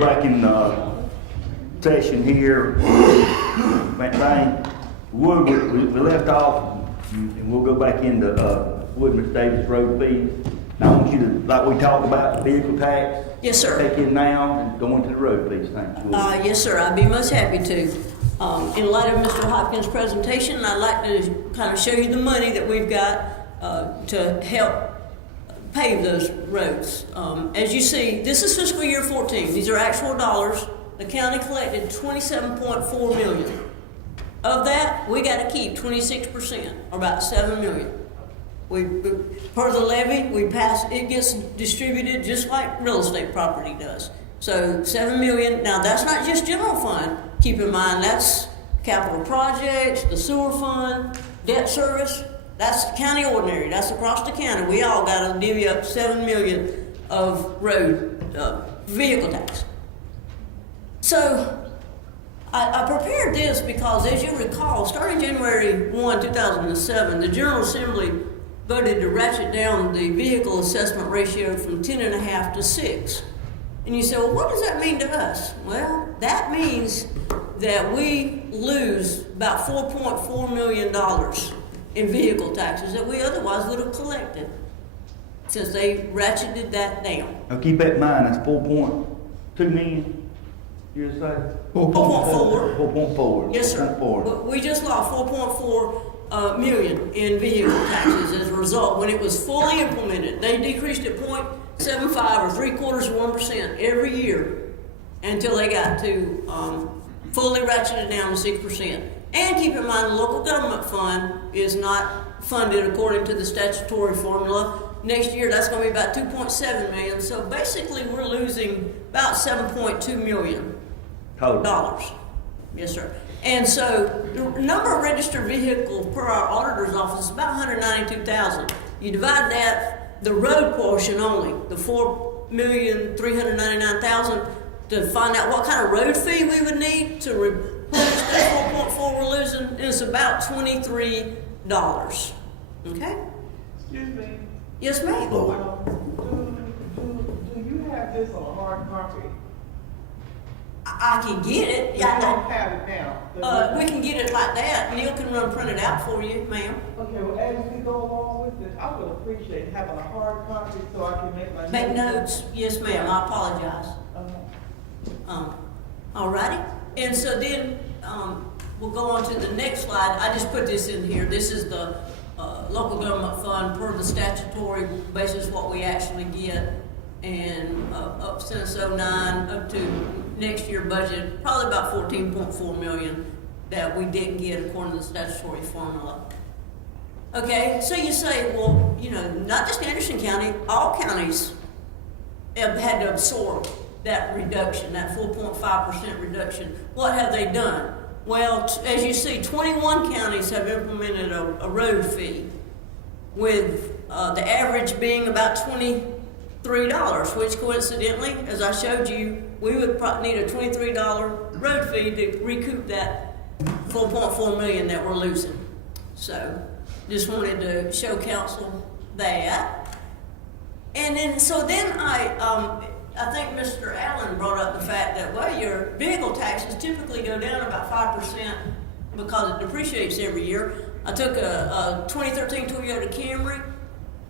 Back in session here, McBain, we left off, and we'll go back into Woodman Davis road fees. Now I want you to, like we talked about, the vehicle tax. Yes, sir. Take it now and go into the road fees, thanks. Yes, sir, I'd be most happy to. In light of Mr. Hopkins' presentation, I'd like to kind of show you the money that we've got to help pave those roads. As you see, this is fiscal year 14. These are actual dollars. The county collected $27.4 million. Of that, we got to keep 26%, or about $7 million. Per the levy, it gets distributed just like real estate property does. So $7 million. Now that's not just general fund. Keep in mind that's capital projects, the sewer fund, debt service. That's county ordinary. That's across the county. We all got to divvy up $7 million of road vehicle tax. So I prepared this because, as you recall, starting January 1, 2007, the General Assembly voted to ratchet down the vehicle assessment ratio from 10.5 to 6. And you say, well, what does that mean to us? Well, that means that we lose about $4.4 million in vehicle taxes that we otherwise would have collected, since they ratcheted that down. Now keep that in mind, that's 4.2 million, you say? 4.4. 4.4. Yes, sir. 4.4. We just lost 4.4 million in vehicle taxes as a result. When it was fully implemented, they decreased it 0.75 or 0.75% every year until they got to fully ratchet it down to 6%. And keep in mind, the local government fund is not funded according to the statutory formula. Next year, that's going to be about 2.7 million. So basically, we're losing about 7.2 million dollars. Yes, sir. And so the number of registered vehicles per our auditor's office is about 192,000. You divide that, the road portion only, the 4,399,000, to find out what kind of road fee we would need to replenish that 4.4 we're losing, and it's about $23. Okay? Excuse me. Yes, ma'am. Do you have this on a hard copy? I can get it. You don't have it now. We can get it like that. Neil can print it out for you, ma'am. Okay, well, as we go along with this, I would appreciate having a hard copy so I can make my Make notes. Yes, ma'am. I apologize. Alrighty. And so then we'll go on to the next slide. I just put this in here. This is the local government fund per the statutory basis, what we actually get. And up since 09 up to next year budget, probably about 14.4 million that we didn't get according to the statutory formula. Okay, so you say, well, you know, not just Anderson County, all counties have had to absorb that reduction, that 4.5% reduction. What have they done? Well, as you see, 21 counties have implemented a road fee, with the average being about $23, which coincidentally, as I showed you, we would probably need a $23 road fee to recoup that 4.4 million that we're losing. So, just wanted to show council that. And then, I think Mr. Allen brought up the fact that, well, your vehicle taxes typically go down about 5% because it depreciates every year. I took a 2013 Toyota Camry,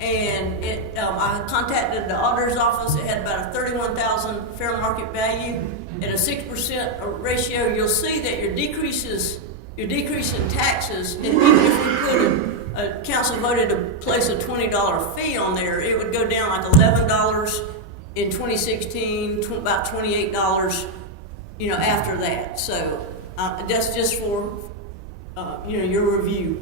and I contacted the auditor's office. It had about a $31,000 fair market value. At a 6% ratio, you'll see that your decrease in taxes, and even if we put a council voted to place a $20 fee on there, it would go down like $11 in 2016, about $28, after that. So that's just for, your review.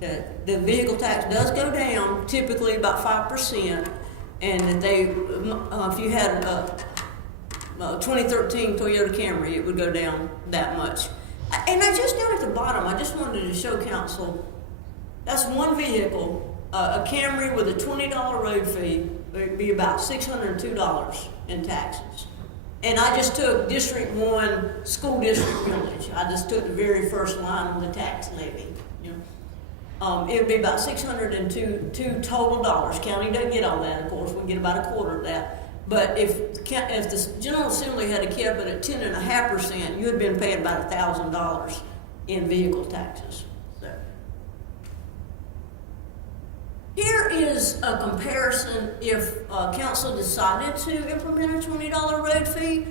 The vehicle tax does go down, typically about 5%, and that if you had a 2013 Toyota Camry, it would go down that much. And I just down at the bottom, I just wanted to show council, that's one vehicle, a Camry with a $20 road fee, it'd be about $602 in taxes. And I just took District 1 School District Village. I just took the very first line on the tax levy. It would be about $602 total dollars. County doesn't get all that, of course. We get about a quarter of that. But if the General Assembly had kept it at 10.5%, you had been paying about $1,000 in vehicle taxes. So here is a comparison. If council decided to implement a $20 road fee,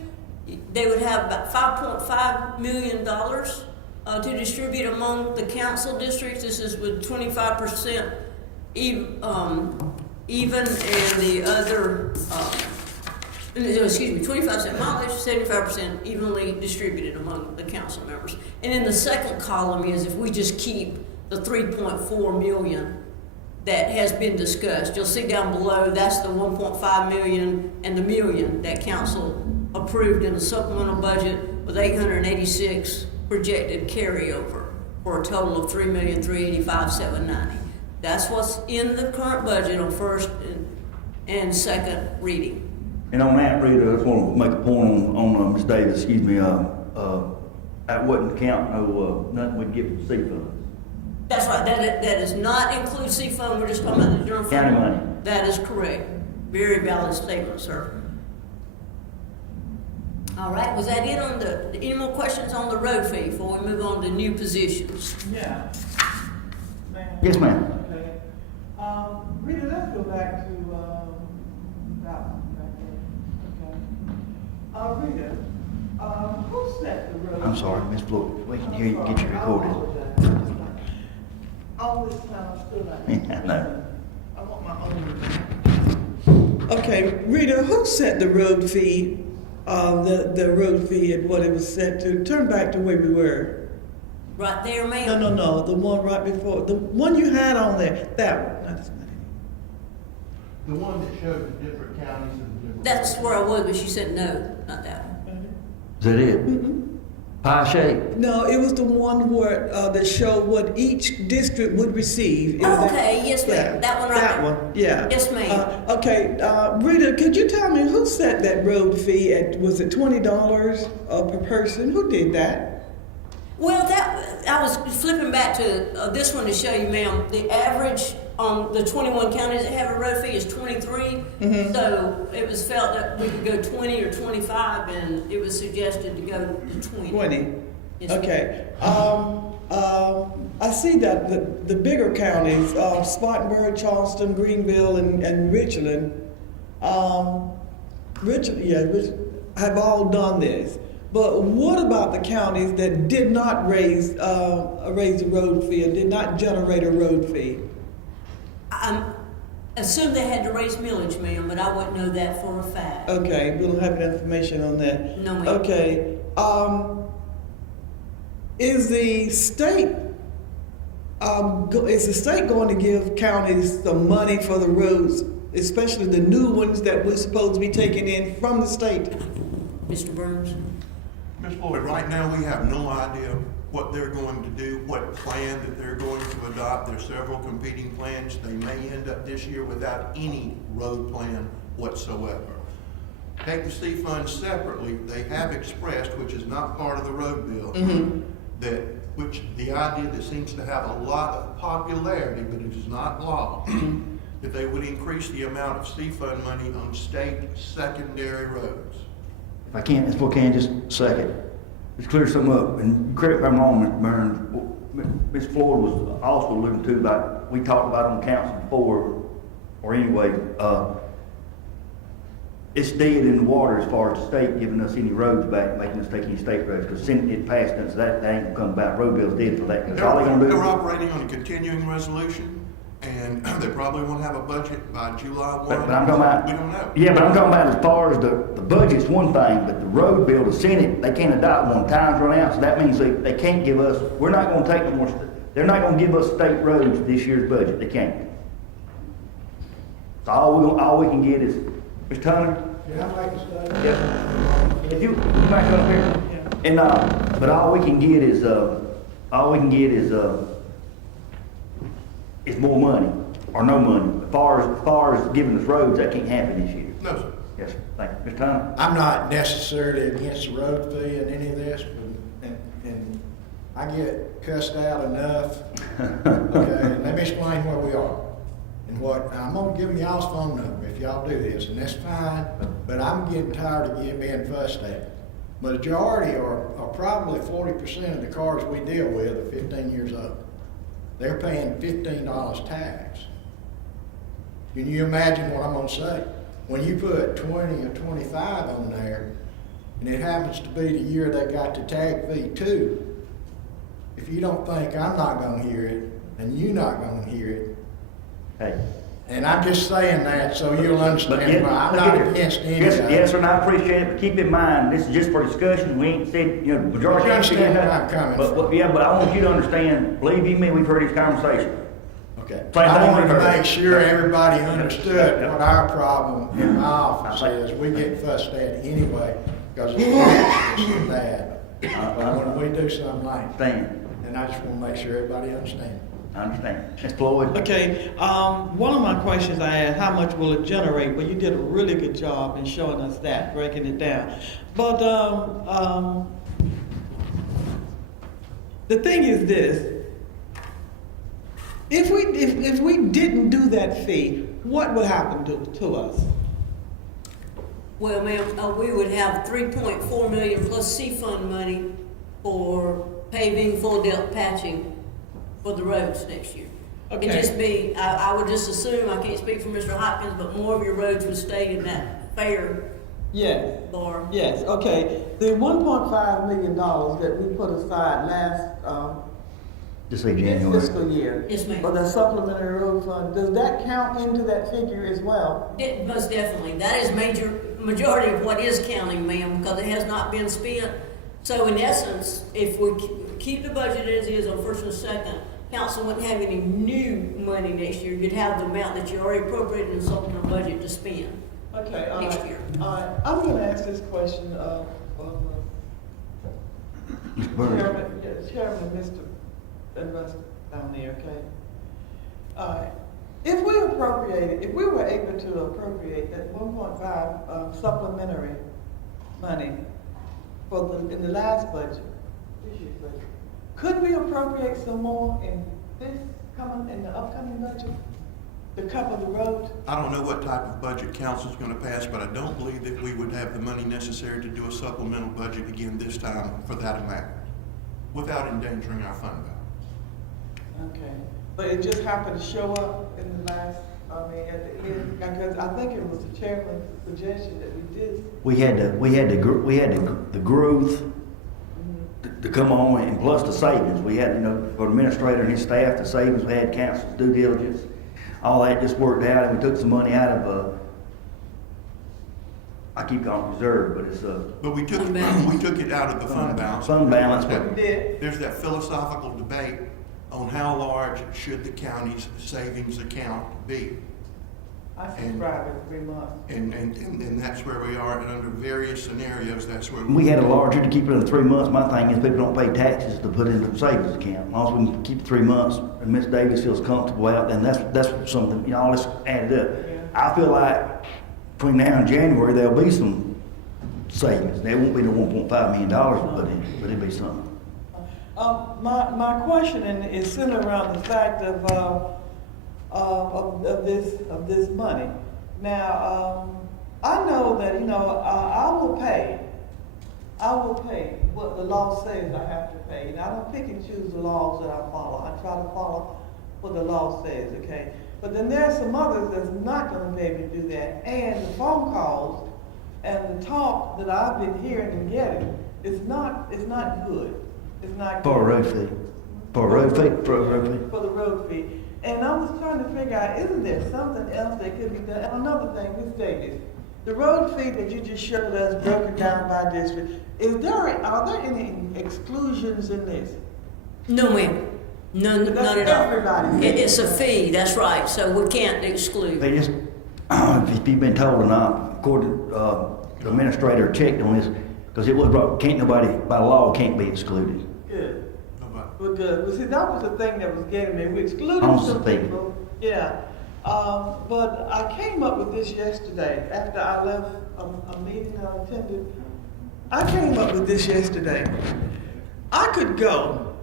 they would have about $5.5 million to distribute among the council districts. This is with 25% even, and the other, 25% mileage, 75% evenly distributed among the council members. And in the second column is if we just keep the 3.4 million that has been discussed. You'll see down below, that's the 1.5 million and the million that council approved in the supplemental budget with 886 projected carryover for a total of 3,385,790. That's what's in the current budget on first and second reading. And on that, Rita, I just want to make a point on Ms. Davis, excuse me, that wasn't counting, nothing we'd get from C funds. That's right, that does not include C fund, we're just talking about the general fund. County money. That is correct. Very valid statement, sir. All right, was that it on any more questions on the road fee before we move on to new positions? Yeah. Ma'am? Yes, ma'am. Okay. Rita, let's go back to, that one back there. Okay. Rita, who set the road? I'm sorry, Ms. Floyd, we can hear you, get you recorded. All this time I'm still not. Yeah, I know. I want my own. Okay, Rita, who set the road fee, the road fee and what it was set to? Turn back to where we were. Right there, ma'am? No, the one right before, the one you had on there, that one. The one that showed the different counties and the different. That's where I was, but she said no, not that one. Is that it? Pie shape? No, it was the one where, that showed what each district would receive. Oh, okay, yes, ma'am. Yeah, That one right That there. one, yeah. Yes, ma'am. Okay, Rita, could you tell me who set that road fee at, was it $20 per person? Who did that? Well, I was flipping back to this one to show you, ma'am, the average on the 21 counties that have a road fee is 23. So it was felt that we could go 20 or 25, and it was suggested to go to 20. 20. Yes, Okay. I see that the bigger counties, Spartanburg, Charleston, Greenville, and Richland, have all done this. But what about the counties that did not raise the road fee and did not generate a road fee? I assume they had to raise millage, ma'am, but I wouldn't know that for a fact. Okay, we don't have any information on that. No, ma'am. Okay. Is the state going to give counties some money for the roads, especially the new ones that we're supposed to be taking in from the state? Mr. Burns? Ms. Floyd, right now we have no idea what they're going to do, what plan that they're going to adopt. There's several competing plans. They may end up this year without any road plan whatsoever. Take the C funds separately. They have expressed, which is not part of the road bill, the idea that seems to have a lot of popularity, but it is not law, that they would increase the amount of C fund money on state secondary roads. If I can, just a second. Let's clear something up, and correct me if I'm wrong, Mr. Burns. Ms. Floyd was also alluding to about, we talked about on council before, or anyway, it's dead in the water as far as the state giving us any roads back, making us take any state roads, because since it passed us, that ain't gonna come about. Road bill's dead for that. 'Cause all they gonna do. They're operating on a continuing resolution, and they probably won't have a budget by July 1. But I'm talking about. We don't know. Yeah, but I'm talking about as far as the budget's one thing, but the road bill, the Senate, they can't adopt one. Time's run out, so that means they can't give us, we're not gonna take no more, they're not gonna give us state roads this year's budget. They can't. So all we can get is, Mr. Hunter? Yeah, I like to study. Yeah. If you might come up here. And, but all we can get is more money, or no money. As far as giving us roads, that can't happen this year. No, sir. Yes, sir. Thank you. Mr. Hunter? I'm not necessarily against the road fee and any of this, but, and I get cussed out enough. Okay, let me explain where we are. And what, I'm gonna give them y'all's phone number if y'all do this, and that's fine, but I'm getting tired of being fussed at. Majority are probably 40% of the cars we deal with are 15 years old. They're paying $15 tax. Can you imagine what I'm gonna say? When you put 20 or 25 on there, and it happens to be the year they got the tag fee too, if you don't think I'm not gonna hear it, and you're not gonna hear it, Hey. and I'm just saying that so you'll But understand yeah, why I'm look not here. against any Yes, of it. yes, sir, and I appreciate it, but keep in mind, this is just for discussion, we ain't said, you know, majority. You understand where I'm coming But, from. yeah, but I want you to understand, believe you me, we've heard this conversation. Okay. Same I thing wanted we've to heard. make sure everybody understood Yeah. what our problem in my office is. We get fussed at anyway because it's so bad. When we do something like that. Understand, And I just want to make sure everybody understands. I understand. Ms. Floyd? Okay, one of my questions I asked, how much will it generate? Well, you did a really good job in showing us that, breaking it down. But the thing is this: if we didn't do that fee, what would happen to us? Well, ma'am, we would have 3.4 million plus C-Fund money for paving, full depth patching for the roads next year. Okay. It'd just be, I would just assume, I can't speak for Mr. Hopkins, but more of your roads would stay in that fair Yes. bar. Yes, okay. The $1.5 million that we put aside last Just say January. fiscal year Yes, ma'am. for the supplementary road fund, does that count into that figure as well? Most definitely. That is majority of what is counting, ma'am, because it has not been spent. So in essence, if we keep the budget as is on first and second, council wouldn't have any new money next year. You'd have the amount that you already appropriated in the supplemental budget to spend. Okay, all Next right. year. All right, I'm gonna ask this question Mr. Burns? Chairman, Mr. and Russ down there, okay? All right. If we were able to appropriate that 1.5 supplementary money in the last budget, this year's budget, could we appropriate some more in the upcoming budget to cover the road? I don't know what type of budget council's gonna pass, but I don't believe that we would have the money necessary to do a supplemental budget again this time for that amount, without endangering our fund balance. Okay, but it just happened to show up in the last, at the end, because I think it was the chairman's suggestion that we did. We had the growth to come on, and plus the savings. We had, you know, for the administrator and his staff, the savings, we had council's due diligence. All that just worked out, and we took some money out of, I keep calling it reserve, but it's, But we took it out of the fund balance. fund balance, but We did. There's that philosophical debate on how large should the county's savings account be. I subscribe every 3 months. And that's where we are, and under various scenarios, that's where we had a larger to keep it in 3 months. My thing is, people don't pay taxes to put into the savings account. As long as we can keep it 3 months, and Ms. Davis feels comfortable out, then that's something, you know, all this added up. Yeah. I feel like between now and January, there'll be some savings. There won't be the $1.5 million to put in, but it'll be something. My question is centered around the fact of this money. Now, I know that, you know, I will pay what the law says I have to pay. And I don't pick and choose the laws that I follow. I try to follow what the law says, okay? But then there are some others that's not gonna be able to do that. And the phone calls and the talk that I've been hearing and getting is not good. It's not good. For a road fee. For a road fee, for a road fee. For the road fee. And I was trying to figure out, isn't there something else that could be done? And another thing, Ms. Davis, the road fee that you just showed us broken down by district, are there any exclusions in this? No, ma'am. None That's at all. everybody. It's a fee, that's right, so we can't exclude. They just, if you've been told or not, according to the administrator checked on this, because it was brought, nobody, by law, can't be excluded. Good. Nobody. Well, good. Well, see, that was the thing that was getting me. We excluded On some speed. people. Yeah. But I came up with this yesterday after I left a meeting I attended. I came up with this yesterday. I could go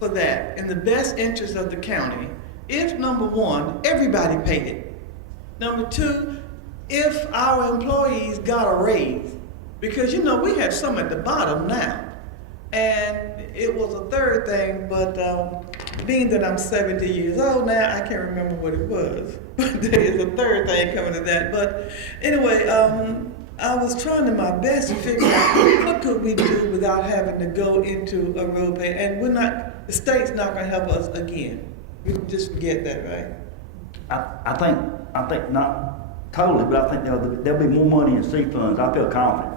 for that in the best interest of the county if, number one, everybody paid it. Number two, if our employees got a raise, because you know, we have some at the bottom now. And it was a third thing, but being that I'm 70 years old now, I can't remember what it was. But there is a third thing coming to that. But anyway, I was trying to my best to figure out what could we do without having to go into a road pay. And the state's not gonna help us again. We can just forget that, right? I think not totally, but I think there'll be more money in C funds. I feel confident.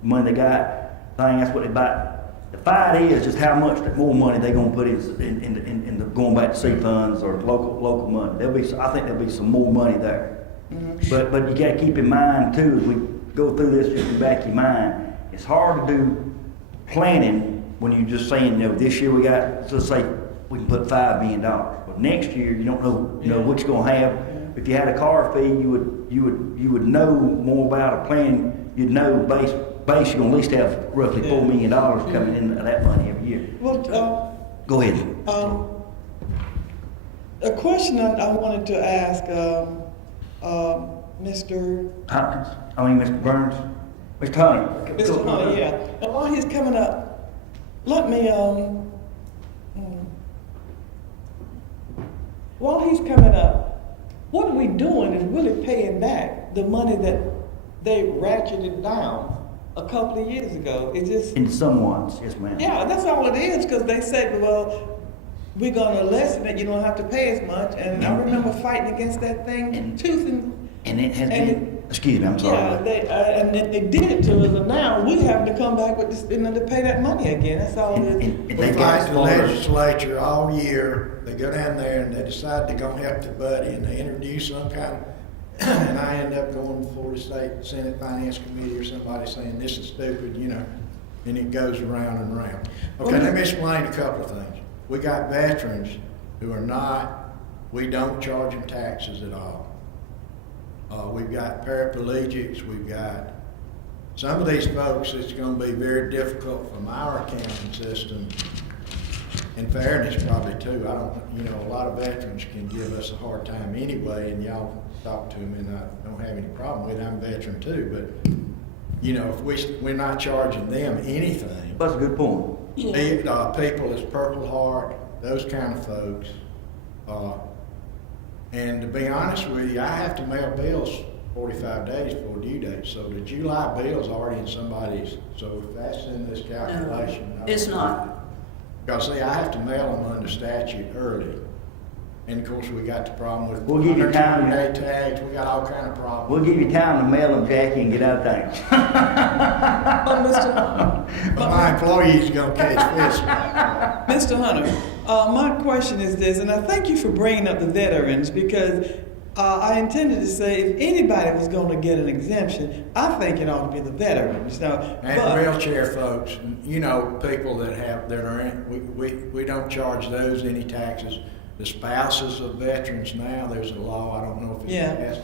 The money they got, that's what they buy. The fight is just how much more money they gonna put in the going back to C funds or local money. I think there'll be some more money there. Mm-hmm. But you gotta keep in mind too, as we go through this, just in the back of your mind, it's hard to do planning when you're just saying, this year we got, let's say we can put $5 million. But next year you don't know what you're gonna have. If you had a car fee, you would know more about a plan. You'd know base you're gonna at least have roughly $4 million coming in that money every year. Well, go ahead. A question I wanted to ask Mr. Hopkins. Mr. Burns. Mr. Honey. Mr. Honey, yeah. And while he's coming up, let me while he's coming up, what we're doing is really paying back the money that they ratcheted down a couple of years ago. It's just in some ones, yes ma'am. Yeah, that's all it is, because they said, well, we're gonna lessen it, you don't have to pay as much, and I remember fighting against that thing tooth and it has been, excuse me, I'm sorry. Yeah, and they did it to us, and now we have to come back with this, to pay that money again, that's all it is. They fight the legislature all year, they go down there and they decide they're gonna help the buddy, and they introduce some kind of, and I end up going before the state Senate Finance Committee or somebody saying this is stupid, and it goes around and around. Okay, let me explain a couple of things. We got veterans who we don't charge them taxes at all. We've got paraplegics, we've got some of these folks, it's gonna be very difficult from our accounting system. In fairness, probably too, a lot of veterans can give us a hard time anyway, and y'all talk to them, and I don't have any problem with it. I'm a veteran too, but if we're not charging them anything. That's a good point. Yeah. People as Purple Heart, those kind of folks, and to be honest with you, I have to mail bills 45 days before due date, so the July bill's already in somebody's, so if that's in this calculation. No, it's not. Because see, I have to mail them under statute early. And of course, we got the problem with We'll give you time. 120-day tags, we got all kind of problems. We'll give you time to mail them, Jackie, and get out of town. But my employees gonna catch fish. Mr. Hunter, my question is this, and I thank you for bringing up the veterans, because I intended to say if anybody was going to get an exemption, I think it ought to be the veterans. And wheelchair folks, people we don't charge those any taxes. The spouses of veterans now, there's a law, I don't know if it's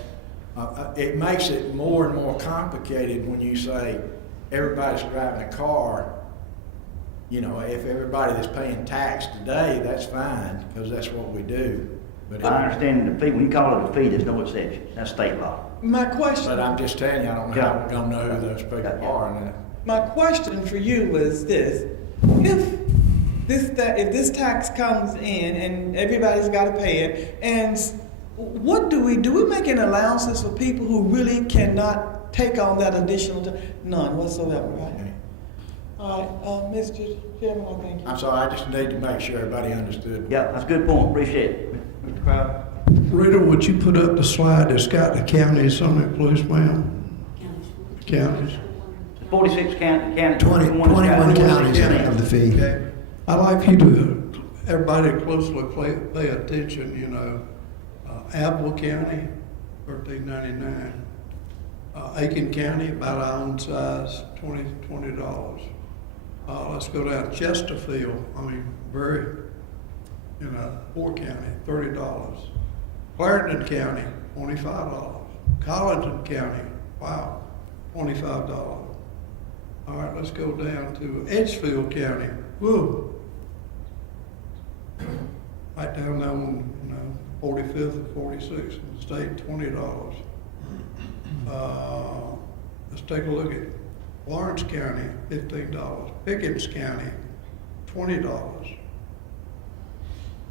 passed. It makes it more and more complicated when you say everybody's driving a car. If everybody that's paying tax today, that's fine, because that's what we do. But I understand the fee, when you call it a fee, there's no exception, that's state law. My question. But I'm just telling you, I don't know how we're gonna know who those people are. And my question for you was this: if this tax comes in and everybody's got to pay it, and what do? We make an allowances for people who really cannot take on that additional? None whatsoever, right? Okay. All right, Mr. Chairman, I thank you. I'm sorry, I just need to make sure everybody understood. Yeah, that's a good point, appreciate it. Mr. Crowder? Rita, would you put up the slide that's got the counties on it, please, ma'am? Counties. 46 counties. 21 counties have the fee. Okay. I'd like you to, everybody closely pay attention, Apple County, $13.99. Aiken County, about our own size, $20. Let's go down to Chesterfield, Poor County, $30. Clarendon County, $25. Colleton County, wow, $25. All right, let's go down to Edgefield County, whoa. Right down there on, 45th and 46th, and the state $20. Let's take a look at Lawrence County, $15. Pickens County, $20.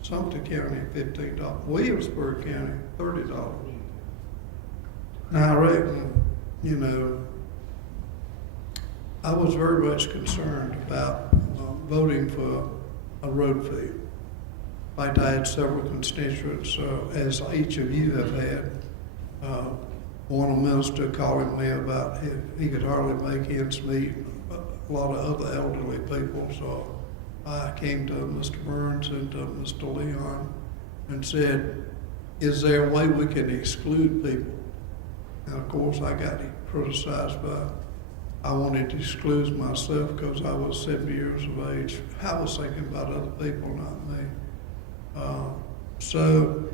Sumter County, $15. Williamsburg County, $30. Now, I reckon, you know, I was very much concerned about voting for a road fee. In fact, I had several constituents, as each of you have had, one minister calling me about he could hardly make ends meet, a lot of other elderly people, so I came to Mr. Burns and to Mr. Leon and said, is there a way we can exclude people? And of course, I got criticized by, I wanted to exclude myself because I was 70 years of age. I was thinking about other people, not me. So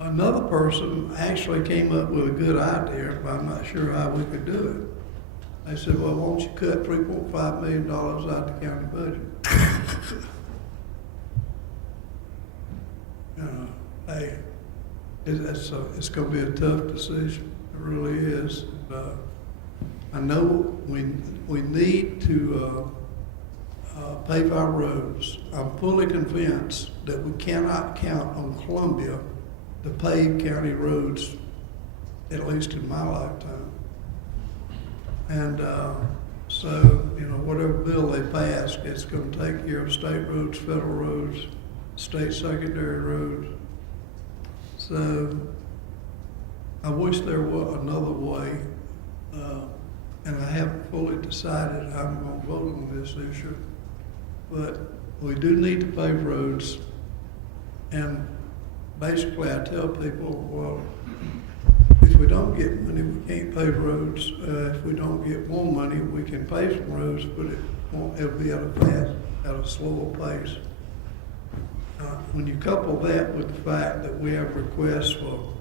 another person actually came up with a good idea, but I'm not sure how we could do it. They said, well, why don't you cut $3.5 million out of the county budget? Hey, it's going to be a tough decision. It really is. And, I know we need to pave our roads. I'm fully convinced that we cannot count on Columbia to pave county roads, at least in my lifetime. And so, you know, whatever bill they pass, it's going to take care of state roads, federal roads, state secondary roads. So I wish there were another way, and I haven't fully decided how I'm going to vote on this issue. But we do need to pave roads, and basically I tell people, well, if we don't get money, we can't pave roads. If we don't get more money, we can pave some roads, but it'll be at a slower pace. When you couple that with the fact that we have requests for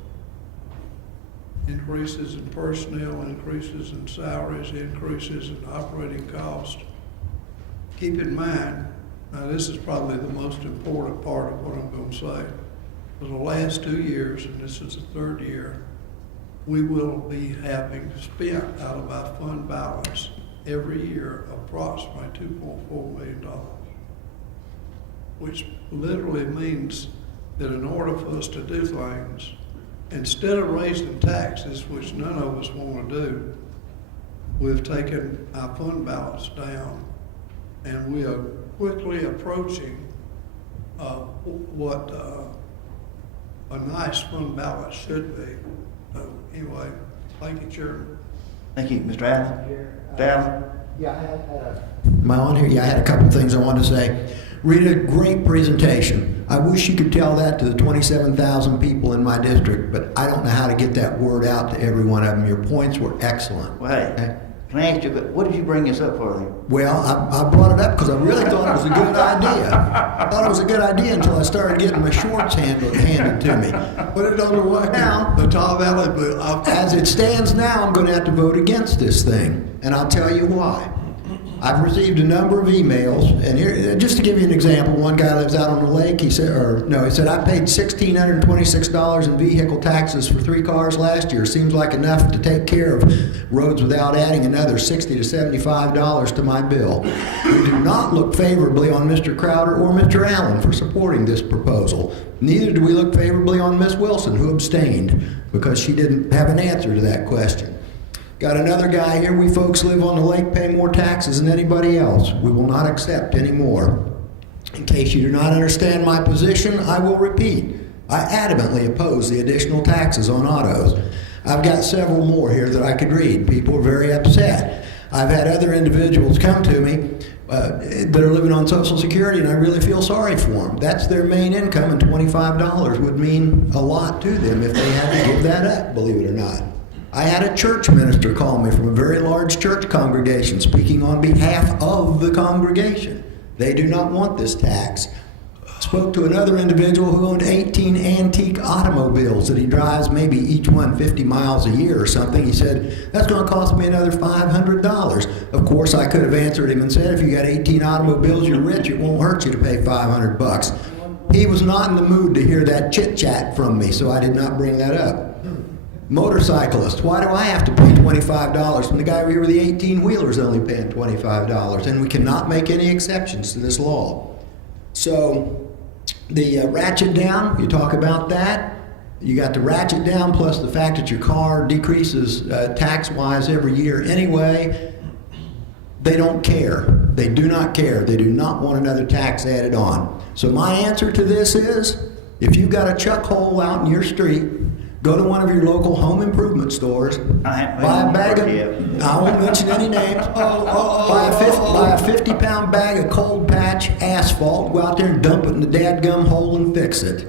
increases in personnel, increases in salaries, increases in operating costs, keep in mind, now this is probably the most important part of what I'm going to say. For the last 2 years, and this is the third year, we will be having spent out of our fund balance every year approximately $2.4 million, which literally means that in order for us to do things, instead of raising taxes, which none of us want to do, we've taken our fund balance down, and we are quickly approaching what a nice fund balance should be. Anyway, thank you, Chairman. Thank you, Mr. Allen. Allen? Yeah, I had am I on here? Yeah, I had a couple of things I wanted to say. Rita, great presentation. I wish you could tell that to the 27,000 people in my district, but I don't know how to get that word out to every one of them. Your points were excellent. Well, hey, Okay? can I ask you, what did you bring this up for then? Well, I brought it up because I really thought it was a good idea. I thought it was a good idea until I started getting my shorts handed to me. But it doesn't work now. The Tom Valley bill. As it stands now, I'm going to have to vote against this thing, and I'll tell you why. I've received a number of emails, and here, just to give you an example, one guy lives out on the lake. He said, I paid $1,626 in vehicle taxes for 3 cars last year. Seems like enough to take care of roads without adding another $60 to $75 to my bill. We do not look favorably on Mr. Crowder or Mr. Allen for supporting this proposal. Neither do we look favorably on Ms. Wilson, who abstained because she didn't have an answer to that question. Got another guy here. We folks live on the lake, pay more taxes than anybody else. We will not accept any more. In case you do not understand my position, I will repeat. I adamantly oppose the additional taxes on autos. I've got several more here that I could read. People are very upset. I've had other individuals come to me that are living on Social Security, and I really feel sorry for them. That's their main income, and $25 would mean a lot to them if they had to give that up, believe it or not. I had a church minister call me from a very large church congregation speaking on behalf of the congregation. They do not want this tax. Spoke to another individual who owned 18 antique automobiles that he drives maybe each one 50 miles a year or something. He said, that's going to cost me another $500. Of course, I could have answered him and said, if you got 18 automobiles, you're rich. It won't hurt you to pay $500. He was not in the mood to hear that chit-chat from me, so I did not bring that up. Motorcyclists, why do I have to pay $25 when the guy over here with the 18-wheeler is only paying $25? And we cannot make any exceptions to this law. So the ratchet down, you talk about that. You got the ratchet down plus the fact that your car decreases tax-wise every year anyway. They don't care. They do not care. They do not want another tax added on. So my answer to this is, if you've got a chuck hole out in your street, go to one of your local home improvement stores, buy a bag of, I won't mention any names, buy a 50-pound bag of cold patch asphalt, go out there and dump it in the dadgum hole and fix it.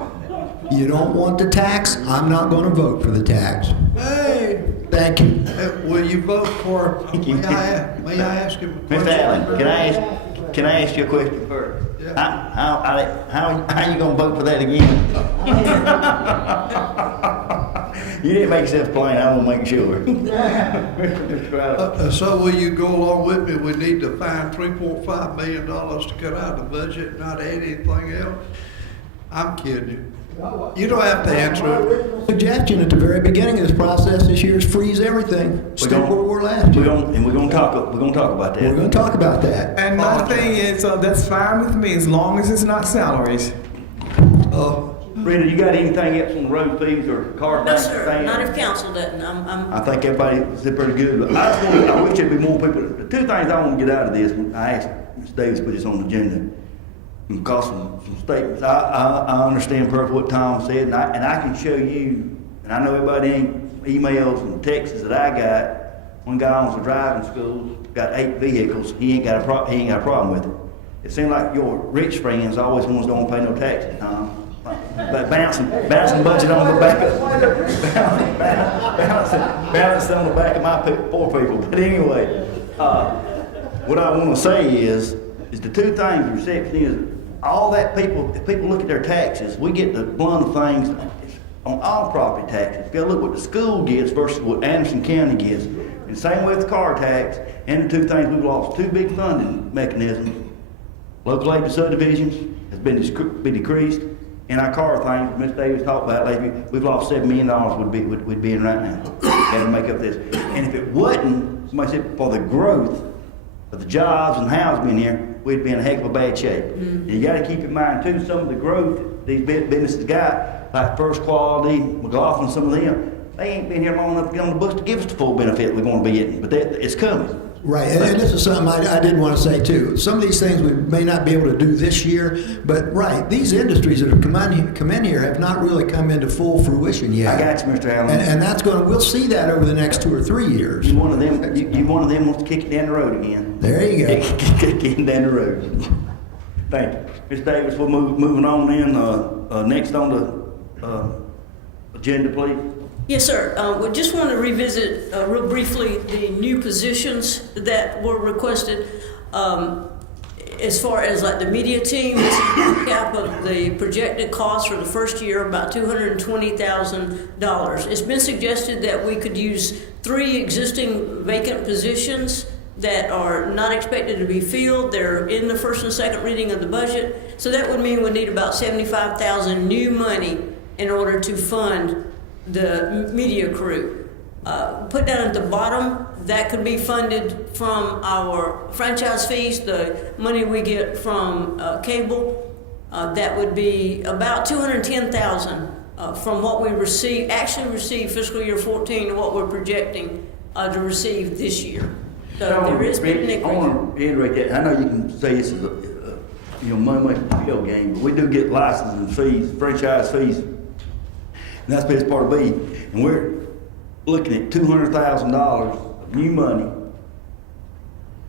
You don't want the tax? I'm not going to vote for the tax. Hey, Thank you. will you vote for, may I ask him a question? Mr. Allen, can I ask you a question first? Yeah. How you gonna vote for that again? You didn't make yourself plain, I wanna make sure. Mr. Crowder. So will you go along with me? We need to find $3.5 million to cut out of the budget, not add anything else? I'm kidding you. You don't have to answer it. Suggestion at the very beginning of this process this year is freeze everything. Stick where we're last year. We're gonna talk about that. We're going to talk about that. And my thing is, that's fine with me as long as it's not salaries. Brenda, you got anything else on the road fees or car No, things? sir, not if council doesn't. I think everybody did pretty good. But I wish there'd be more people. The two things I want to get out of this, I asked Mr. Davis to put this on the agenda, because some statements, I understand perfectly what Tom said, and I can show you, and I know everybody ain't emails and texts that I got. One guy owns a driving school, got 8 vehicles, he ain't got a problem with it. It seems like your rich friends always ones don't pay no taxes, Tom. But bouncing budget on the back of, balancing on the back of my poor people. But anyway, what I want to say is the two things, the reception is, all that people, if people look at their taxes, we get the blunt things on all property taxes. You gotta look what the school gets versus what Anderson County gets. And same with the car tax, and the two things, we've lost 2 big funding mechanisms. Local aid to subdivisions has been decreased, and our car thing, Mr. Davis talked about lately, we've lost $7 million we'd be in right now. Got to make up this. And if it wasn't, somebody said, for the growth of the jobs and housing being here, we'd be in a heck of a bad shape. And you gotta keep in mind too, some of the growth these businesses got, like First Quality, McLaughlin, some of them, they ain't been here long enough to get on the books to give us the full benefit we're gonna be getting, but it's coming. Right, and this is something I did want to say too. Some of these things we may not be able to do this year, but right, these industries that have come in here have not really come into full fruition yet. I got you, Mr. Allen. And that's we'll see that over the next 2 or 3 years. You one of them wants to kick it down the road again. There you go. Kick it down the road. Thank you. Ms. Davis, we're moving on then, next on the agenda, please. Yes, sir. We just want to revisit real briefly the new positions that were requested. As far as like the media team, this is a cap of the projected cost for the first year, about $220,000. It's been suggested that we could use 3 existing vacant positions that are not expected to be filled. They're in the first and second reading of the budget. So that would mean we need about $75,000 new money in order to fund the media crew. Put down at the bottom, that could be funded from our franchise fees, the money we get from cable. That would be about $210,000 from what we actually received fiscal year 14 to what we're projecting to receive this year. So there is big I increase. want to reiterate that. I know you can say this is a money making field game, but we do get licensing fees, franchise fees. And that's best part of B. And we're looking at $200,000 of new money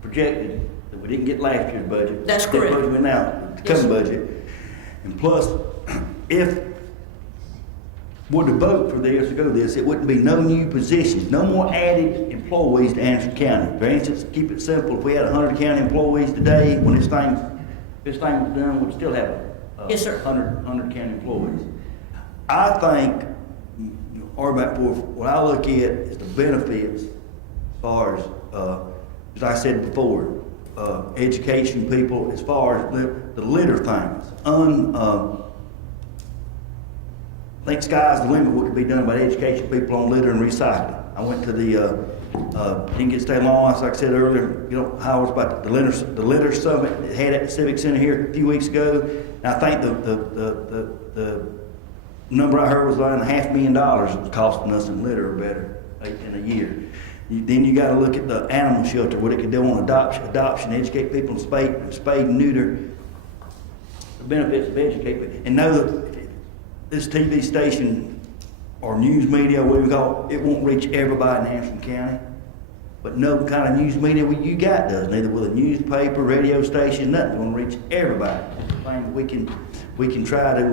projected that we didn't get last year's budget. That's correct. That budget went out, the coming budget. And plus, if we're to vote for this or go to this, it wouldn't be no new positions, no more added employees to Anderson County. For instance, keep it simple, if we had 100 county employees today, when this thing was done, we'd still have Yes, sir. 100 county employees. I think, what I look at is the benefits as far as I said before, education people, as far as the litter things, think sky's the limit what could be done by education people on litter and recycling. I went to the, didn't get to stay long, like I said earlier, you know, how it was about the litter summit that had at the Civic Center here a few weeks ago. And I think the number I heard was like $500,000 it was costing us in litter or better in a year. Then you gotta look at the animal shelter, what it could do on adoption, educate people on spade and neuter, the benefits of educate people. And know that this TV station or news media, whatever you call it, it won't reach everybody in Anderson County. But no kind of news media you got does, neither with a newspaper, radio station, nothing. We're gonna reach everybody. We can try to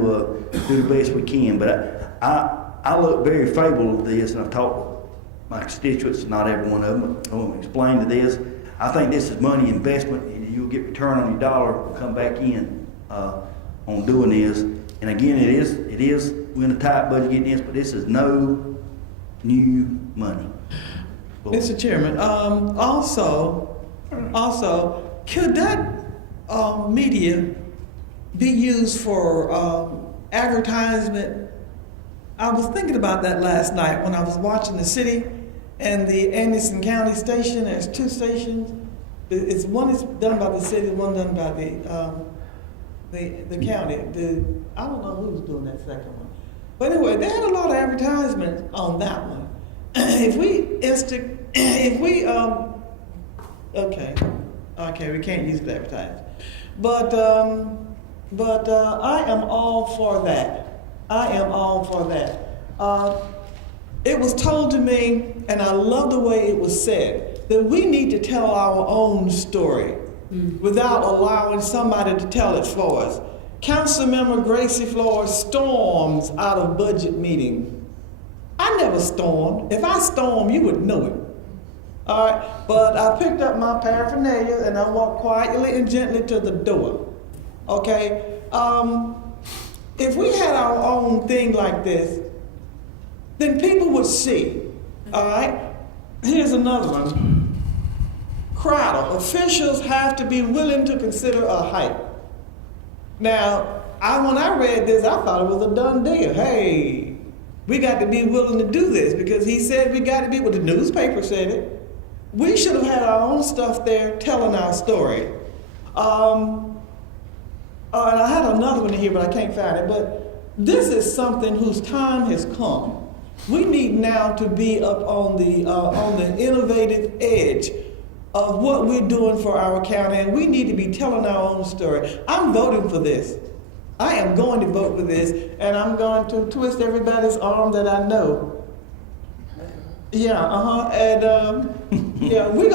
do the best we can. But I look very favorable to this, and I've talked with my constituents, not every one of them, I want to explain to this. I think this is money investment, and you'll get return on your dollar, come back in on doing this. And again, it is, we're in a tight budget getting this, but this is no new money. Mr. Chairman, also, could that media be used for advertisement? I was thinking about that last night when I was watching the city and the Anderson County station. There's two stations. One is done by the city, one done by the county. I don't know who's doing that second one. But anyway, they had a lot of advertisements on that one. Okay, we can't use it to advertise. But I am all for that. It was told to me, and I love the way it was said, that we need to tell our own story without allowing somebody to tell it for us. Councilmember Gracie Flores storms out of budget meetings. I never stormed. If I stormed, you would know it. All right, but I picked up my paraphernalia and I walked quietly and gently to the door. Okay, if we had our own thing like this, then people would see. All right, here's another one. Crowder, officials have to be willing to consider a hike. Now, when I read this, I thought it was a done deal. Hey, we got to be willing to do this because he said we got to be, well, the newspaper said it. We should have had our own stuff there telling our story. And I had another one in here, but I can't find it. But this is something whose time has come. We need now to be up on the innovative edge of what we're doing for our county, and we need to be telling our own story. I'm voting for this. I am going to vote for this, and I'm going to twist everybody's arm that I know. Yeah, and yeah, we are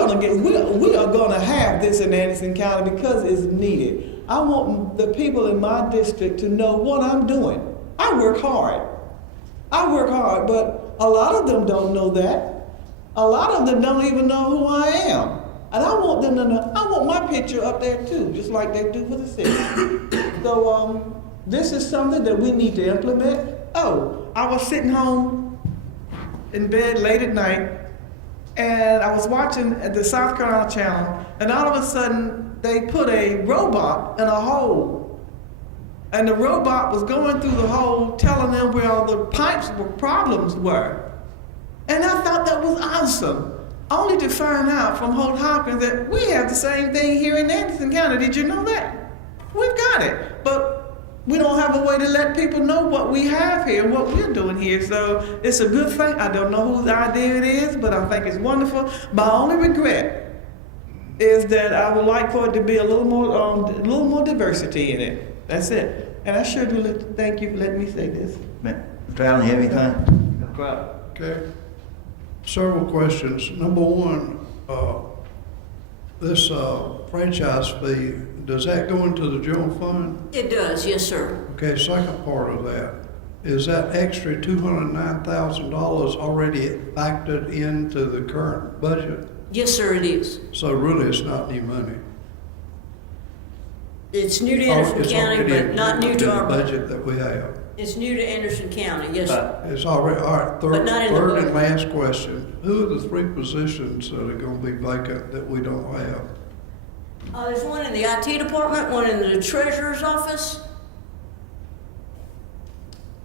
gonna have this in Anderson County because it's needed. I want the people in my district to know what I'm doing. I work hard, but a lot of them don't know that. A lot of them don't even know who I am. And I want them to know, I want my picture up there too, just like they do for the city. So this is something that we need to implement. Oh, I was sitting home in bed late at night, and I was watching at the South Carolina channel, and all of a sudden they put a robot in a hole, and the robot was going through the hole telling them where all the problems were. And I thought that was awesome, only to find out from Holt Hopkins that we have the same thing here in Anderson County. Did you know that? We've got it, but we don't have a way to let people know what we have here and what we're doing here. So it's a good thing. I don't know whose idea it is, but I think it's wonderful. My only regret is that I would like for it to be a little more diversity in it. That's it. And I sure do thank you for letting me say this. Mr. Allen, you have anything? Okay. Several questions. Number one, this franchise fee, does that go into the general fund? It does, yes, sir. Okay, second part of that, is that extra $209,000 already factored into the current budget? Yes, sir, it is. So really, it's not new money. It's new to Anderson County, but not new to our budget that we have. It's new to Anderson County, yes, sir. It's already, all right, But not in the third and budget. last question. Who are the three positions that are gonna be vacant that we don't have? There's one in the IT department, one in the treasurer's office.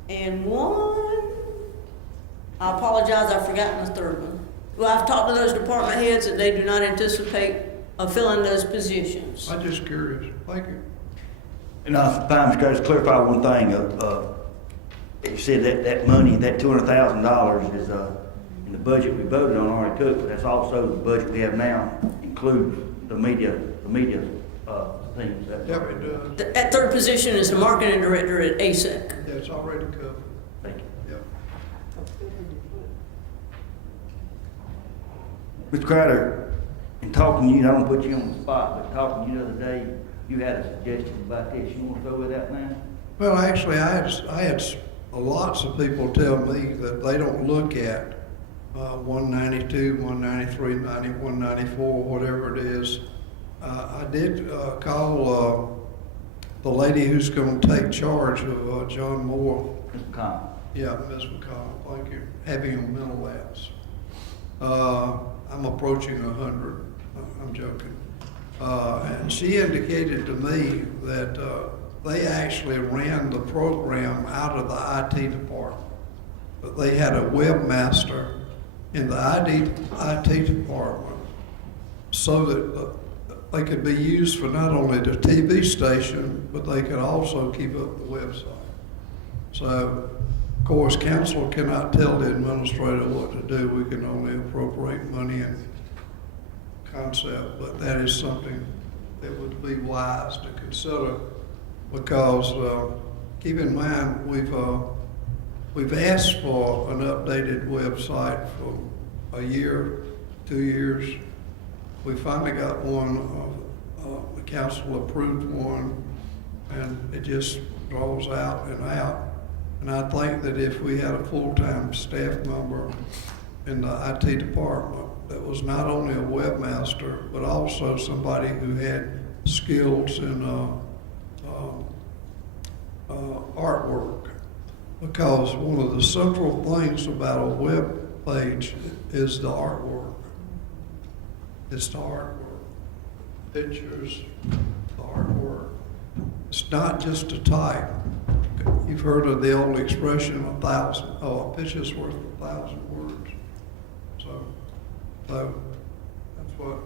and one, I apologize, I've forgotten the third one. Well, I've talked to those department heads and they do not anticipate filling those positions. I'm just curious. Thank you. And fine, Mr. Curtis, clarify one thing, you said that money, that $200,000 is, in the budget we voted on already took, but that's also the budget we have now, includes the media things. That's Yep, already- it does. That third position is the marketing director at ASEC. Yeah, it's already covered. Thank you. Yep. Mr. Crowder, in talking to you, I don't put you on the spot, but talking to you the other day, you had a suggestion about this. You want to throw it out now? Well, actually, I had lots of people tell me that they don't look at 192, 193, 90, 194, whatever it is. I did call the lady who's going to take charge of John Moore. Mr. Conn. Yeah, Ms. McConnell, thank you. Having a mental lapse. I'm approaching 100. I'm joking. And she indicated to me that they actually ran the program out of the IT department. But they had a webmaster in the IT department so that they could be used for not only the TV station, but they could also keep up the website. So, of course, council cannot tell the administrator what to do. We can only appropriate money and concept, but that is something that would be wise to consider because keep in mind we've asked for an updated website for a year, 2 years. We finally got one. The council approved one, and it just draws out and out. And I think that if we had a full-time staff member in the IT department that was not only a webmaster, but also somebody who had skills in artwork. Because one of the central things about a web page is the artwork. It's the artwork. Pictures, the artwork. It's not just a type. You've heard of the old expression, a picture's worth 1,000 words. So that's what.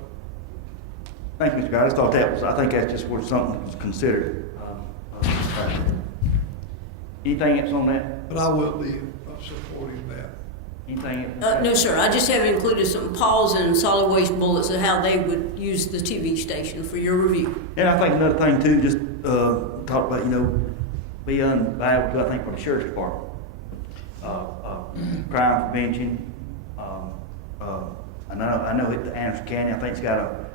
Thank you, Mr. Crowder. I think that's just worth something to consider. Anything else on that? But I will be supporting that. Anything else? No, sir, I just have included some Paul's and solid waste bullets of how they would use the TV station for your review. And I think another thing too, just talk about, be unvaluable too, I think, for the sheriff's department. Crime prevention. I know at the Anderson County, I think it's got a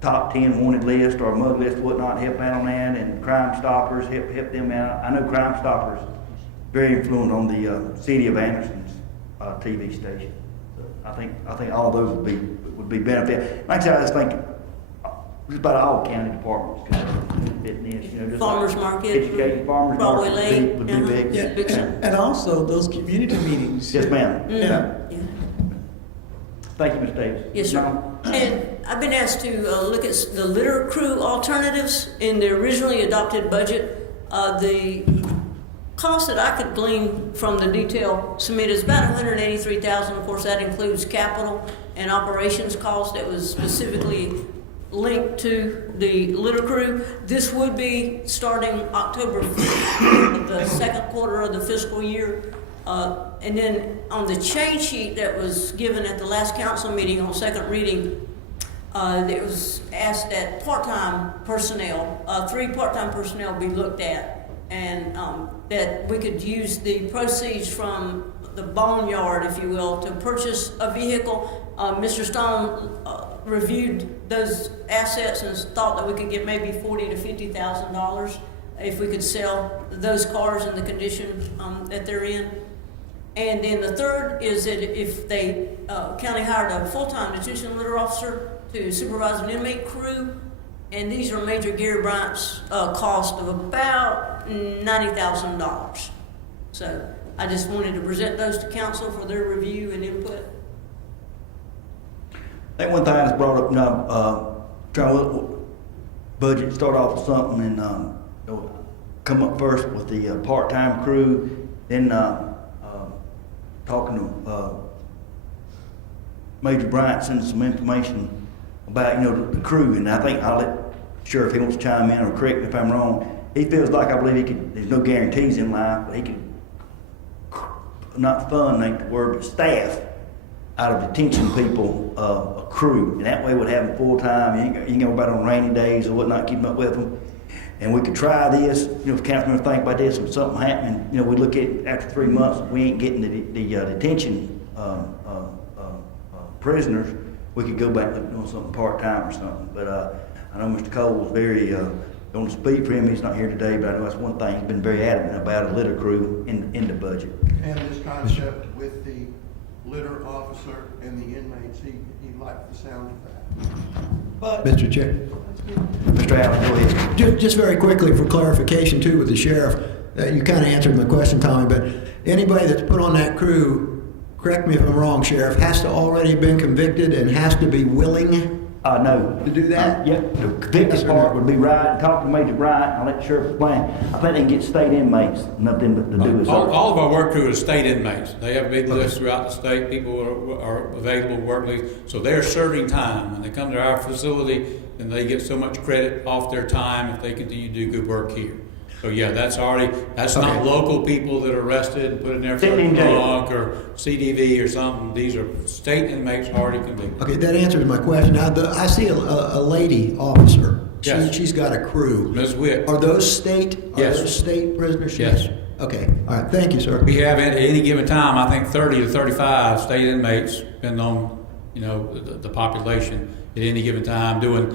top 10 wanted list or a mug list, whatnot, help out on that, and Crime Stoppers, help them out. I know Crime Stoppers very influential on the city of Anderson's TV station. So I think all those would be benefit. Like I said, I just think just about all county departments could fit in this, just Farmers like market, education, farmers Broadway market Lake, would be big. Yeah, Big center. and also those community meetings. Yes, ma'am. Yeah. Yeah. Thank you, Ms. Davis. Yes, sir. No? And I've been asked to look at the litter crew alternatives in the originally adopted budget. The cost that I could glean from the detail submitted is about $183,000. Of course, that includes capital and operations cost that was specifically linked to the litter crew. This would be starting October 5th of the second quarter of the fiscal year. And then on the change sheet that was given at the last council meeting on second reading, it was asked that part-time personnel, 3 part-time personnel be looked at, and that we could use the proceeds from the boneyard, if you will, to purchase a vehicle. Mr. Stone reviewed those assets and thought that we could get maybe $40,000 to $50,000 if we could sell those cars in the condition that they're in. And then the third is that if they county hired a full-time detention litter officer to supervise an inmate crew, and these are Major Gary Bryant's cost of about $90,000. So I just wanted to present those to council for their review and input. I think one thing that's brought up, trying to budget, start off with something, and come up first with the part-time crew, then talking to Major Bryant, sending some information about, the crew, and I think I'll let Sheriff, if he wants to chime in or correct me if I'm wrong. He feels like, I believe he could, there's no guarantees in life, but he could not fund, ain't the word, but staff out of detention people, a crew, and that way we'd have them full-time. You ain't got about on rainy days or whatnot, keeping up with them. And we could try this, if council members think about this, if something happening, we look at it after 3 months, we ain't getting the detention prisoners, we could go back and doing something part-time or something. But I know Mr. Cole was very, on the speed for him, he's not here today, but I know that's one thing he's been very adamant about, a litter crew in the budget. And this concept with the litter officer and the inmates, he liked the sound of that. But, Mr. Chair. Mr. Allen, go ahead. Just very quickly for clarification too with the sheriff, you kind of answered my question, Tommy, but anybody that's put on that crew, correct me if I'm wrong, Sheriff, has to already have been convicted and has to be willing No. to do that? Yep, the convicted part would be right, talk to Major Bryant, I'll let the sheriff explain. I think they can get state inmates, nothing but to do with service. All of our work crew is state inmates. They have a big list throughout the state. People are available to work leave. So they're serving time. When they come to our facility, then they get so much credit off their time if they continue to do good work here. So yeah, that's not local people that are arrested and put in there for Sitting in jail. drunk or CDV or something. These are state inmates already convicted. Okay, that answers my question. Now, I see a lady officer. Yes. She's got a crew. Ms. Witt. Are those state prisoners? Yes. Okay, all right, thank you, sir. We have at any given time, I think 30 to 35 state inmates, depending on, the population at any given time doing,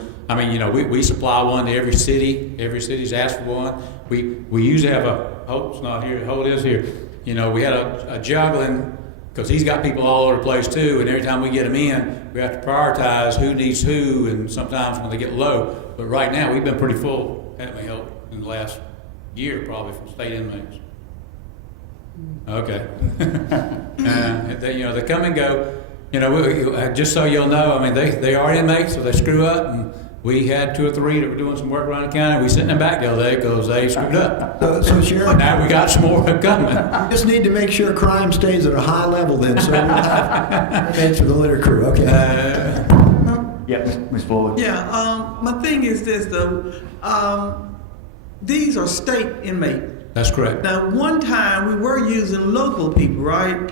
we supply one to every city. Every city's asked for one. We usually have Hope's not here, Hope is here. We had a juggling, because he's got people all over the place too, and every time we get them in, we have to prioritize who needs who, and sometimes when they get low. But right now, we've been pretty full, haven't we, Hope, in the last year probably from state inmates. Okay. They come and go. Just so you'll know, they are inmates, so they screw up, and we had 2 or 3 that were doing some work around the county. We sitting in the back the other day because they screwed up. So Sheriff, Now we got some more coming. just need to make sure crime stays at a high level then, so we'll have inmates for the litter crew, okay? Yep, Ms. Floyd. yeah, my thing is this though, these are state inmates. That's correct. Now, one time we were using local people, right?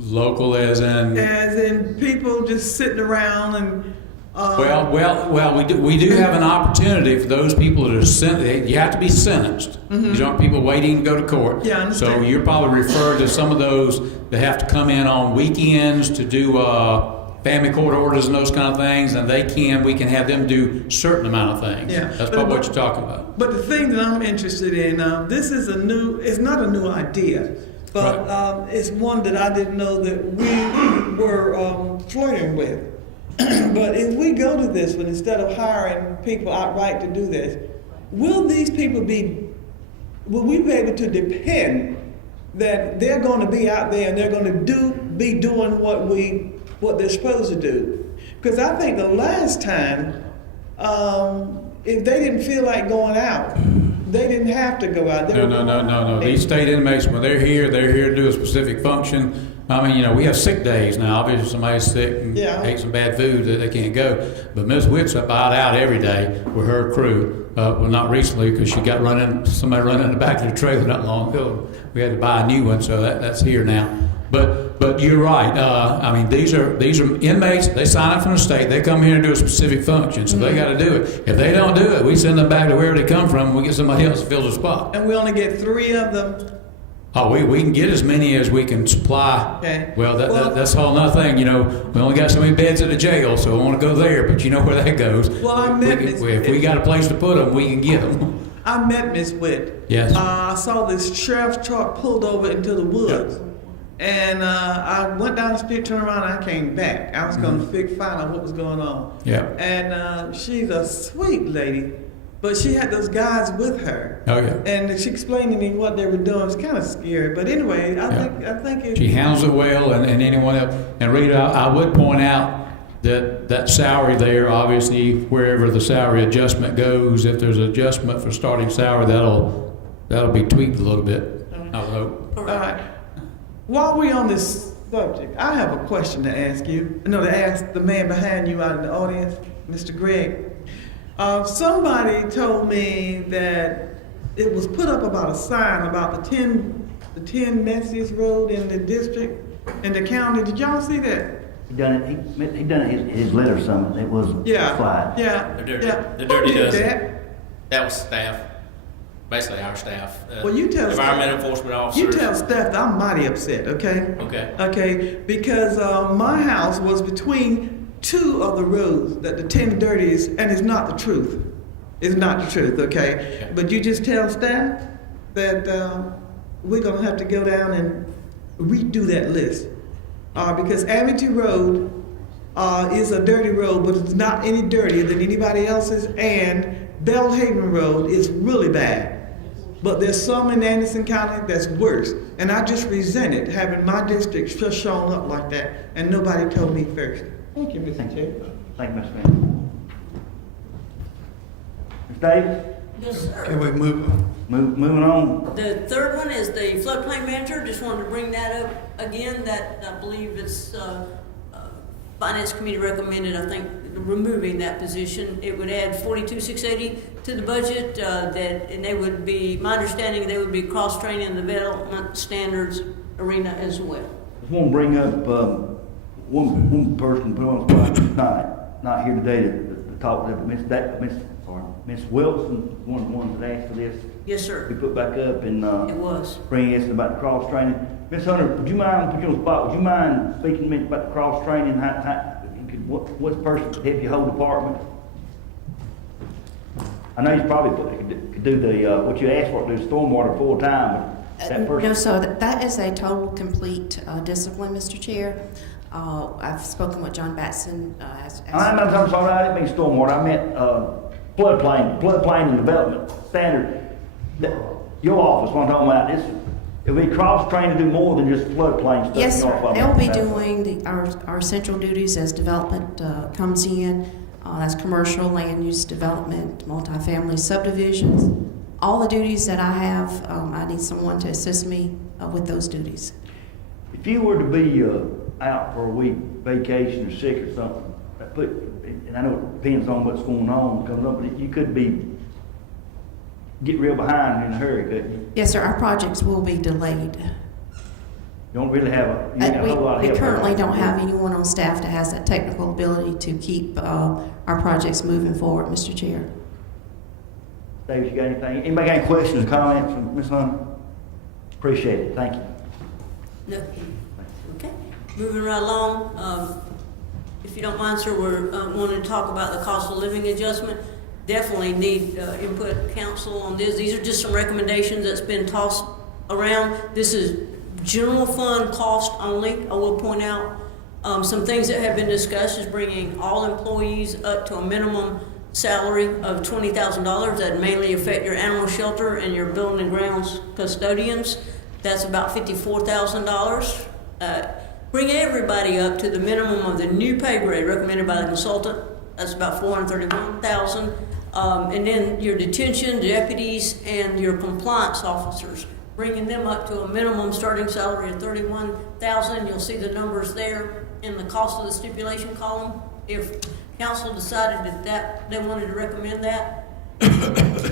Local as in. As in people just sitting around and. Well, we do have an opportunity for those people that are sentenced. You have to be sentenced. These aren't people waiting to go to court. Yeah, I understand. So you're probably referred to some of those that have to come in on weekends to do family court orders and those kind of things, and we can have them do a certain amount of things. Yeah, That's probably what you're talking about. But the thing that I'm interested in, this is it's not a new idea, but it's one that I didn't know that we were flirting with. But if we go to this one, instead of hiring people outright to do this, will we be able to depend that they're going to be out there and they're going to be doing what they're supposed to do? Because I think the last time, if they didn't feel like going out, they didn't have to go out. No. These state inmates, when they're here to do a specific function. We have sick days now. Obviously, somebody's sick and ate some bad food that they can't go. But Ms. Witt's out every day with her crew. Well, not recently because she got somebody running in the back of the trailer not long ago. We had to buy a new one, so that's here now. But you're right. These are inmates. They sign up from the state. They come here to do a specific function, so they got to do it. If they don't do it, we send them back to wherever they come from. We get somebody else to fill the spot. And we only get 3 of them. Oh, we can get as many as we can supply. Okay. Well, that's a whole nother thing. We only got so many beds at the jail, so I want to go there. But you know where that goes. Well, I met Ms. If we got a place to put them, we can get them. I met Ms. Witt. Yes. I saw this sheriff's truck pulled over into the woods. And I went down the street, turned around, and I came back. I was going to find out what was going on. Yeah. And she's a sweet lady, but she had those guys with her. Oh yeah. And she explained to me what they were doing. It's kind of scary, but anyway, I think she handles it well, and anyone else. And Rita, I would point out, that salary there, obviously, wherever the salary adjustment goes, if there's an adjustment for starting salary, that'll be tweaked a little bit, I would hope. All right. While we're on this subject, I have a question to ask you. No, to ask the man behind you out in the audience, Mr. Gregg. Somebody told me that it was put up about a sign about the 10 messiest road in the district, in the county. Did y'all see that? He done it, he done it his letter summit, it was a slide. Yeah. The dirty, yeah. the Who dirty did dozen. that? That was staff, basically our staff. Well, you tell environmental enforcement officers. You tell Steph that I'm mighty upset, okay? Okay. Okay, because my house was between two of the roads, that the 10 dirties, and it's not the truth. It's not the truth, okay? Okay. But you just tell staff that we're gonna have to go down and redo that list. Because Amity Road is a dirty road, but it's not any dirtier than anybody else's, and Bellhaven Road is really bad. But there's some in Anderson County that's worse. And I just resented having my district just shown up like that, and nobody told me first. Thank you, Mr. Chair. Thank you, Mr. Manning. Ms. Davis, Yes, sir. Can we move on? moving on. The third one is the floodplain manager. Just wanted to bring that up again. That I believe it's Finance Committee recommended, I think, removing that position. It would add 42,680 to the budget. And they would be, my understanding, they would be cross-training the development standards arena as well. Just want to bring up one person put on the spot, not here today to talk to, Miss Wilson, one of the ones that asked for this. Yes, sir. We put back up and It was. bring us about the cross training. Miss Hunter, would you mind, put you on the spot, would you mind speaking to me about the cross training? What's the person to help you hold department? I know you probably could do the, what you asked for, do stormwater full time, but that person. No, so that is a total, complete discipline, Mr. Chair. I've spoken with John Batson. I'm sorry, I didn't mean stormwater, I meant floodplain and development standard. Your office, what I'm talking about, this, it'll be cross-trained to do more than just floodplain stuff. Yes, You know sir. what I'm They'll be talking about. doing our central duties as development comes in. That's commercial, land use development, multifamily subdivisions. All the duties that I have, I need someone to assist me with those duties. If you were to be out for a week, vacation or sick or something, and I know it depends on what's going on, comes up, but you could get real behind in a hurry, couldn't you? Yes, sir. Our projects will be delayed. You don't really have you ain't got a whole lot of We help. currently don't have anyone on staff that has that technical ability to keep our projects moving forward, Mr. Chair. Davis, you got anything? Anybody got any questions or comments from Ms. Hunter? Appreciate it, thank you. No. Okay. Moving right along. If you don't mind, sir, we're wanting to talk about the cost of living adjustment. Definitely need input council on this. These are just some recommendations that's been tossed around. This is general fund cost only. I will point out some things that have been discussed is bringing all employees up to a minimum salary of $20,000. That mainly affect your animal shelter and your building and grounds custodians. That's about $54,000. Bring everybody up to the minimum of the new pay grade recommended by the consultant. That's about $431,000. And then your detention deputies and your compliance officers, bringing them up to a minimum starting salary of $31,000. You'll see the numbers there in the cost of the stipulation column. If council decided that they wanted to recommend that,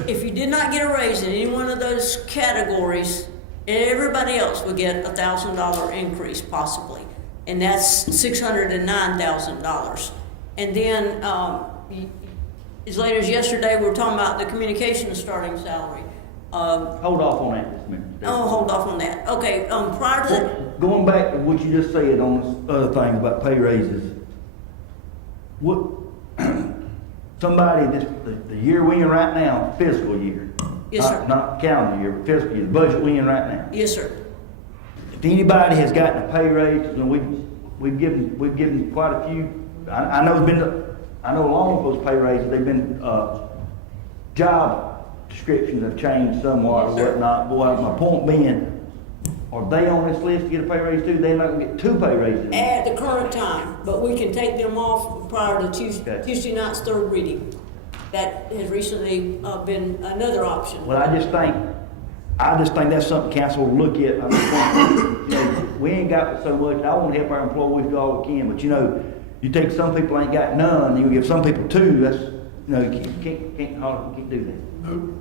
if you did not get a raise in any one of those categories, everybody else would get a $1,000 increase possibly, and that's $609,000. And then as late as yesterday, we were talking about the communications starting salary. Hold off on that just a minute. Oh, hold off on that. Okay, prior to that, Going back to what you just said on this other thing about pay raises, what, somebody, the year we in right now, fiscal year. Yes, sir. Not calendar year, but fiscal year, the budget we in right now. yes, sir. If anybody has gotten a pay raise, and we've given quite a few, I know along with those pay raises, they've been, job descriptions have changed somewhat or Yes, sir. whatnot. Boy, my point being, Are they on this list to get a pay raise too? They're not gonna get 2 pay raises. At the current time, but we can take them off prior to Okay. Tuesday night's third reading. That has recently been another option. Well, I just think that's something council will look at. I mean, you know, we ain't got so much, I want to help our employees do all we can, but you know, you take some people ain't got none, you give some people 2, that's, you know, you can't do that. Nope.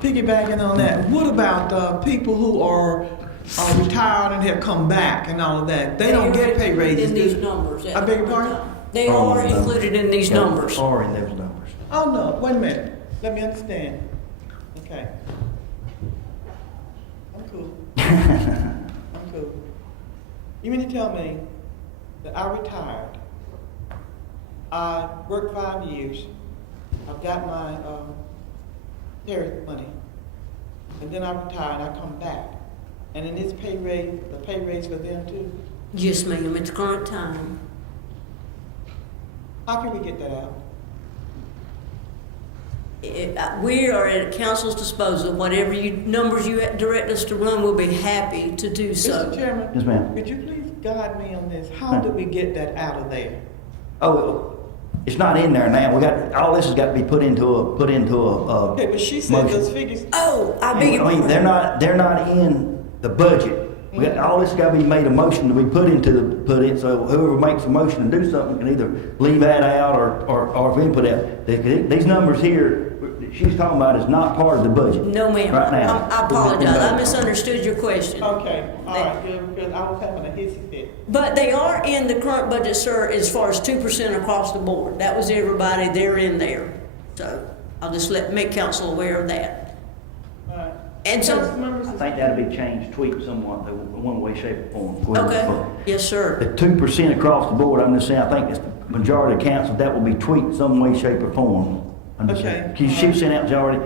Piggybacking on that, what about people who are retired and have come back and all of that? They don't get pay raises. In these numbers. I beg your pardon? They are included in these numbers. Are in those numbers. Oh, no, wait a minute. Let me understand. Okay. I'm cool. I'm cool. You mean to tell me that I retired, I worked 5 years, I've got my tariff money, and then I retire and I come back, and in this pay raise, the pay raise for them too? Yes, ma'am, at the current time. How can we get that out? We are at council's disposal. Whatever numbers you direct us to run, we'll be happy to do so. Mr. Chairman? Yes, ma'am. Could you please guide me on this? How do we get that out of there? Oh, it's not in there now. All this has got to be put into a Okay, but she said motion. those figures. Oh, I beg your I mean, pardon. they're not in the budget. All this got to be made a motion to be put in, so whoever makes a motion to do something can either leave that out or input that. These numbers here, that she's talking about is not part of the budget. No, ma'am. Right now. I apologize. I misunderstood your question. Okay, all right, good, because I was having a hissy fit. But they are in the current budget, sir, as far as 2% across the board. That was everybody, they're in there. So I'll just make council aware of that. All right. And so, I think that'll be changed, tweaked somewhat, in one way, shape, or form. okay, yes, sir. The 2% across the board, I'm just saying, I think it's the majority of council, that will be tweaked some way, shape, or form. I'm just saying. Okay. She was sent out majority,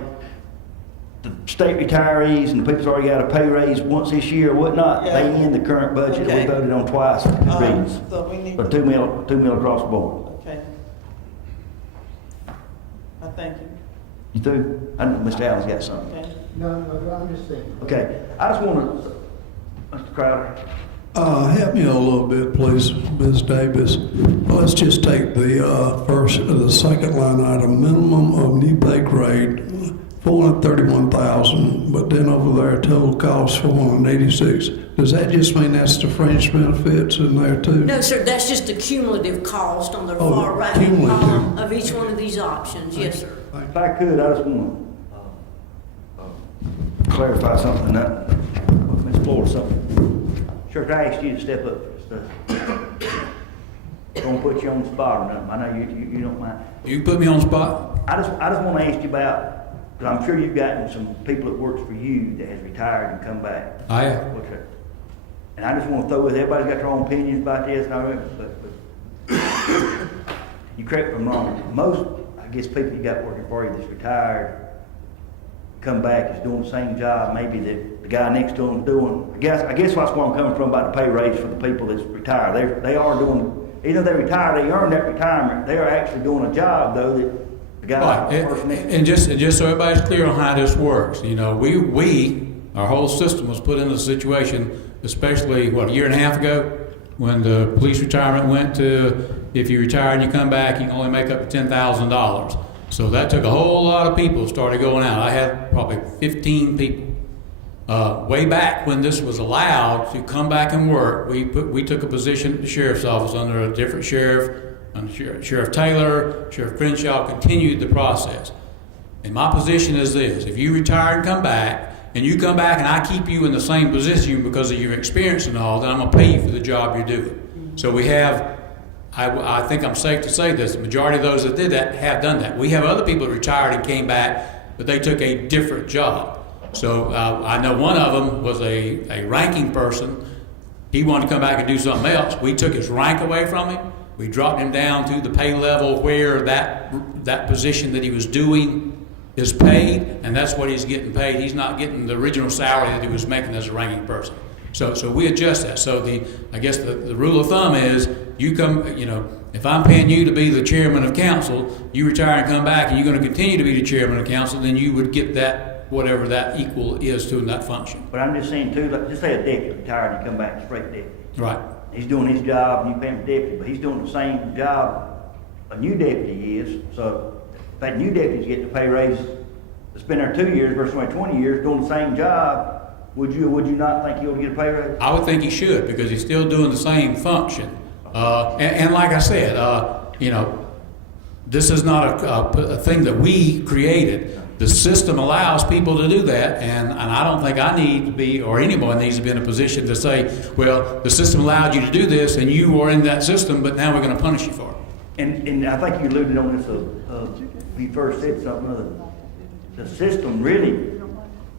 the state retirees and the people's already got a pay raise once this year or whatnot, Yeah. they in the current budget that we Okay. voted on twice in readings. So we need. For 2 mil across the board. Okay. I thank you. You through? I know Mr. Allen's got something. Okay. No, I'm just saying. Okay, I just want to, Mr. Crowder, Help me a little bit, please, Ms. Davis. Let's just take the second line item, minimum of new pay grade, $431,000, but then over there, total cost $486. Does that just mean that's the fringe benefits in there too? No, sir, that's just the cumulative cost on the Oh, far right cumulative. column of each one of these options. Yes, sir. if I could, I just want to clarify something that Ms. Flora something. Sure, I asked you to step up for this stuff. Don't put you on the spot or nothing. I know you don't mind. You put me on the spot? I just want to ask you about, because I'm sure you've gotten some people that works for you that has retired and come back. I have. What's that? And I just want to throw with, everybody's got their own opinions about this and all that, but you correct me if I'm wrong. Most, I guess, people you got working for you that's retired, come back is doing the same job maybe that the guy next to him is doing. I guess that's where I'm coming from about the pay raise for the people that's retired. They are doing, even though they retire, they earn that retirement. They are actually doing a job though that the guy, Right. the person next to him. And just so everybody's clear on how this works, you know, our whole system was put in a situation, especially, a year and a half ago, when the police retirement went to, if you retire and you come back, you can only make up to $10,000. So that took a whole lot of people started going out. I had probably 15 people. Way back when this was allowed to come back and work, we took a position at the sheriff's office under a different sheriff, under Sheriff Taylor, Sheriff Crenshaw continued the process. And my position is this: if you retire and come back, and I keep you in the same position because of your experience and all, then I'm gonna pay you for the job you're doing. So we have. I think I'm safe to say this, the majority of those that did that have done that. We have other people that retired and came back, but they took a different job. So I know one of them was a ranking person. He wanted to come back and do something else. We took his rank away from him. We dropped him down to the pay level where that position that he was doing is paid, and that's what he's getting paid. He's not getting the original salary that he was making as a ranking person. So we adjust that. So I guess the rule of thumb is you come, if I'm paying you to be the chairman of council, you retire and come back and you're going to continue to be the chairman of council, then you would get that whatever that equal is to in that function. But I'm just saying too, like, just say a deputy retired and he come back straight deputy. Right. He's doing his job and you pay him deputy, but he's doing the same job a new deputy is. So if that new deputy's getting a pay raise that's been there 2 years versus only 20 years doing the same job, would you or would you not think he ought to get a pay raise? I would think he should, because he's still doing the same function. And like I said, you know, this is not a thing that we created. The system allows people to do that, and I don't think I need to be, or anyone needs to be in a position to say, well, the system allowed you to do this, and you are in that system, but now we're going to punish you for it. And I think you alluded on this when you first said something other. The system really,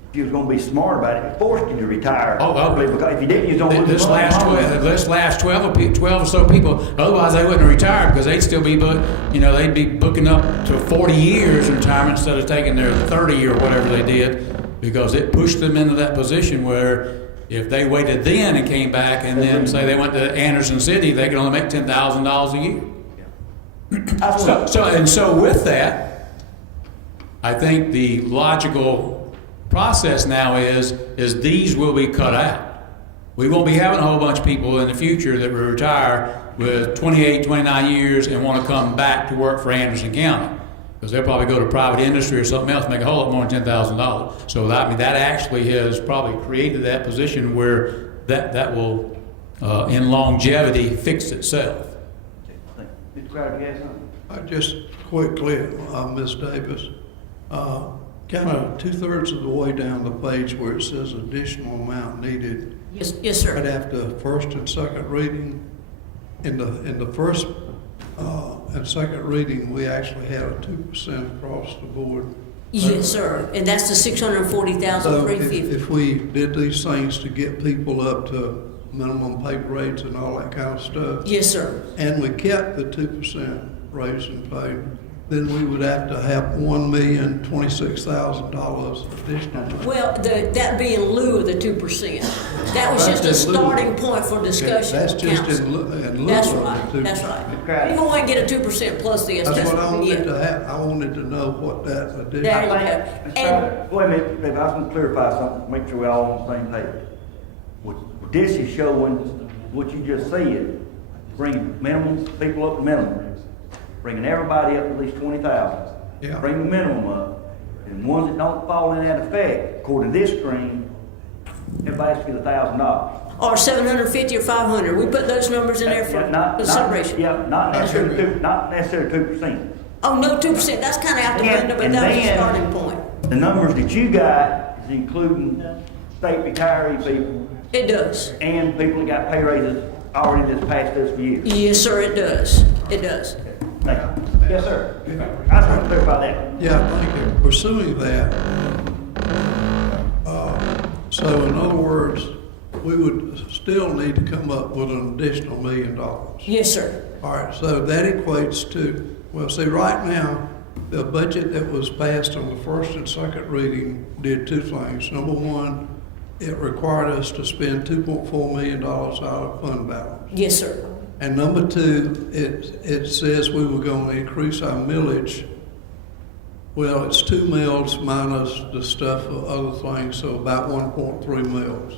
if you was going to be smart about it, forced you to retire. Because if you didn't, you don't. This last 12 or so people, otherwise they wouldn't retire, because they'd still be they'd be booking up to 40 years in retirement instead of taking their 30 or whatever they did, because it pushed them into that position where if they waited then and came back and then say they went to Anderson City, they could only make $10,000 a year. So with that, I think the logical process now is these will be cut out. We won't be having a whole bunch of people in the future that will retire with 28, 29 years and want to come back to work for Anderson County, because they'll probably go to private industry or something else, make a whole lot more than $10,000. So that actually has probably created that position where that will, in longevity, fix itself. Mr. Crowder, you have something? Just quickly, Ms. Davis, kind of 2/3 of the way down the page where it says additional amount needed. Yes, sir. Right after first and second reading, in the first and second reading, we actually had a 2% across the board. Yes, sir. And that's the So $640,350. if we did these things to get people up to minimum pay rates and all that kind of stuff, Yes, sir. and we kept the 2% raise in pay, then we would have to have $1,026,000 additional. Well, that be in lieu of the 2%. That was just a starting point for discussion. That's with just council. in lieu That's of the right, 2%. that's right. You go and get a 2% plus this. That's Just- what I wanted yeah. to have. I wanted to know what that There additional. you go. And, Wait a minute, Dave, I was going to clarify something, make sure we're all on the same page. What this is showing, what you just said, bringing people up to minimum, bringing everybody up to at least 20,000. Yeah. Bring the minimum up, and ones that don't fall in that effect, according to this screen, everybody has to get $1,000. or 750 or 500. We put those numbers in there for consideration. Not necessarily 2%. Oh, no, 2%. That's kind of out the window, but that was the starting point. The numbers that you got is including state retiree people It does. and people that got pay raises already this past fiscal year. Yes, sir, it does. It does. Thank you. Yes, sir. I just want to clarify that. Yeah, thank you. Pursuing that, so in other words, we would still need to come up with an additional $1 million. Yes, sir. All right, so that equates to, well, see, right now, the budget that was passed on the first and second reading did two things. Number one, it required us to spend $2.4 million out of fund balance. Yes, sir. And number two, it says we were going to increase our millage. Well, it's 2 mills minus the stuff of other things, so about 1.3 mills,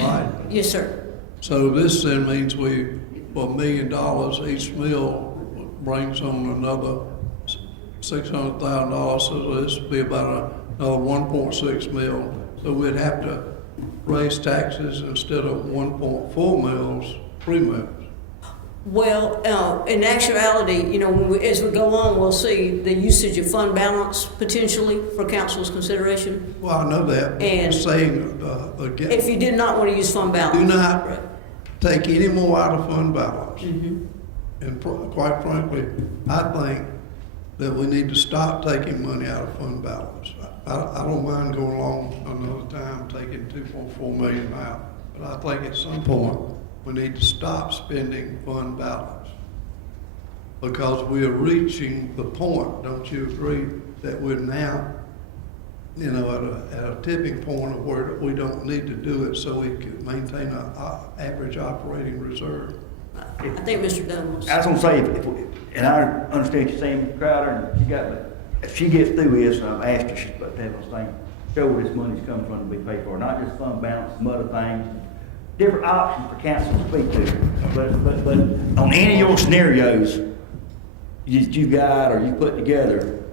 right? Yes, sir. So this then means for $1 million, each mill brings on another $600,000, so this would be about another 1.6 mil. So we'd have to raise taxes instead of 1.4 mills, 3 mills. Well, in actuality, as we go on, we'll see the usage of fund balance potentially for council's consideration. Well, I know that, but And I'm saying, again, If you did not want to use fund balance. do not Right. take any more out of fund balance. Mhm. And quite frankly, I think that we need to stop taking money out of fund balance. I don't mind going along another time taking 2.4 million out, but I think at some point we need to stop spending fund balance, because we are reaching the point, don't you agree, that we're now, at a tipping point of where we don't need to do it so we can maintain an average operating reserve. I think Mr. Dunn was. I was gonna say, and I understand you saying, Crowder, and if she gets through this, and I've asked her, she's about to have this thing show where this money's coming from to be paid for, not just fund balance, some other things, different options for council to speak to. But on any of your scenarios, you got or you put together,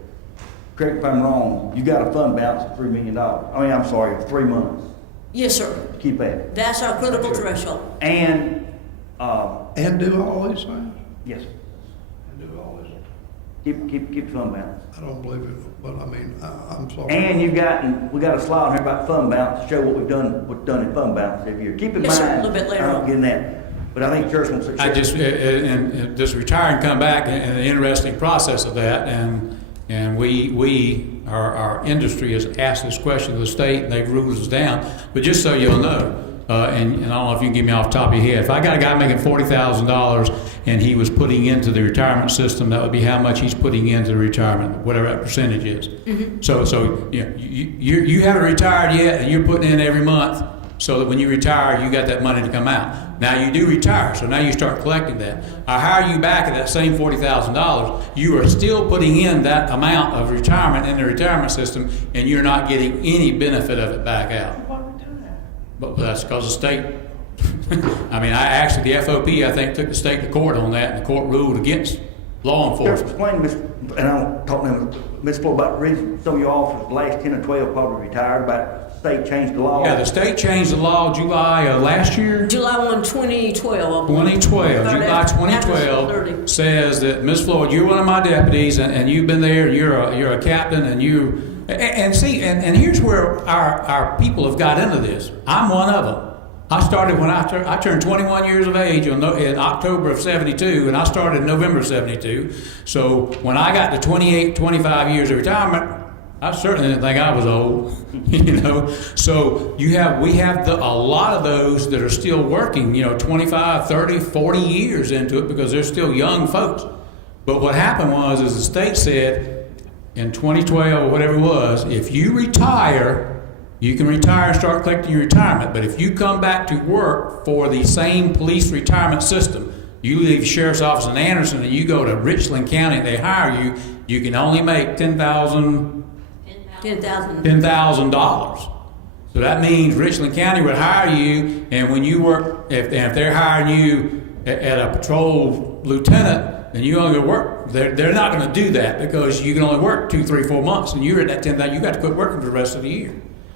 correct me if I'm wrong, you got a fund balance of $3 million. I mean, I'm sorry, 3 months. Yes, sir. Keep that. That's our critical threshold. And, And do all these things? yes, sir. And do all this? Keep fund balance. I don't believe it, but I mean, I'm sorry. And we got a slide on here about fund balance to show what's done in fund balance every year. Keep in Yes, sir, mind. a little bit later I'm on. getting that, but I think church wants to. I just, and just retire and come back, and the interesting process of that, and our industry has asked this question of the state, and they've ruled us down. But just so you'll know, and I don't know if you can give me off the top of your head, if I got a guy making $40,000 and he was putting into the retirement system, that would be how much he's putting into the retirement, whatever that percentage is. Mm-hmm. So you know, you haven't retired yet, and you're putting in every month, so that when you retire, you got that money to come out. Now you do retire, so now you start collecting that. I hire you back at that same $40,000. You are still putting in that amount of retirement in the retirement system, and you're not getting any benefit of it back out. But that's because the state. I mean, the FOP, I think, took the state to court on that, and the court ruled against law enforcement. Explain, and I don't talk to Ms. Flo about the reason some of your officers, the last 10 or 12 probably retired, about the state changed the law. Yeah, the state changed the law July last year. July 1, 2012. I believe. 2012, July After 2012 30. says that, Ms. Floyd, you're one of my deputies, and you've been there, and you're a captain, and here's where our people have got into this. I'm one of them. I started when I turned 21 years of age in October of 72, and I started in November of 72. So when I got to 28, 25 years of retirement, I certainly didn't think I was old, you know. So we have a lot of those that are still working, 25, 30, 40 years into it because they're still young folks. But what happened is the state said in 2012 or whatever it was, if you retire, you can retire and start collecting your retirement. But if you come back to work for the same police retirement system, you leave the sheriff's office in Anderson and you go to Richland County and they hire you, you can only make $10,000. So that means Richland County would hire you, and when you work, if they're hiring you at a patrol lieutenant, then you only go work. They're not going to do that because you can only work 2, 3, 4 months, and you're at that 10,000. You got to quit working for the rest of the year.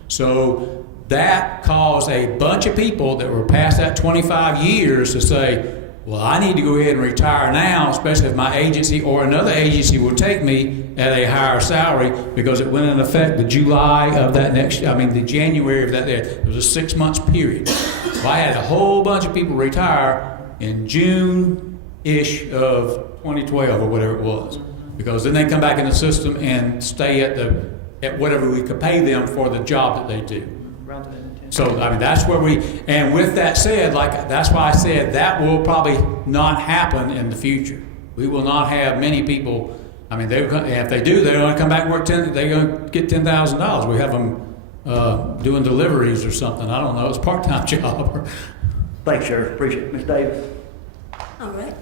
So that caused a bunch of people that were past that 25 years to say, well, I need to go ahead and retire now, especially if my agency or another agency will take me at a higher salary, because it went in effect the January of that year. It was a 6 months period. So I had a whole bunch of people retire in June-ish of 2012 or whatever it was, because then they come back in the system and stay at whatever we could pay them for the job that they do. So, I mean, that's where and with that said, that's why I said that will probably not happen in the future. We will not have many people, I mean, if they do, they're going to come back and work they're going to get $10,000. We have them doing deliveries or something. I don't know, it's a part-time job. Thanks, Sheriff, appreciate it. Ms. Davis? All right,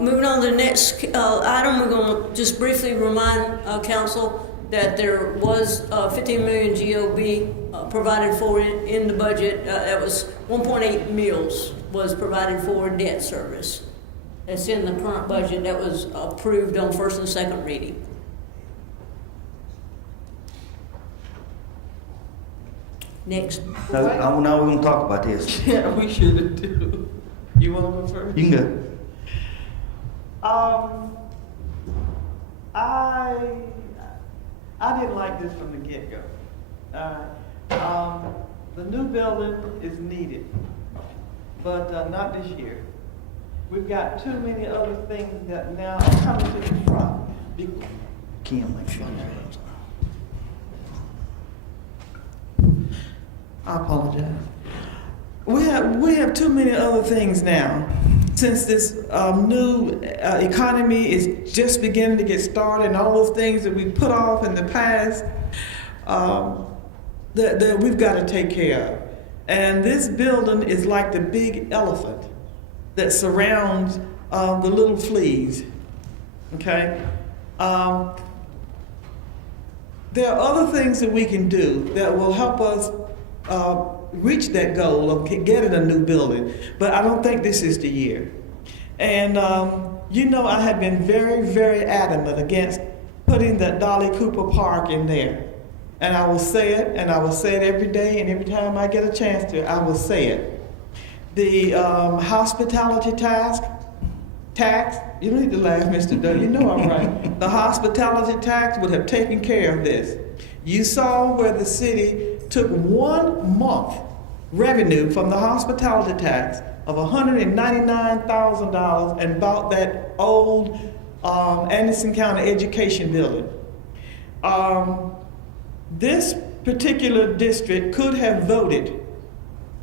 moving on to the next item, we're going to just briefly remind council that there was 15 million GOB provided for in the budget. That was 1.8 mils was provided for debt service. That's in the current budget that was approved on first and second reading. Next. Now we're going to talk about this. Yeah, we should do. You want to go first? You can go. I didn't like this from the get-go. The new building is needed, but not this year. We've got too many other things that now are coming to the front. Kim, make sure. I apologize. We have too many other things now. Since this new economy is just beginning to get started, and all those things that we put off in the past, that we've got to take care of. And this building is like the big elephant that surrounds the little fleas. Okay. there are other things that we can do that will help us reach that goal of getting a new building, but I don't think this is the year. And you know, I have been very, very adamant against putting that Dolly Cooper Park in there. And I will say it, and I will say it every day, and every time I get a chance to, I will say it. The hospitality tax, you don't need to laugh, Mr. Dunn, you know I'm right. The hospitality tax would have taken care of this. You saw where the city took 1 month revenue from the hospitality tax of $199,000 and bought that old Anderson County Education Building. This particular district could have voted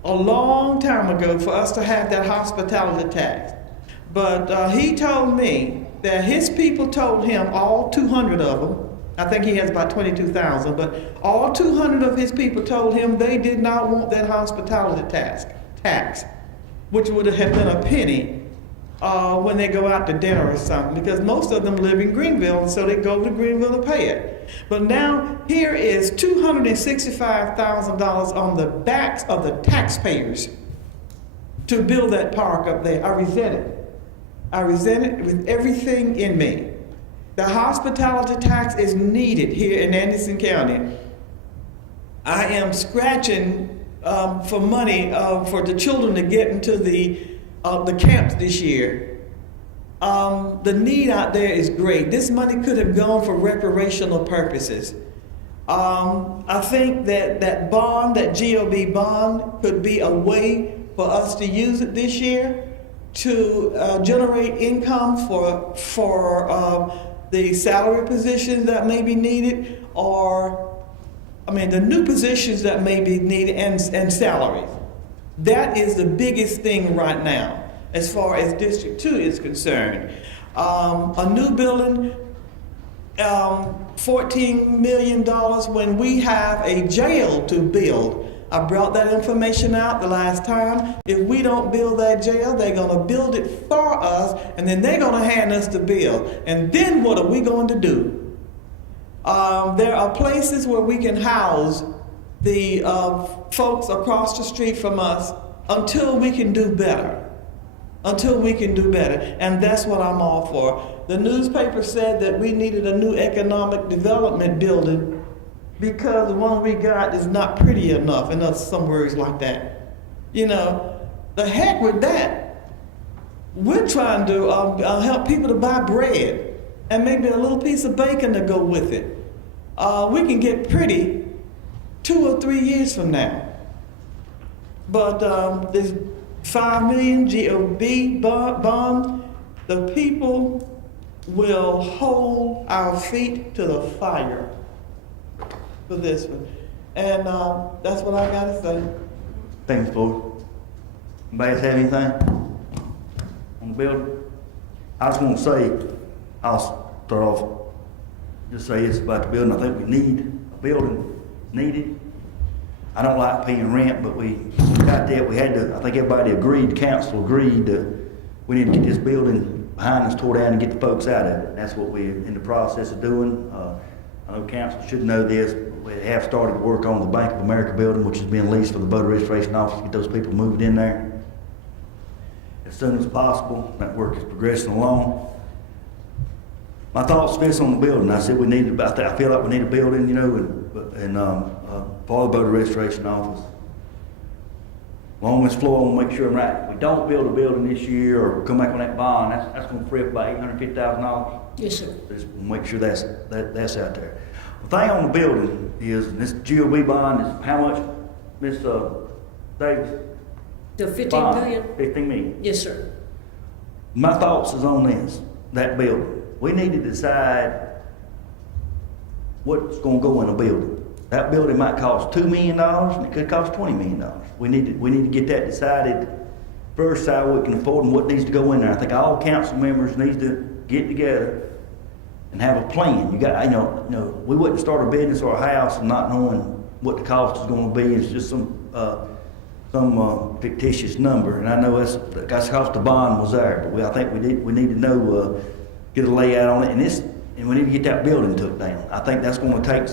a long time ago for us to have that hospitality tax. But he told me that his people told him, all 200 of them, I think he has about 22,000, but all 200 of his people told him they did not want that hospitality tax, which would have been a penny when they go out to dinner or something, because most of them live in Greenville, and so they go to Greenville to pay it. But now here is $265,000 on the backs of the taxpayers to build that park up there. I resent it. I resent it with everything in me. The hospitality tax is needed here in Anderson County. I am scratching for money for the children to get into the camps this year. The need out there is great. This money could have gone for recreational purposes. I think that bond, that GOB bond, could be a way for us to use it this year to generate income for the salary positions that may be needed, the new positions that may be needed and salaries. That is the biggest thing right now as far as District 2 is concerned. A new building, $14 million when we have a jail to build. I brought that information out the last time. If we don't build that jail, they're going to build it for us, and then they're going to hand us the bill. And then what are we going to do? There are places where we can house the folks across the street from us until we can do better. Until we can do better. And that's what I'm all for. The newspaper said that we needed a new economic development building because the one we got is not pretty enough, and some words like that. You know, the heck with that. We're trying to help people to buy bread and maybe a little piece of bacon to go with it. We can get pretty 2 or 3 years from now. But there's $5 million GOB bond. The people will hold our feet to the fire for this one. And that's what I gotta say. Thanks, Floyd. Anybody else have anything on the building? I just want to say, I'll start off, just say this about the building. I think we need a building, needed. I don't like paying rent, but we got that. We had to, I think everybody agreed, council agreed that we need to get this building behind us tore down and get the folks out of it. That's what we're in the process of doing. I know council should know this, but we have started work on the Bank of America building, which is being leased for the voter registration office, to get those people moved in there as soon as possible. That work is progressing along. My thoughts on this on the building, I said we need, I feel like we need a building, you know, and for the voter registration office. Along this floor, I want to make sure I'm right. If we don't build a building this year or come back on that bond, that's going to free up about $850,000. Yes, sir. Just make sure that's out there. The thing on the building is, and this GOB bond is how much, Ms. Davis? The 15 Bond, million? 15 million. Yes, sir. My thoughts is on this, that building. We need to decide what's going to go in a building. That building might cost $2 million, and it could cost $20 million. We need to get that decided first, how we can afford and what needs to go in there. I think all council members need to get together and have a plan. You got, you know, we wouldn't start a business or a house and not knowing what the cost is going to be. It's just some fictitious number, and I know that's cost the bond was there. But I think we need to know, get a layout on it. And and we need to get that building took down. I think that's gonna take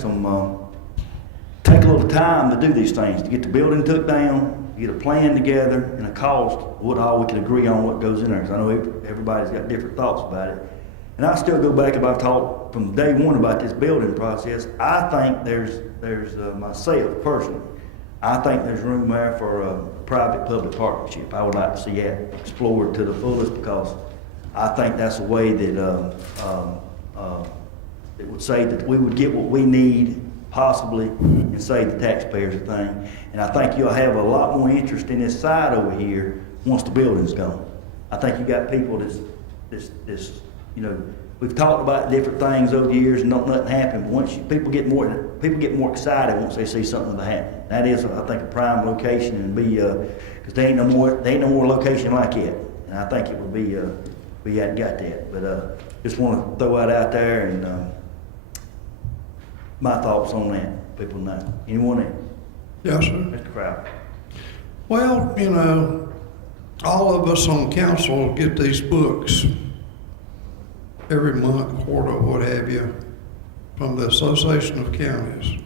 take a little time to do these things, to get the building took down, get a plan together, and a cost, what all we can agree on what goes in there. 'Cause I know everybody's got different thoughts about it. And I still go back, if I've talked from day one about this building process, I think there's myself personally, I think there's room there for a private-public partnership. I would like to see that explored to the fullest, because I think that's a way that it would say that we would get what we need possibly and save the taxpayers a thing. And I think you'll have a lot more interest in this side over here once the building's gone. I think you got people that's you know, we've talked about different things over the years and nothing happened. But once people get more excited once they see something happen. That is, I think, a prime location, and because there ain't no more location like it. And I think it would be we hadn't got that. But just want to throw that out there, and my thoughts on that. People know. Anyone else? Yes, sir. Mr. Crowder. Well, you know, all of us on council get these books every month, quarter, what have you, from the Association of Counties.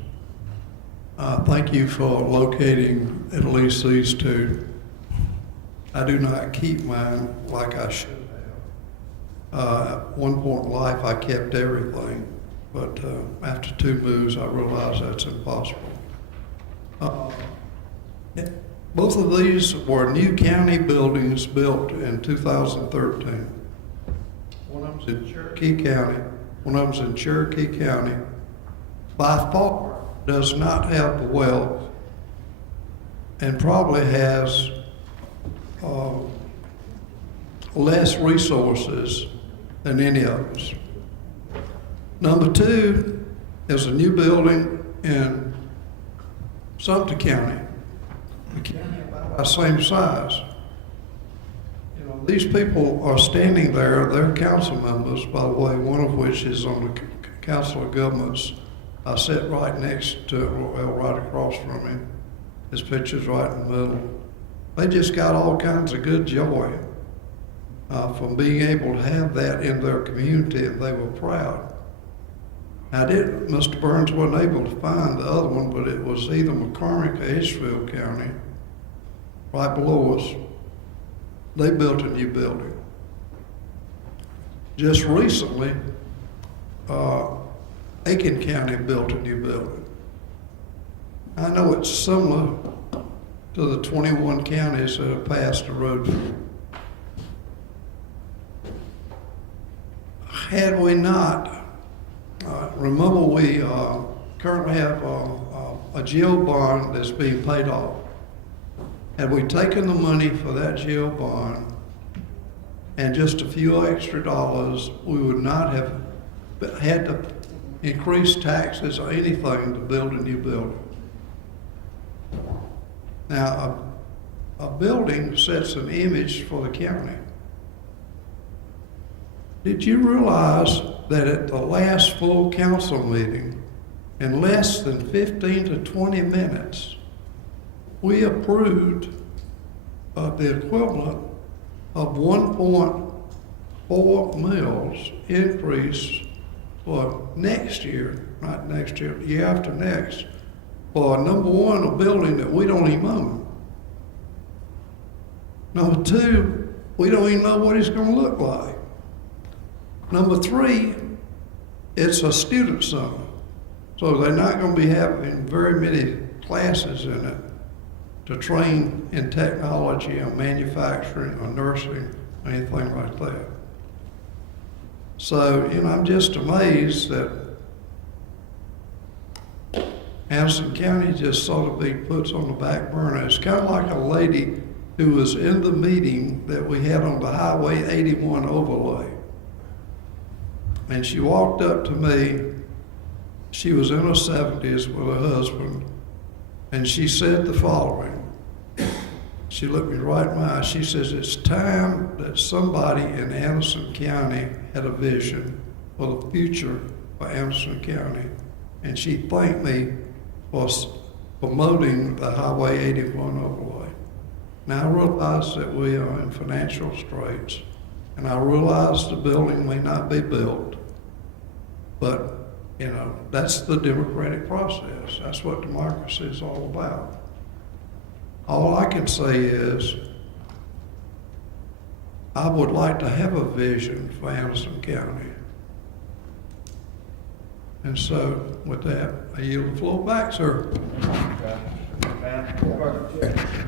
Thank you for locating at least these two. I do not keep mine like I should have. At one point in life, I kept everything, but after 2 moves, I realized that's impossible. Both of these were new county buildings built in 2013. One of them's in Cherokee County. One of them's in Cherokee County. By far does not have the wealth and probably has less resources than any of us. Number 2 is a new building in Sumter County. The county about the same size. You know, these people are standing there, they're council members, by the way, one of which is on the Council of Governments. I sit right next to, well, right across from him. His picture's right in the middle. They just got all kinds of good joy from being able to have that in their community, and they were proud. Mr. Burns wasn't able to find the other one, but it was either McCormick or Edgefield County, right below us. They built a new building. Just recently, Aiken County built a new building. I know it's similar to the 21 counties that have passed the road. Had we not, remember we currently have a jail bond that's being paid off. Had we taken the money for that jail bond and just a few extra dollars, we would not have had to increase taxes or anything to build a new building. Now, a building sets an image for the county. Did you realize that at the last full council meeting, in less than 15 to 20 minutes, we approved the equivalent of 1.4 mils increase for next year, not next year, the year after next, for number 1, a building that we don't even own. Number 2, we don't even know what it's going to look like. Number 3, it's a student center. So they're not going to be having very many classes in it to train in technology or manufacturing or nursing or anything like that. So, you know, I'm just amazed that Anderson County just sort of being put on the back burner. It's kind of like a lady who was in the meeting that we had on the Highway 81 overlay. And she walked up to me. She was in her 70s with her husband, and she said the following. She looked me right in my eyes. She says, it's time that somebody in Anderson County had a vision for the future for Anderson County. And she thanked me for promoting the Highway 81 overlay. Now I realize that we are in financial straits, and I realize the building may not be built. But, you know, that's the democratic process. That's what democracy is all about. All I can say is, I would like to have a vision for Anderson County. And so, with that, I yield the floor back, sir.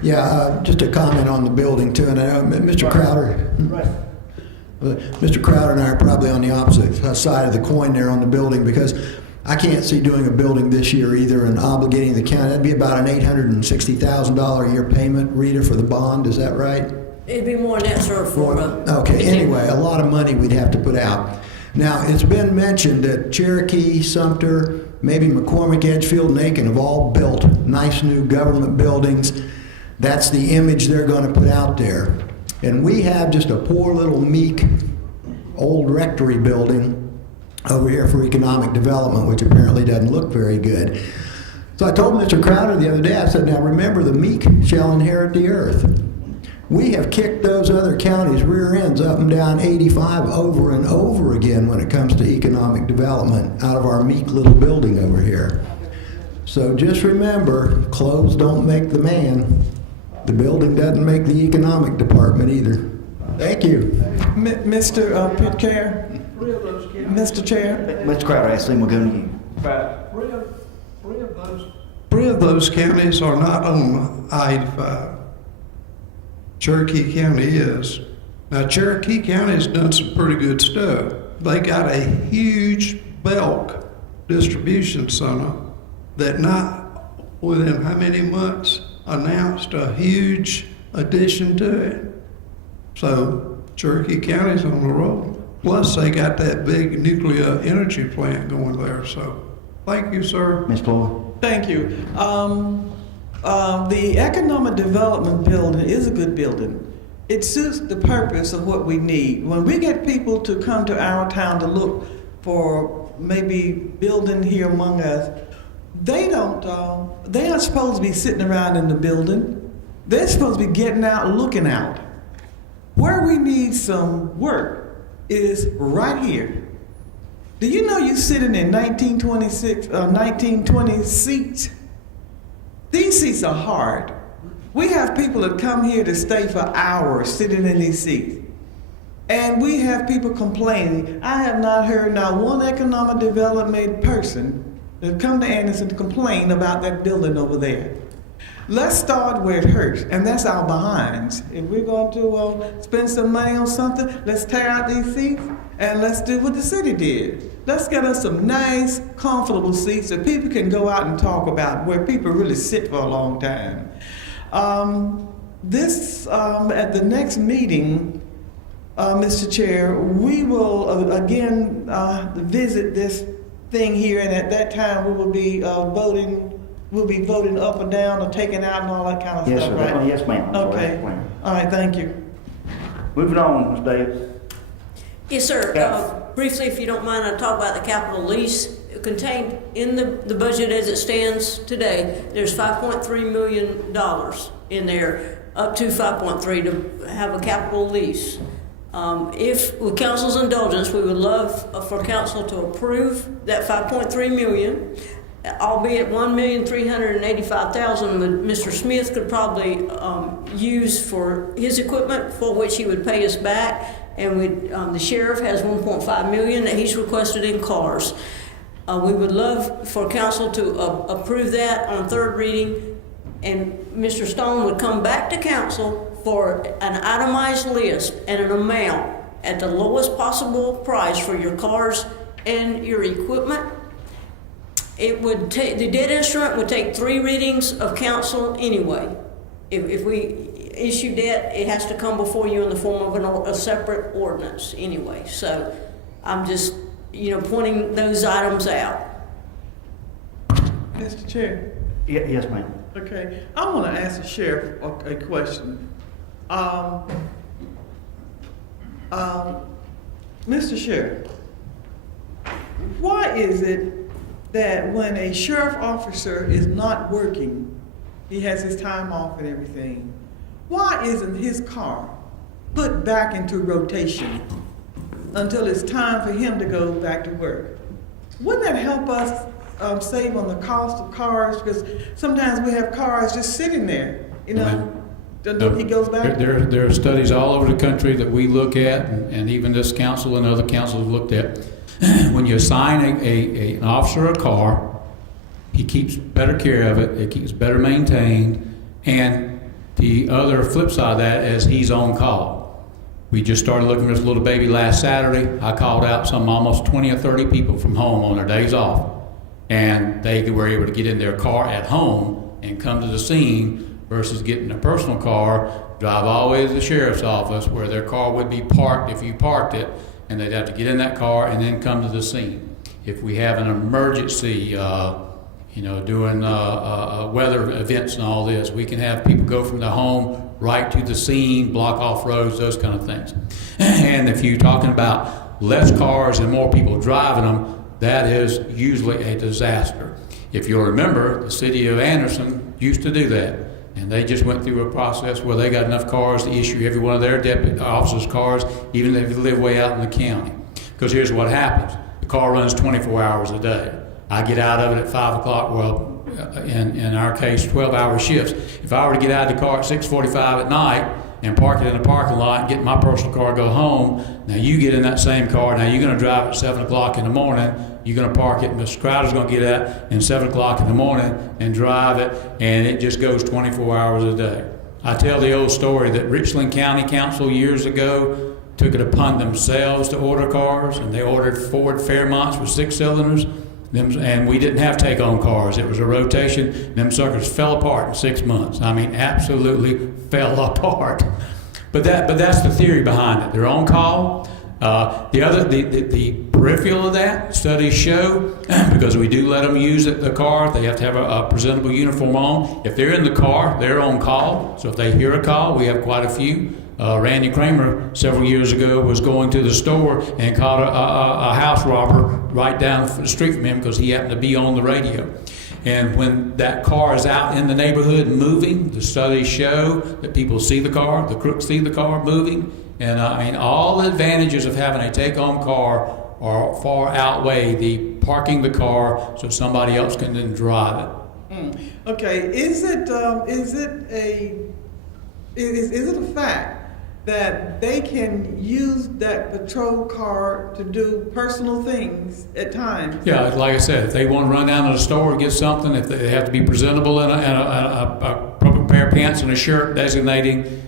Yeah, just a comment on the building too, and I know Mr. Crowder. Mr. Crowder and I are probably on the opposite side of the coin there on the building, because I can't see doing a building this year either and obligating the county. That'd be about an $860,000 a year payment, Rita, for the bond. Is that right? It'd be more than that, sir, for Okay, anyway, a lot of money we'd have to put out. Now, it's been mentioned that Cherokee, Sumter, maybe McCormick, Edgefield, and Aiken have all built nice new government buildings. That's the image they're going to put out there. And we have just a poor little meek old rectory building over here for economic development, which apparently doesn't look very good. So I told Mr. Crowder the other day, I said, now remember, the meek shall inherit the earth. We have kicked those other counties' rear ends up and down 85 over and over again when it comes to economic development out of our meek little building over here. So just remember, clothes don't make the man. The building doesn't make the economic department either. Thank you. Mr. Pitcairn? Mr. Chair? Mr. Crowder, I assume we'll go to you. Three of those counties are not on I-85. Cherokee County is. Now, Cherokee County has done some pretty good stuff. They got a huge bulk distribution center that not within how many months announced a huge addition to it. So Cherokee County's on the road. Plus, they got that big nuclear energy plant going there. So thank you, sir. Ms. Floyd? Thank you. The Economic Development Building is a good building. It suits the purpose of what we need. When we get people to come to our town to look for maybe building here among us, they aren't supposed to be sitting around in the building. They're supposed to be getting out and looking out. Where we need some work is right here. Do you know you're sitting in 1920 seats? These seats are hard. We have people that come here to stay for hours sitting in these seats. And we have people complaining. I have not heard not one economic development person that come to Anderson to complain about that building over there. Let's start where it hurts, and that's our behinds. If we're going to spend some money on something, let's tear out these seats and let's do what the city did. Let's get us some nice, comfortable seats that people can go out and talk about, where people really sit for a long time. At the next meeting, Mr. Chair, we will again visit this thing here, and at that time we will be voting. We'll be voting up or down or taking out and all that kind of Yes, stuff, sir. right? Yes, ma'am. Okay. Yes, ma'am. All right, thank you. Moving on, Ms. Davis. Yes, sir. Yeah. Briefly, if you don't mind, I'll talk about the capital lease. Contained in the budget as it stands today, there's $5.3 million in there, up to 5.3 to have a capital lease. If, with council's indulgence, we would love for council to approve that $5.3 million, albeit $1,385,000 Mr. Smith could probably use for his equipment, for which he would pay us back. And the sheriff has $1.5 million that he's requested in cars. We would love for council to approve that on third reading, and Mr. Stone would come back to council for an itemized list and an amount at the lowest possible price for your cars and your equipment. It would take, the debt instrument would take 3 readings of council anyway. If we issue debt, it has to come before you in the form of a separate ordinance anyway. So I'm just, pointing those items out. Mr. Chair. Yes, ma'am. Okay, I want to ask the sheriff a question. Mr. Sheriff, why is it that when a sheriff officer is not working, he has his time off and everything, why isn't his car put back into rotation until it's time for him to go back to work? wouldn't that help us save on the cost of cars? Because sometimes we have cars just sitting there, you know? He goes back. There are studies all over the country that we look at, and even this council and other councils have looked at. When you assign an officer a car, he keeps better care of it, it keeps better maintained, and the other flip side of that is he's on call. We just started looking at this little baby last Saturday. I called out some almost 20 or 30 people from home on their days off, and they were able to get in their car at home and come to the scene versus getting a personal car, drive all the way to the sheriff's office where their car would be parked if you parked it, and they'd have to get in that car and then come to the scene. If we have an emergency, doing weather events and all this, we can have people go from their home right to the scene, block off roads, those kind of things. And if you're talking about less cars and more people driving them, that is usually a disaster. If you'll remember, the city of Anderson used to do that. And they just went through a process where they got enough cars to issue every one of their deputy officers' cars, even if they live way out in the county. Because here's what happens. The car runs 24 hours a day. I get out of it at 5 o'clock, well, in our case, 12-hour shifts. If I were to get out of the car at 6:45 at night and park it in a parking lot and get in my personal car, go home, now you get in that same car, now you're going to drive at 7 o'clock in the morning, you're going to park it, and Mr. Crowder's going to get out at 7 o'clock in the morning and drive it, and it just goes 24 hours a day. I tell the old story that Richland County Council years ago took it upon themselves to order cars, and they ordered Ford Fairmonts with 6 cylinders, and we didn't have take-home cars. It was a rotation. Them suckers fell apart in 6 months. I mean, absolutely fell apart. But that's the theory behind it. They're on call. The peripheral of that, studies show, because we do let them use the car, they have to have a presentable uniform on. If they're in the car, they're on call. So if they hear a call, we have quite a few. Randy Kramer several years ago was going to the store and caught a house robber right down the street from him because he happened to be on the radio. And when that car is out in the neighborhood moving, the studies show that people see the car, the crooks see the car moving. And all the advantages of having a take-home car far outweigh the parking the car so somebody else can then drive it. Okay, is it a fact that they can use that patrol car to do personal things at times? Yeah, like I said, if they want to run down to the store and get something, if they have to be presentable in a proper pair of pants and a shirt designating.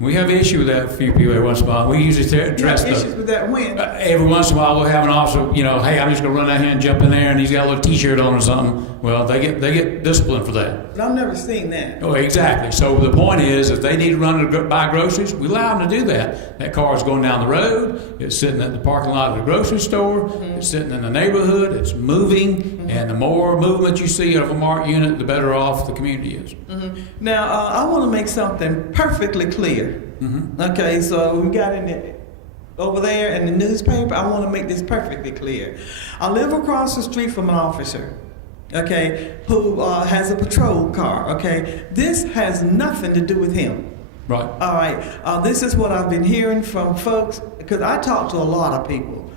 We have an issue with that. A few people every once in a while. We usually address those. Issues with that when? Every once in a while, we'll have an officer. Hey, I'm just going to run out here and jump in there, and he's got a little T-shirt on or something. Well, they get disciplined for that. But I've never seen that. Oh, exactly. So the point is, if they need to run to buy groceries, we allow them to do that. That car is going down the road. It's sitting at the parking lot of the grocery store. Mm-hmm. It's sitting in the neighborhood. It's moving, mm-hmm. And the more movement you see of a marked unit, the better off the community is. Mm-hmm. Now, I want to make something perfectly clear. Mm-hmm. Okay, so we got over there in the newspaper. I want to make this perfectly clear. I live across the street from an officer, okay, who has a patrol car, okay? This has nothing to do with him. Right. All right. This is what I've been hearing from folks, because I talk to a lot of people.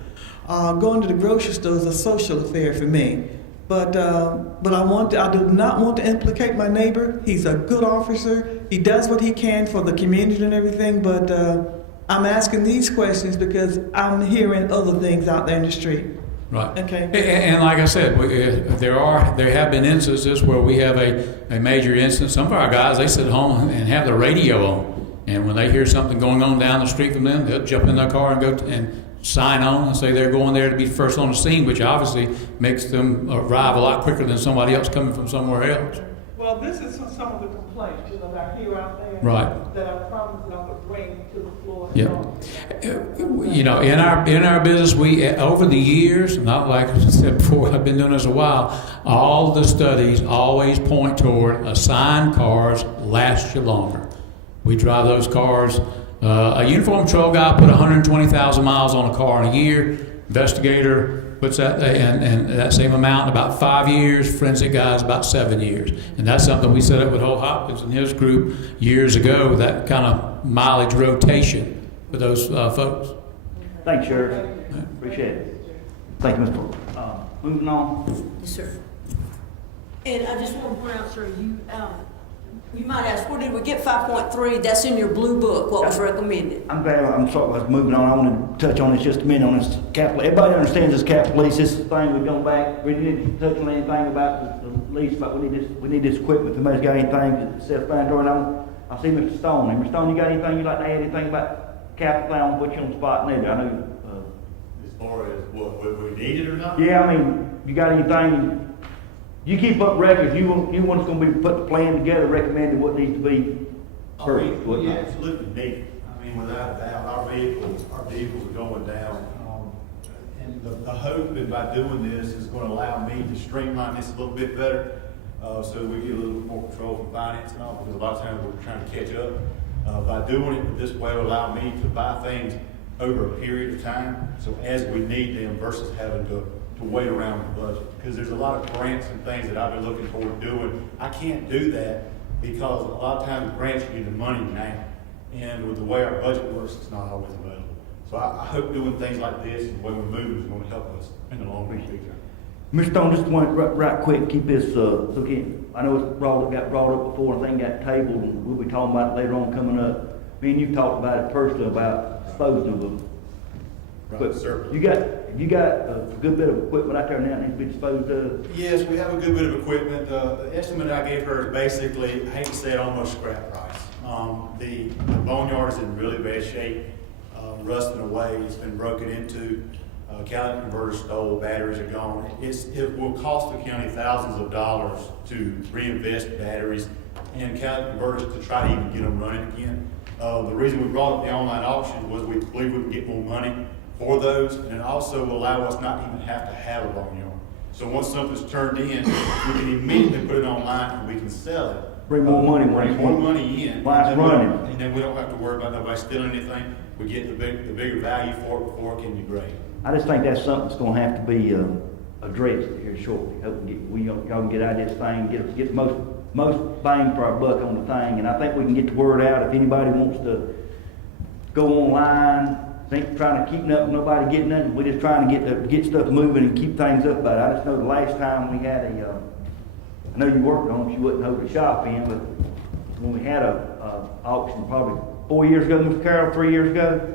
Going to the grocery store is a social affair for me. But I do not want to implicate my neighbor. He's a good officer. He does what he can for the community and everything. But I'm asking these questions because I'm hearing other things out there in the street. Right. Okay. And like I said, there have been instances where we have a major instance. Some of our guys, they sit home and have the radio on, and when they hear something going on down the street from them, they'll jump in their car and go and sign on and say they're going there to be first on the scene, which obviously makes them arrive a lot quicker than somebody else coming from somewhere else. Well, this is some of the complaints that I hear out there. Right. That I promised I would bring to the floor. Yeah. In our business, we over the years, not like I said before, I've been doing this a while. All the studies always point toward assigned cars last you longer. We drive those cars. A uniform patrol guy put 120,000 miles on a car in a year. Investigator puts that and that same amount in about 5 years. Forensic guys about 7 years. And that's something we set up with Holt Hopkins and his group years ago. That kind of mileage rotation for those folks. Thanks, Sheriff. Appreciate it. Thank you, Mr. moving on. Yes, sir. And I just want to point out, sir, you might ask, where did we get 5.3? That's in your blue book, what was recommended. I'm glad, I'm sorry, I was moving on. I want to touch on this just a minute on this capital. Everybody understands this capital lease. This is the thing we've gone back. We didn't touch on anything about the lease, but we need this equipment. If anybody's got anything self-explanatory on, I see Mr. Stone. Mr. Stone, you got anything you'd like to add, anything about capital thing? I'll put you on the spot later. I know. As far as what we needed or not? Yeah, I mean, you got anything? You keep up records. You want us going to be put the plan together, recommending what needs to be. We absolutely need it. I mean, without a doubt, our vehicles are going down. And the hope that by doing this is going to allow me to streamline this a little bit better, so we get a little more control from finance and all, because a lot of times we're trying to catch up. By doing it this way, will allow me to buy things over a period of time, so as we need them versus having to wait around the budget. Because there's a lot of grants and things that I've been looking forward to doing. I can't do that because a lot of times grants you the money now. And with the way our budget works, it's not always available. So I hope doing things like this and the way we're moving is going to help us in the long run. Mr. Stone, just want right quick, keep this, so again, I know it's got brought up before, and thing got tabled, and we'll be talking about it later on coming up. Me and you talked about it personally, about disposing of them. But you got a good bit of equipment out there now that needs to be disposed of? Yes, we have a good bit of equipment. The estimate I gave her is basically, I hate to say it, almost scrap price. The boneyard is in really bad shape, rusting away. It's been broken into. Catalytic converters stole, batteries are gone. It will cost the county thousands of dollars to reinvest batteries and catalytic converters to try to even get them running again. The reason we brought up the online auction was we believe we can get more money for those, and it also will allow us not even have to have a boneyard. So once something's turned in, we can immediately put it online and we can sell it. Bring more money. Bring more money in. While it's running. And then we don't have to worry about nobody stealing anything. We get the bigger value for it before it can degrade. I just think that's something that's gonna have to be, addressed here shortly. Hope y'all can get out of this thing, get the most bang for our buck on the thing, and I think we can get the word out. If anybody wants to go online, trying to keep nothing, nobody getting nothing, we're just trying to get stuff moving and keep things up about it. I just know the last time we had I know you worked on it, you wouldn't hold the shop in, but when we had a auction probably 4 years ago, Mr. Carroll, 3 years ago,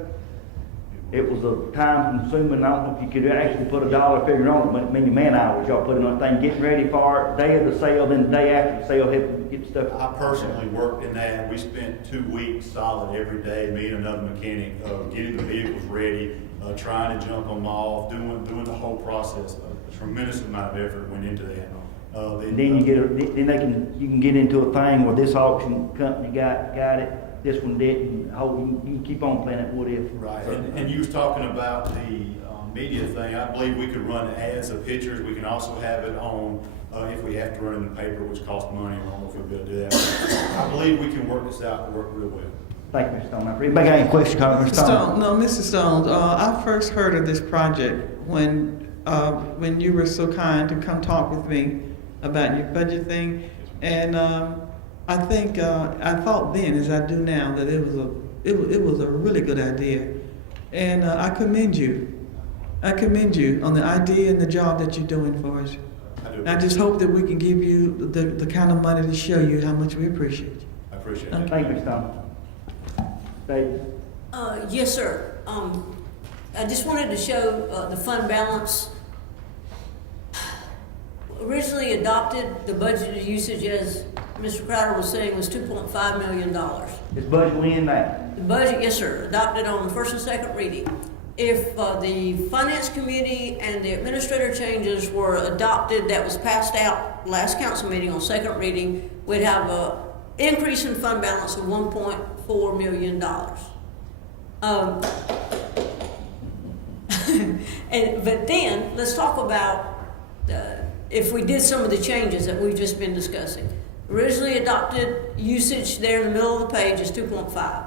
it was a time consuming. I don't know if you could actually put a dollar figure on it, but it many man hours y'all put in on the thing, getting ready for it, day of the sale, then the day after the sale, help get stuff. I personally worked in that. We spent 2 weeks solid every day, me and another mechanic, getting the vehicles ready, trying to jump them off, doing the whole process. A tremendous amount of effort went into that. Then you can get into a thing where this auction company got it, this one didn't. You can keep on playing that what if. Right, and you was talking about the media thing. I believe we could run ads of pictures. We can also have it on if we have to run in the paper, which costs money. I don't know if we'll be able to do that. I believe we can work this out and work real well. Thank you, Mr. Stone. Anybody got any questions, Mr. Stone? No, Mr. Stone, I first heard of this project when you were so kind to come talk with me about your budget thing, and I think I thought then, as I do now, that it was a really good idea, and I commend you. I commend you on the idea and the job that you're doing for us. I just hope that we can give you the kind of money to show you how much we appreciate you. I appreciate Okay. it. Thank you, Mr. Stone. Dave? Yes, sir. I just wanted to show the fund balance. Originally adopted, the budgeted usage, as Mr. Crowder was saying, was $2.5 million. This budget we in that? The budget, yes, sir, adopted on the first and second reading. If the finance committee and the administrator changes were adopted, that was passed out last council meeting on second reading, we'd have an increase in fund balance of $1.4 million. But then, let's talk about if we did some of the changes that we've just been discussing. Originally adopted usage there in the middle of the page is 2.5.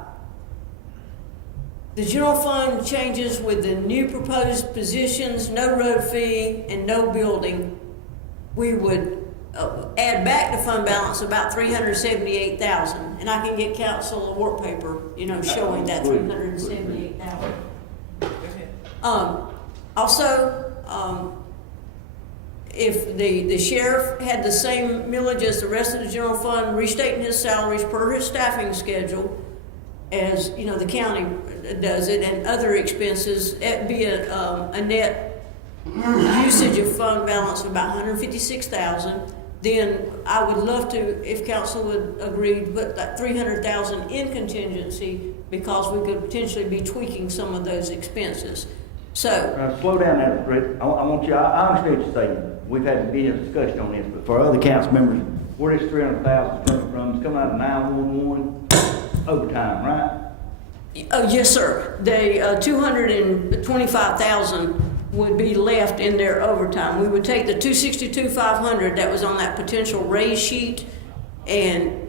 The general fund changes with the new proposed positions, no road fee, and no building. We would add back to fund balance about $378,000, and I can get council a work paper, showing that $378,000. Also, if the sheriff had the same millage as the rest of the general fund, restating his salaries per his staffing schedule, as, you know, the county does it, and other expenses, it'd be a net usage of fund balance of about $156,000. Then I would love to, if council would agree, to put that $300,000 in contingency, because we could potentially be tweaking some of those expenses. So, Now, slow down there, Rick. I want you, I understand what you're saying. We've had a bit of discussion on this, but for other council members, where this 300,000 is coming from, it's coming out of 911 overtime, right? oh, yes, sir. The 225,000 would be left in their overtime. We would take the 262,500 that was on that potential raise sheet and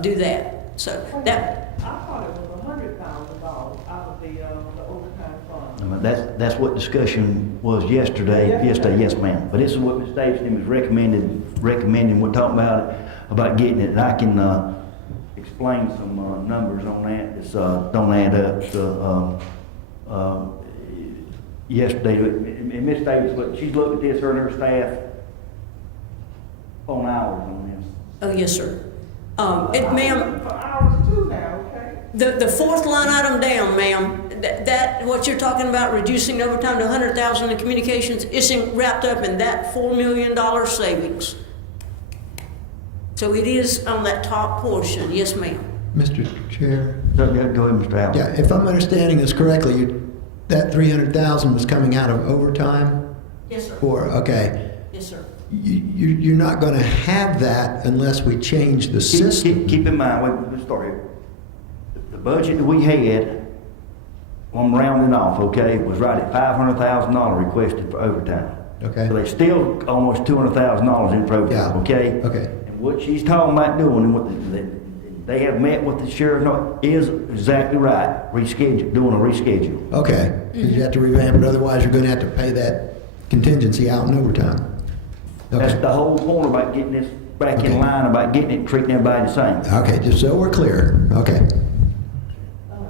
do that. So that. I thought it was $100,000 out of the overtime fund. That's what discussion was yesterday. Yesterday, yes, ma'am. But this is what Ms. Davidson was recommending. We're talking about getting it. And I can explain some numbers on that that don't add up. So, yesterday, and Ms. Davis, she's looked at this, her and her staff, on hours on this. Oh, yes, sir. Ma'am. For hours too now, okay? The fourth line item down, ma'am, that what you're talking about, reducing overtime to 100,000 in communications, is wrapped up in that $4 million savings. So it is on that top portion, yes, ma'am. Mr. Chair? Go ahead, Mr. Allen. Yeah, if I'm understanding this correctly, that 300,000 was coming out of overtime? Yes, sir. Okay. Yes, sir. You're not going to have that unless we change the system. Keep in mind, let's start here. The budget that we had, I'm rounding off, okay, was right at $500,000 requested for overtime. Okay. So there's still almost $200,000 in for overtime, Yeah. okay? Okay. And what she's talking about doing, and what they have met with the sheriff, is exactly right. Doing a reschedule. Okay. 'Cause you have to revamp it, otherwise you're going to have to pay that contingency out in overtime. That's Okay. the whole point about getting this back Okay. in line, about getting it, treating everybody the same. Okay, just so we're clear. Okay.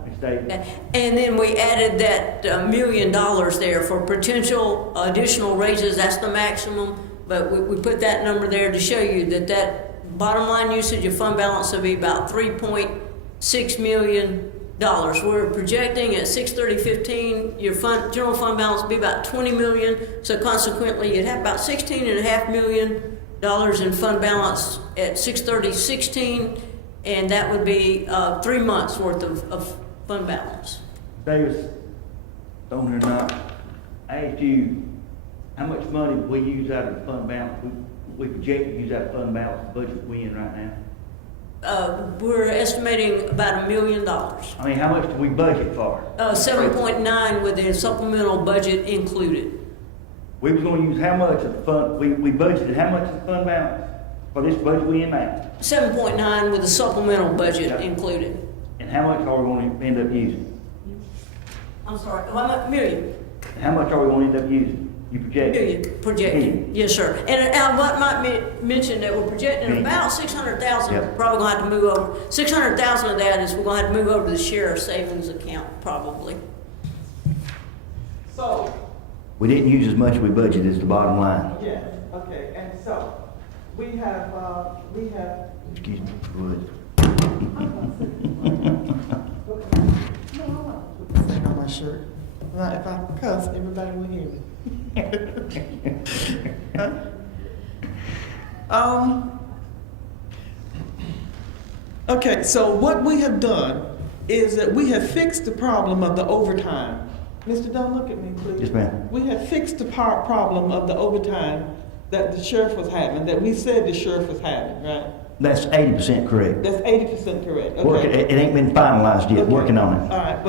Ms. Davis? And then we added that $1 million there for potential additional raises. That's the maximum, but we put that number there to show you that bottom line usage of fund balance will be about $3.6 million. We're projecting at 6/30/15, your general fund balance will be about $20 million. So consequently, you'd have about $16.5 million in fund balance at 6/30/16, and that would be 3 months worth of fund balance. Davis, on here now, I asked you, how much money we use out of the fund balance? We project to use out of fund balance, the budget we in right now. We're estimating about $1 million. I mean, how much do we budget for? 7.9 with the supplemental budget included. We was gonna use how much of the fund, we budgeted how much of the fund balance for this budget we in now? 7.9 with the supplemental budget Yeah. included. And how much are we gonna end up using? I'm sorry, $1 million. How much are we gonna end up using? You project? Million projected, yes, sir. And what might mention that we're projecting about 600,000. Yep. Probably gonna have to move over. 600,000 of that is we're gonna have to move over to the sheriff's savings account, probably. So, We didn't use as much as we budgeted, is the bottom line. yes, okay, and so, we have, Excuse me, go ahead. no, I want to put this thing on my shirt. Now, if I cuss, everybody will hear me. Okay, so what we have done is that we have fixed the problem of the overtime. Mr. Dunn, look at me, please. Yes, ma'am. We have fixed the problem of the overtime that the sheriff was having, that we said the sheriff was having, right? That's 80% correct. That's 80% correct, Working, okay? it ain't been finalized yet, Okay. working on it. All right,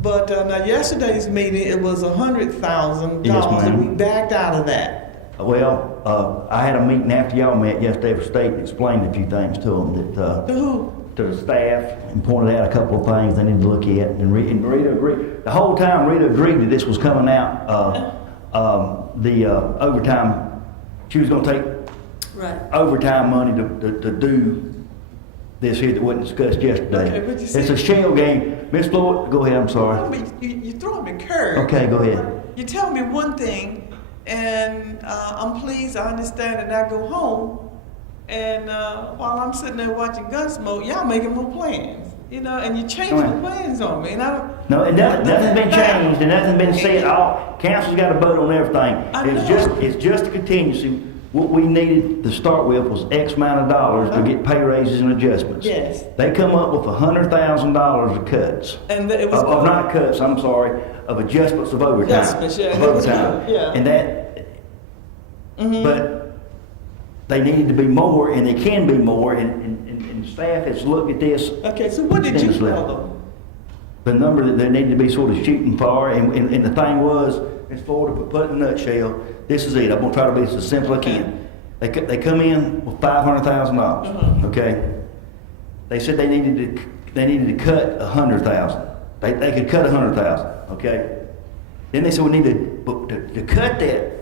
but now yesterday's meeting, it was $100,000, Yes, and ma'am. we backed out of that. Well, I had a meeting after y'all met yesterday for state and explained a few things to them that, To who? to the staff, and pointed out a couple of things they need to look at, and Rita agreed. The whole time Rita agreed that this was coming out, the overtime, she was gonna take Right. overtime money to do this here that wasn't discussed yesterday. Okay, but you see- It's a shell game. Ms. Floyd, go ahead, I'm sorry. You throwing me curves. Okay, go ahead. You tell me one thing, and I'm pleased. I understand that I go home, and while I'm sitting there watching Gunsmoke, y'all making more plans, you know, and you changing the plans on me, and I don't. No, and nothing's been changed, and nothing's been said. All council's got a vote on everything. It's just a contingency. What we needed to start with was X amount of dollars to get pay raises and adjustments. Yes. They come up with $100,000 of cuts. And it was of not cuts, I'm sorry, of adjustments of overtime. Adjustments, yeah. Of overtime. Yeah. And that, but they needed to be more, and they can be more, and staff has looked at this. Okay, so what did you tell them? The number that they needed to be sort of shooting for, and the thing was, Ms. Ford, to put it in a nutshell, this is it. I'm gonna try to be as simple as I can. They come in with $500,000. Okay. They said they needed to cut 100,000. They could cut 100,000. Okay. Then they said we need to cut that.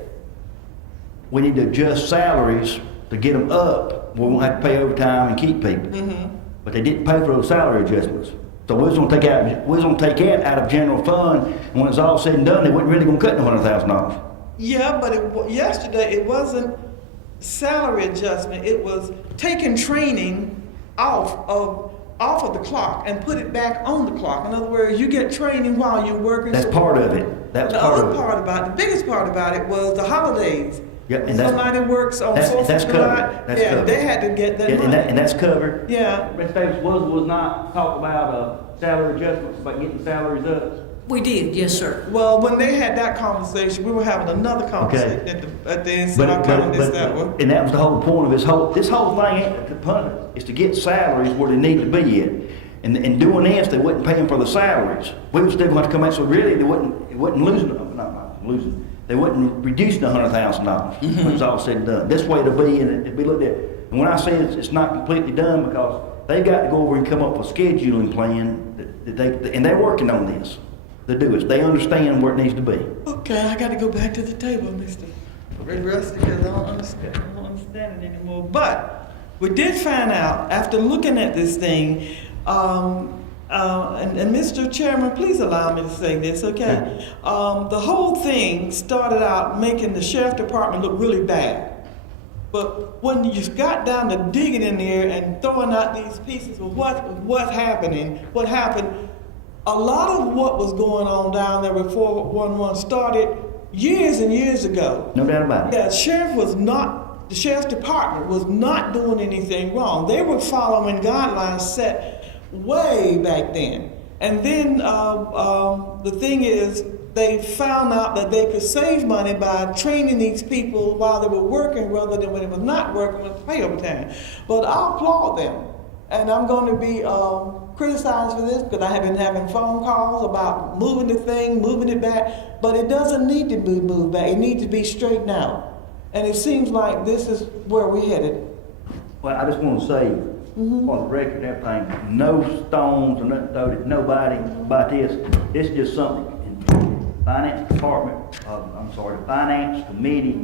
We need to adjust salaries to get them up. We won't have to pay overtime and keep people. But they didn't pay for those salary adjustments. So we was gonna take that out of general fund, and when it's all said and done, they wasn't really gonna cut the $100,000. Yeah, but yesterday it wasn't salary adjustment. It was taking training off of the clock and put it back on the clock. In other words, you get training while you're working. That's part of it. That's the part other of it. part about it, the biggest part about it was the holidays. Yep, and that's, somebody works on that's 4th of July. covered. That's yeah, covered. they had to get that money. And that's covered. Yeah. Ms. Davis was not talk about salary adjustments, about getting salaries up. We did, yes, sir. Well, when they had that conversation, we were having another conversation at the end, so I kind of missed that one. And that was the whole point of this whole thing is to get salaries where they need to be at. And doing this, they wasn't paying for the salaries. We were still going to come out, so really they wasn't losing, not losing. They wasn't reducing $100,000 when it's all said and done. This way it'll be, and it'll be looked at. And when I say it's not completely done, because they've got to go over and come up with a scheduling plan and they're working on this. They do it. They understand where it needs to be. Okay, I got to go back to the table, Mr. Red Rusty, because I don't understand it anymore. But we did find out after looking at this thing, and Mr. Chairman, please allow me to say this, okay? The whole thing started out making the sheriff department look really bad. But when you got down to digging in there and throwing out these pieces of what happened, a lot of what was going on down there before 411 started years and years ago. No doubt about it. The sheriff's department was not doing anything wrong. They were following guidelines set way back then. And then the thing is, they found out that they could save money by training these people while they were working rather than when they were not working with pay overtime. But I applaud them. And I'm going to be criticized for this because I have been having phone calls about moving the thing, moving it back, but it doesn't need to be moved back. It needs to be straightened out. And it seems like this is where we're headed. Well, I just want to say, on the record and everything, no stones or nothing thrown at nobody about this. This is just something in finance department, the finance committee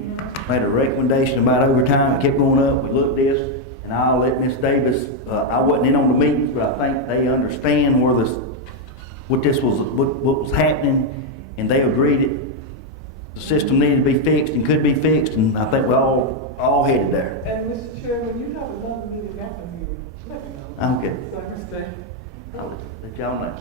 made a recommendation about overtime. It kept going up. We looked at this. And I'll let Ms. Davis, I wasn't in on the meetings, but I think they understand what was happening, and they agreed that the system needed to be fixed and could be fixed, and I think we're all headed there. And Mr. Chairman, you have another meeting after me. Let me know. Okay. So I can stay. I'll let y'all know.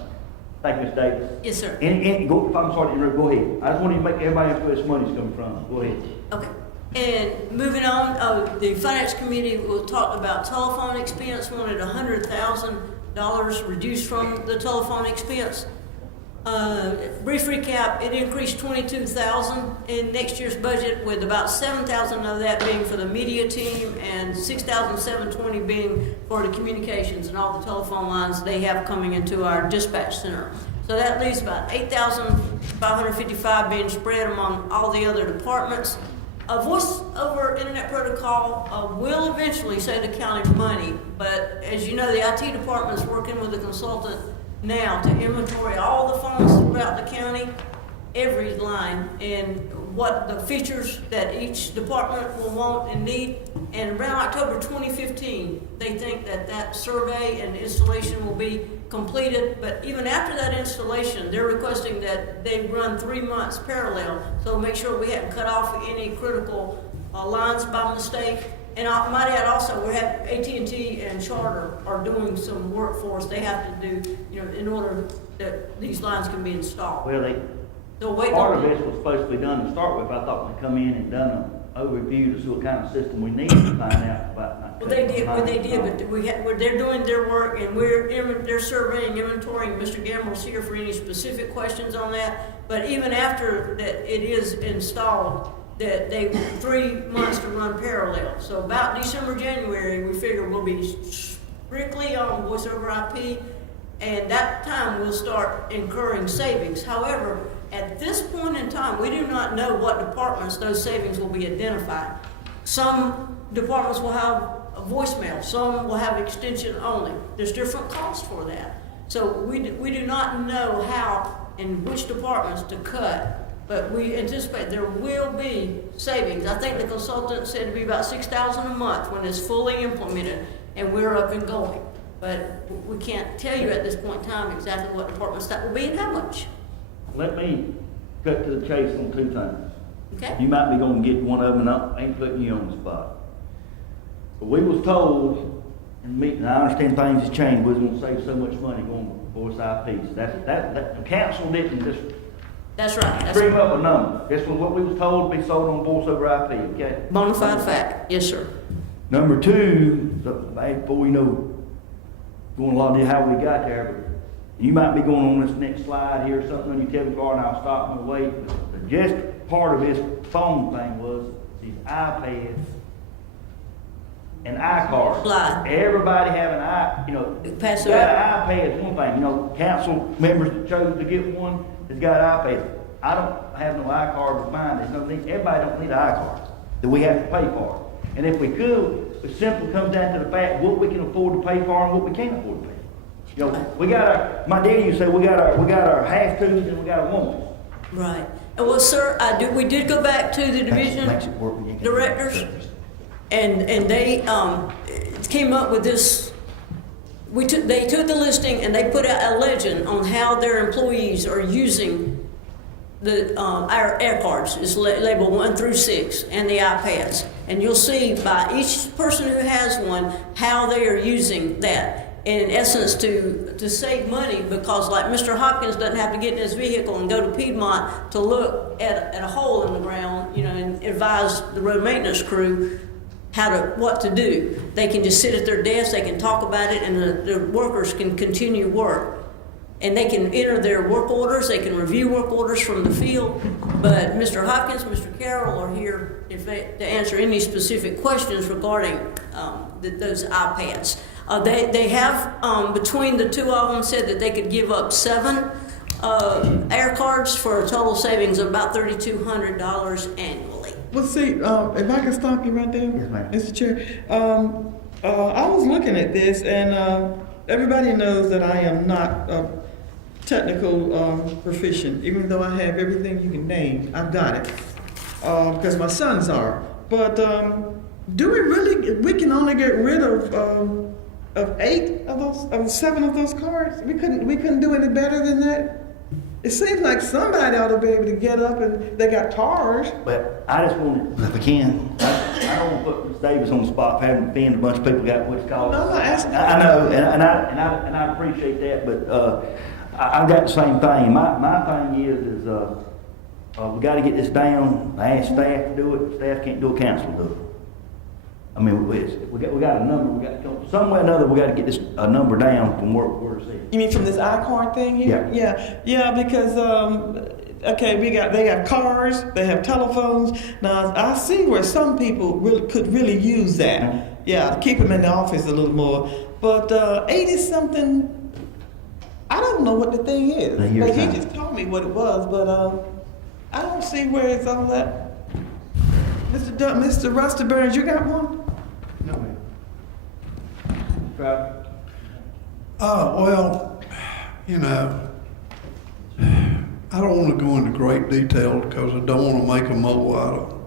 Thank you, Ms. Davis. Yes, sir. I'm sorry to interrupt, go ahead. I just want you to make everybody understand where this money's coming from. Go ahead. Okay. And moving on, the finance committee will talk about telephone expense, wanted $100,000 reduced from the telephone expense. Brief recap, it increased $22,000 in next year's budget, with about $7,000 of that being for the media team and $6,720 being for the communications and all the telephone lines they have coming into our dispatch center. So that leaves about $8,555 being spread among all the other departments. Voice over internet protocol will eventually save the county money, but as you know, the IT department is working with a consultant now to inventory all the phones throughout the county, every line, and what the features that each department will want and need. And around October 2015, they think that that survey and installation will be completed. But even after that installation, they're requesting that they run 3 months parallel. So make sure we haven't cut off any critical lines by mistake. And I might add also, we have AT&T and Charter are doing some work for us. They have to do, in order that these lines can be installed. Well, part of this was supposed to be done to start with. I thought they come in and done an overview to see what kind of system we need to find out about. Well, they did, but they're doing their work, and they're surveying, inventorying. Mr. Gammel's here for any specific questions on that. But even after that it is installed, that they 3 months to run parallel. So about December, January, we figure we'll be strictly on voice over IP, and that time we'll start incurring savings. However, at this point in time, we do not know what departments those savings will be identified. Some departments will have a voicemail, some will have extension only. There's different costs for that. So we do not know how and which departments to cut, but we anticipate there will be savings. I think the consultant said it'd be about $6,000 a month when it's fully implemented and we're up and going. But we can't tell you at this point in time exactly what departments that will be and how much. Let me cut to the chase on 2 things. Okay? You might be gonna get one of them, and I ain't putting you on the spot. But we was told in the meeting, I understand things have changed, we was gonna save so much money going with voice IPs. That the council didn't just That's right. dream up a number. This was what we was told to be sold on voice over IP, okay? Bona fide fact. Yes, sir. Number 2, before we know going a lot of how we got there, but you might be going on this next slide here, something on your telephone card, and I'll stop and wait. But just part of this phone thing was these iPads and iCards. Slide. Everybody have an Pass it got out. an iPad is one thing. Council members that chose to get one has got iPads. I don't have no iCard with mine. There's no need. Everybody don't need an iCard that we have to pay for. And if we could, it simply comes down to the fact what we can afford to pay for and what we can't afford to pay for. We got my daddy used to say we got our have-tos and we got our wants. Right. And well, sir, we did go back to the division directors, and they came up with this. They took the listing and they put out a legend on how their employees are using our air cards. It's labeled 1 through 6 and the iPads, and you'll see by each person who has one how they are using that. In essence, to save money, because like Mr. Hopkins doesn't have to get in his vehicle and go to Piedmont to look at a hole in the ground, and advise the road maintenance crew what to do. They can just sit at their desk, they can talk about it, and the workers can continue work. And they can enter their work orders, they can review work orders from the field. But Mr. Hopkins, Mr. Carroll are here to answer any specific questions regarding those iPads. They have, between the 2 of them, said that they could give up 7 air cards for a total savings of about $3,200 annually. Well, see, if I can stop you right there, Yes, ma'am. Mr. Chair. I was looking at this, and everybody knows that I am not technical proficient, even though I have everything you can name. I've got it because my sons are. But do we really? We can only get rid of 8 of those, of 7 of those cards. We couldn't do any better than that. It seems like somebody ought to be able to get up, and they got TARs. But I just want to, if I can, I don't want to put Ms. Davis on the spot for having to offend a bunch of people got what's called. No, I'm not asking. I know, and I appreciate that, but I've got the same thing. My thing is we got to get this down. I asked staff to do it. Staff can't do it. Council will do it. I mean, we got a number. We got some way or another. We got to get this a number down from where it's at. You mean from this iCard thing here? Yeah. Because okay, they got cars, they have telephones. Now I see where some people could really use that. Mm-hmm. Yeah, keep them in the office a little more. But 80 something, I don't know what the thing is. But he just told me what it was. But I don't see where it's all that. Mr. Rusty Burns, you got one? No, ma'am. Well, I don't want to go into great detail because I don't want to make a molehill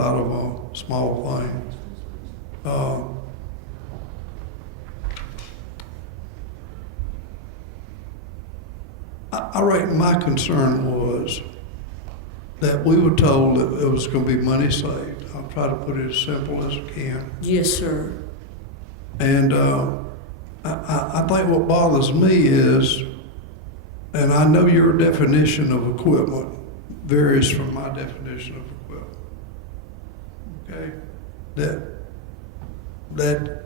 out of a small thing. I reckon my concern was that we were told that it was going to be money saved. I'll try to put it as simple as I can. Yes, sir. And I think what bothers me is, and I know your definition of equipment varies from my definition of equipment. Okay? That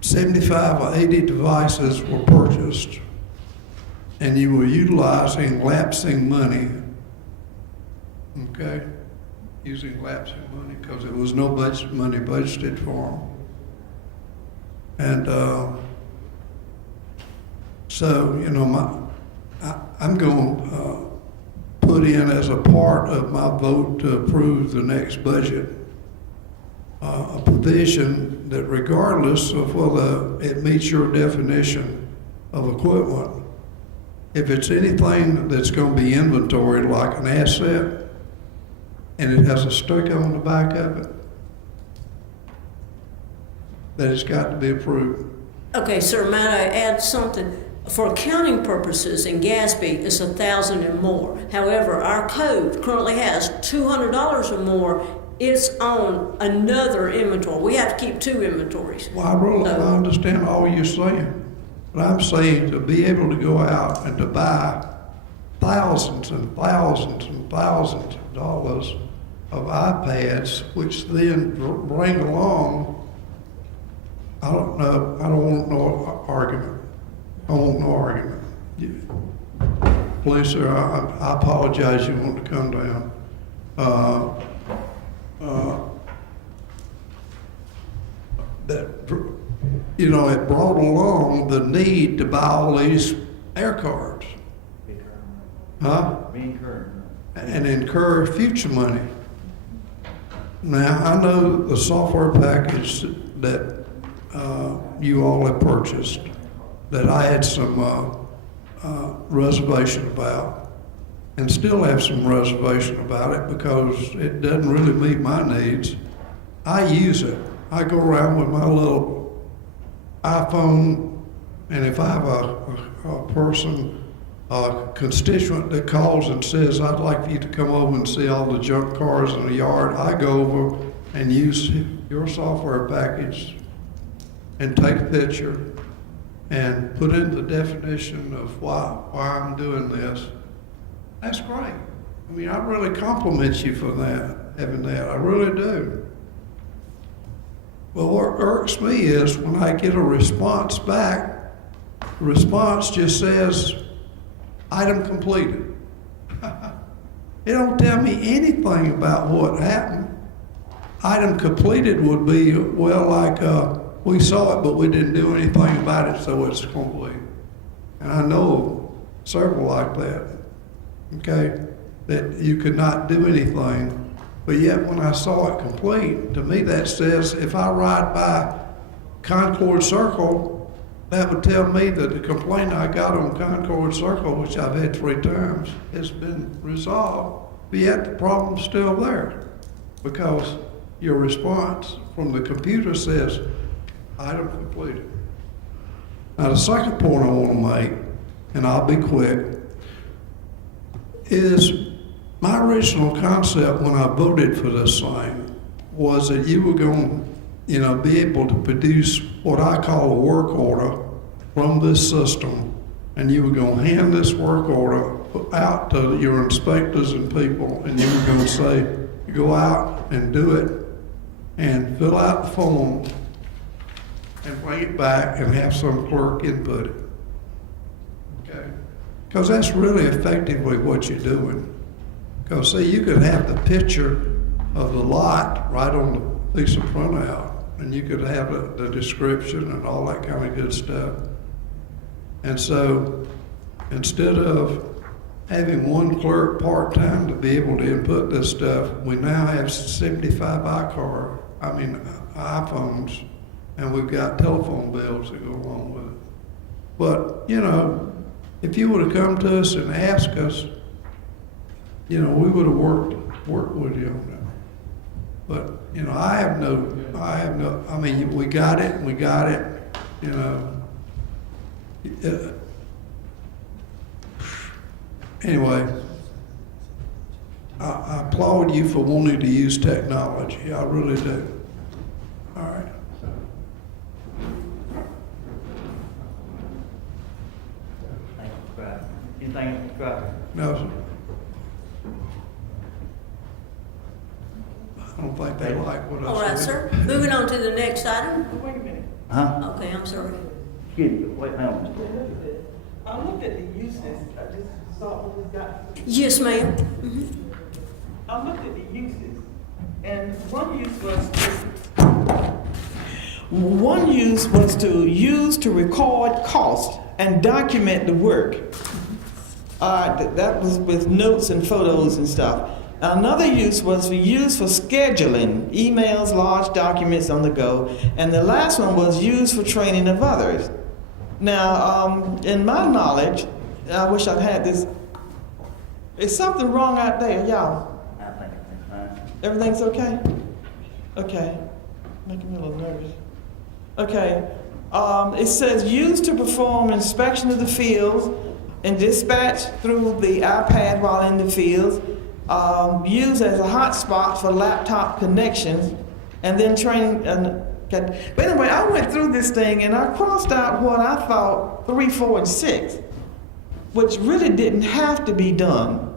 75 or 80 devices were purchased, and you were utilizing lapsing money, okay? Using lapsing money because there was no money budgeted for them. And so, you know, I'm going to put in as a part of my vote to approve the next budget a provision that regardless of whether it meets your definition of equipment, if it's anything that's going to be inventoried like an asset and it has a sticker on the back of it, that it's got to be approved. Okay, sir, might I add something? For accounting purposes in GASB, it's 1,000 and more. However, our code currently has $200 or more. It's on another inventory. We have to keep 2 inventories. Well, I understand all you're saying, but I'm saying to be able to go out and to buy thousands and thousands and thousands of dollars of iPads, which then bring along, I don't want no argument. I want no argument. Please, sir, I apologize you want to come down. That, you know, it brought along the need to buy all these air cards. And incur future money. Now, I know the software package that you all have purchased that I had some reservation about, and still have some reservation about it because it doesn't really meet my needs. I use it. I go around with my little iPhone, and if I have a person, a constituent that calls and says, I'd like for you to come over and see all the junk cars in the yard, I go over and use your software package and take a picture and put in the definition of why I'm doing this. That's great. I mean, I really compliment you for that, having that. I really do. Well, what irks me is when I get a response back, the response just says, item completed. It don't tell me anything about what happened. Item completed would be, well, like, we saw it, but we didn't do anything about it, so it's complete. And I know several like that, okay, that you could not do anything. But yet when I saw it complete, to me that says if I ride by Concord Circle, that would tell me that the complaint I got on Concord Circle, which I've had 3 times, has been resolved, but yet the problem's still there because your response from the computer says, item completed. Now the second point I want to make, and I'll be quick, is my original concept when I voted for this thing was that you were going to, be able to produce what I call a work order from this system, and you were going to hand this work order out to your inspectors and people, and you were going to say, go out and do it, and fill out the form, and bring it back and have some clerk input it. Okay? Because that's really effectively what you're doing. Because see, you could have the picture of the lot right on the piece of printout, and you could have the description and all that kind of good stuff. And so instead of having one clerk part-time to be able to input this stuff, we now have 75 iPhones, and we've got telephone bills that go along with it. But, if you would have come to us and asked us, you know, we would have worked with you on that. But, you know, I mean, we got it, you know. Anyway, I applaud you for wanting to use technology, I really do. All right. Anything else, Scott? No, sir. I don't think they like what I said. All right, sir. Moving on to the next item. Wait a minute. Huh? Okay, I'm sorry. Excuse me, wait, hang on. I looked at the uses, I just saw what we got. Yes, ma'am. I looked at the uses, and one use was to use to record cost and document the work. That was with notes and photos and stuff. Another use was used for scheduling, emails, large documents on the go, and the last one was used for training of others. Now, in my knowledge, I wish I'd had this. Is something wrong out there, y'all? I think it's fine. Everything's okay? Okay. Making me a little nervous. Okay. It says used to perform inspection of the fields and dispatch through the iPad while in the fields. Used as a hotspot for laptop connections, and then training. But anyway, I went through this thing and I crossed out what I thought 3, 4, and 6, which really didn't have to be done.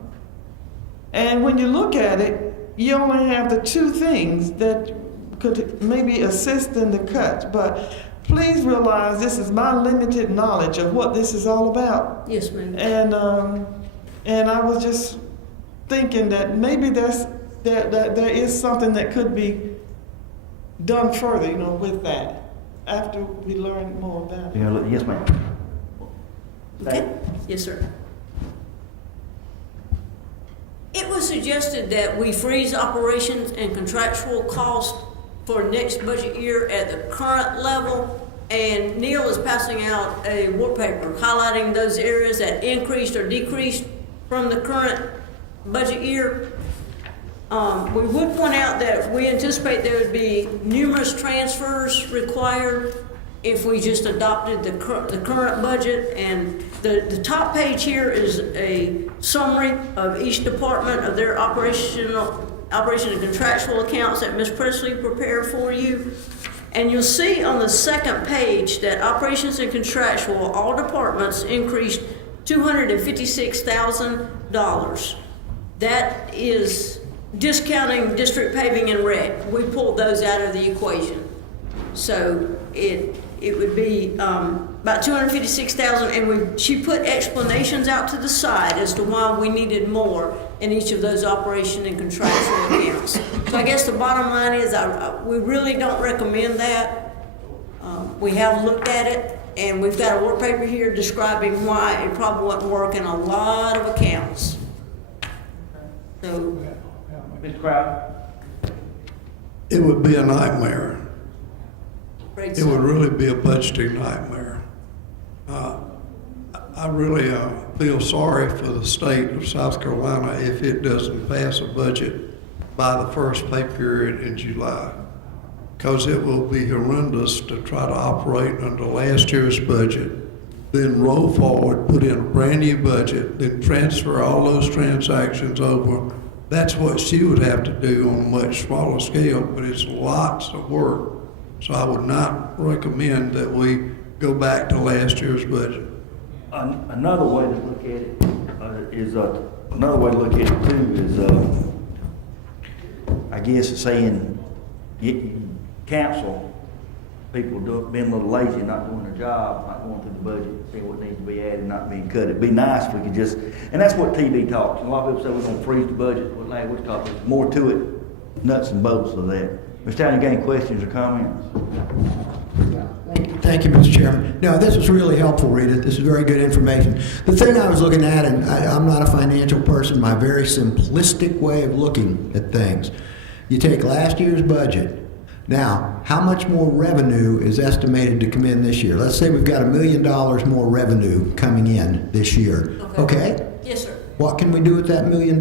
And when you look at it, you only have the 2 things that could maybe assist in the cuts. But please realize this is my limited knowledge of what this is all about. Yes, ma'am. And I was just thinking that maybe there is something that could be done further, you know, with that, after we learn more about it. Yes, ma'am. Okay. Yes, sir. It was suggested that we freeze operations and contractual costs for next budget year at the current level, and Neil is passing out a work paper highlighting those areas that increased or decreased from the current budget year. We would point out that we anticipate there would be numerous transfers required if we just adopted the current budget. And the top page here is a summary of each department of their operation and contractual accounts that Ms. Presley prepared for you. And you'll see on the second page that operations and contractual, all departments increased $256,000. That is discounting district paving and rec. We pulled those out of the equation. So it would be about $256,000, and she put explanations out to the side as to why we needed more in each of those operation and contractual accounts. So I guess the bottom line is we really don't recommend that. We have looked at it, and we've got a work paper here describing why it probably wouldn't work in a lot of accounts. So, Mr. Crowder? It would be a nightmare. great It would stuff. really be a budgeting nightmare. I really feel sorry for the state of South Carolina if it doesn't pass a budget by the first pay period in July, because it will be horrendous to try to operate under last year's budget, then roll forward, put in a brand new budget, then transfer all those transactions over. That's what she would have to do on a much smaller scale, but it's lots of work. So I would not recommend that we go back to last year's budget. Another way to look at it is I guess saying council people being a little lazy, not doing their job, not going through the budget, seeing what needs to be added, not being cut. It'd be nice if we could just, and that's what TV talks. A lot of people say we're going to freeze the budget. What language talks? There's more to it, nuts and bolts of that. Mr. Allen, you got any questions or comments? Thank you, Mr. Chairman. No, this was really helpful, Rita. This is very good information. The thing I was looking at, and I'm not a financial person, my very simplistic way of looking at things. You take last year's budget, Now, how much more revenue is estimated to come in this year? Let's say we've got $1 million more revenue coming in this year. Okay? Yes, sir. What can we do with that $1 million?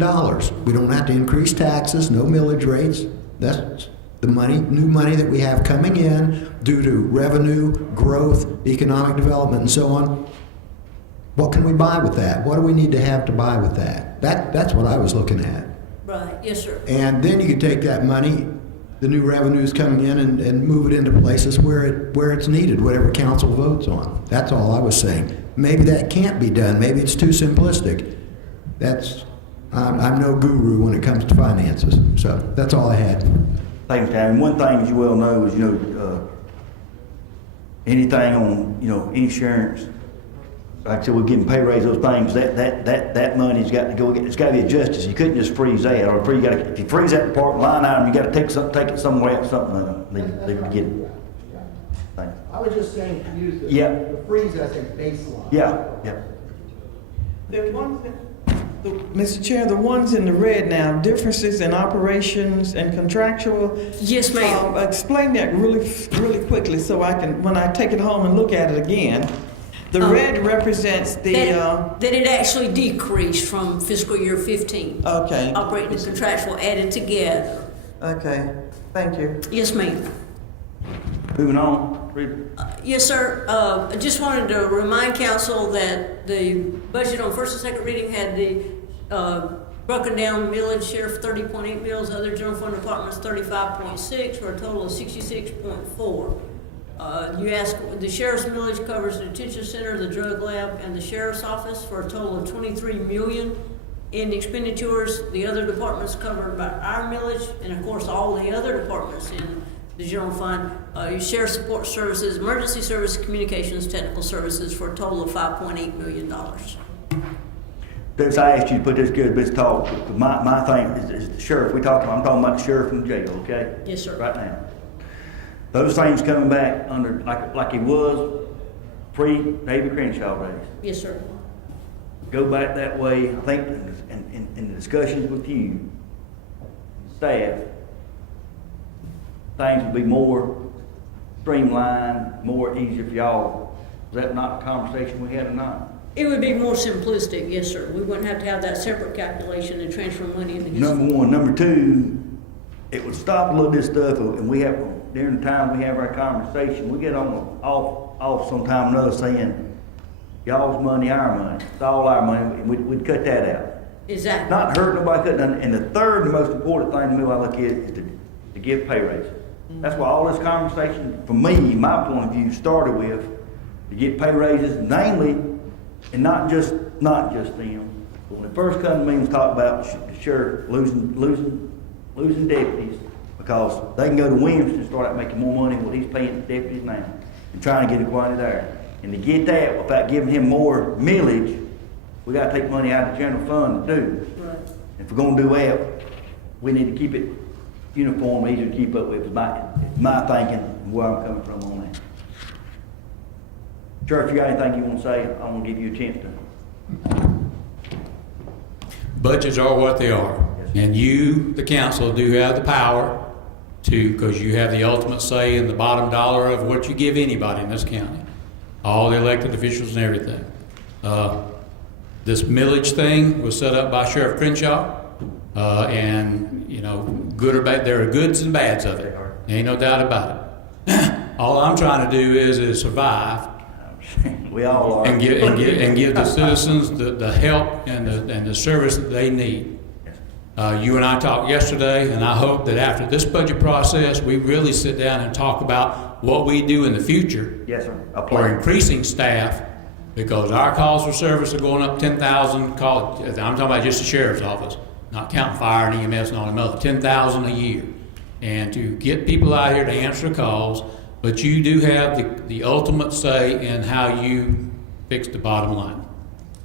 We don't have to increase taxes, no millage rates. That's the money, new money that we have coming in due to revenue, growth, economic development, and so on. What can we buy with that? What do we need to have to buy with that? That's what I was looking at. Right, yes, sir. And then you could take that money, the new revenues coming in, and move it into places where it's needed, whatever council votes on. That's all I was saying. Maybe that can't be done. Maybe it's too simplistic. I'm no guru when it comes to finances. So that's all I had. Thanks, Tom. And one thing, as you well know, is, anything on, insurance, like I said, we're getting pay raise, those things, that money's got to go, it's got to be adjusted. You couldn't just freeze that, or if you freeze that department line item, you got to take it somewhere else, something, they can get it. Thanks. I was just saying, use Yeah. the freeze as a baseline. Yeah. The ones that, Mr. Chair, the ones in the red now, differences in operations and contractual. Yes, ma'am. Explain that really quickly so I can, when I take it home and look at it again. The red represents the. That it actually decreased from fiscal year 15. Okay. Operating and contractual added together. Okay, thank you. Yes, ma'am. Moving on. Yes, sir. I just wanted to remind council that the budget on first and second reading had the broken down millage, sheriff 30.8 mils, other general fund departments 35.6, for a total of 66.4. You ask, the sheriff's millage covers the detention center, the drug lab, and the sheriff's office for a total of 23 million in expenditures. The other departments covered by our millage, and of course all the other departments in the general fund, your sheriff support services, emergency service, communications, technical services, for a total of $5.8 million. Dennis, I asked you to put this good bit of talk. My thing is the sheriff. I'm talking about the sheriff in jail, okay? Yes, sir. Right now. Those things coming back under, like it was pre-David Crenshaw days. Yes, sir. Go back that way. I think in the discussions with you, staff, things would be more streamlined, more easier for y'all. Was that not the conversation we had or not? It would be more simplistic, yes, sir. We wouldn't have to have that separate calculation and transfer money into his. Number one. Number two, it would stop a little bit of stuff, and we have, during the time we have our conversation, we get off sometime or another saying, y'all's money, our money. It's all our money, and we'd cut that out. Exactly. Not hurt nobody, cut nothing. And the third, the most important thing to me I look at is to give pay raises. That's why all this conversation, for me, my point of view, started with to get pay raises, namely, and not just them. When it first come to me and talk about the sheriff losing deputies because they can go to Williamston and start out making more money than what he's paying the deputies now and trying to get equality there. And to get that without giving him more millage, we got to take money out of the general fund to do. Right. If we're going to do that, we need to keep it uniform, easier to keep up with. My thinking and where I'm coming from on that. Sheriff, you got anything you want to say? I want to give you a chance to. Budgets are what they are. Yes. And you, the council, do have the power to, because you have the ultimate say in the bottom dollar of what you give anybody in this county. All the elected officials and everything. This millage thing was set up by Sheriff Crenshaw. And, good or bad, there are goods and bads of it. Ain't no doubt about it. All I'm trying to do is survive. We all are. And give the citizens the help and the service that they need. You and I talked yesterday, and I hope that after this budget process, we really sit down and talk about what we do in the future. Yes, sir. For increasing staff, because our calls for service are going up 10,000 calls. I'm talking about just the sheriff's office, not counting fire and EMS and all them other, 10,000 a year. And to get people out here to answer calls, but you do have the ultimate say in how you fix the bottom line.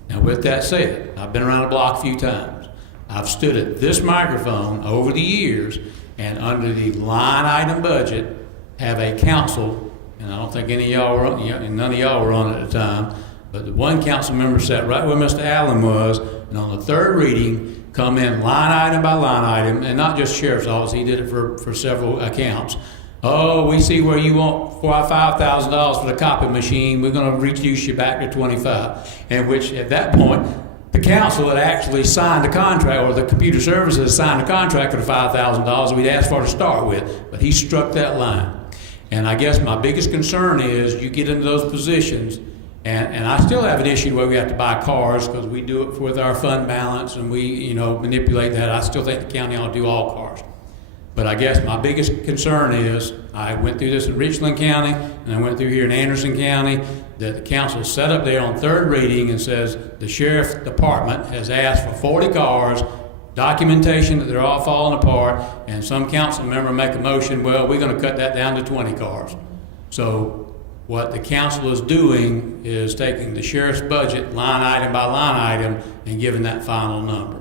Now, with that said, I've been around the block a few times. I've stood at this microphone over the years, and under the line item budget, have a council, and I don't think any of y'all were on, and none of y'all were on it at the time, but the one council member sat right where Mr. Allen was, and on the third reading, come in line item by line item, and not just sheriff's office, he did it for several accounts. Oh, we see where you want $5,000 for the copy machine, we're gonna reduce you back to 25. And which, at that point, the council had actually signed a contract, or the computer services signed a contract for the $5,000 we'd asked for to start with, but he struck that line. And I guess my biggest concern is you get into those positions, and I still have an issue where we have to buy cars, because we do it with our fund balance, and we, manipulate that. I still think the county ought to do all cars. But I guess my biggest concern is, I went through this in Richland County, and I went through here in Anderson County, that the council set up there on third reading and says the sheriff's department has asked for 40 cars, documentation that they're all falling apart, and some council member make a motion, well, we're gonna cut that down to 20 cars. So what the council is doing is taking the sheriff's budget line item by line item and giving that final number.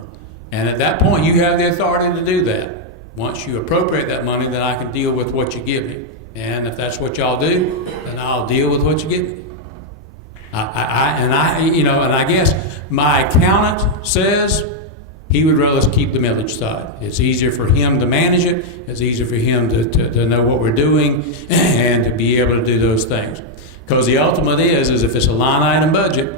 And at that point, you have the authority to do that. Once you appropriate that money, then I can deal with what you give me. And if that's what y'all do, then I'll deal with what you give me. And I guess my accountant says he would rather us keep the millage side. It's easier for him to manage it. It's easier for him to know what we're doing and to be able to do those things. Because the ultimate is if it's a line item budget,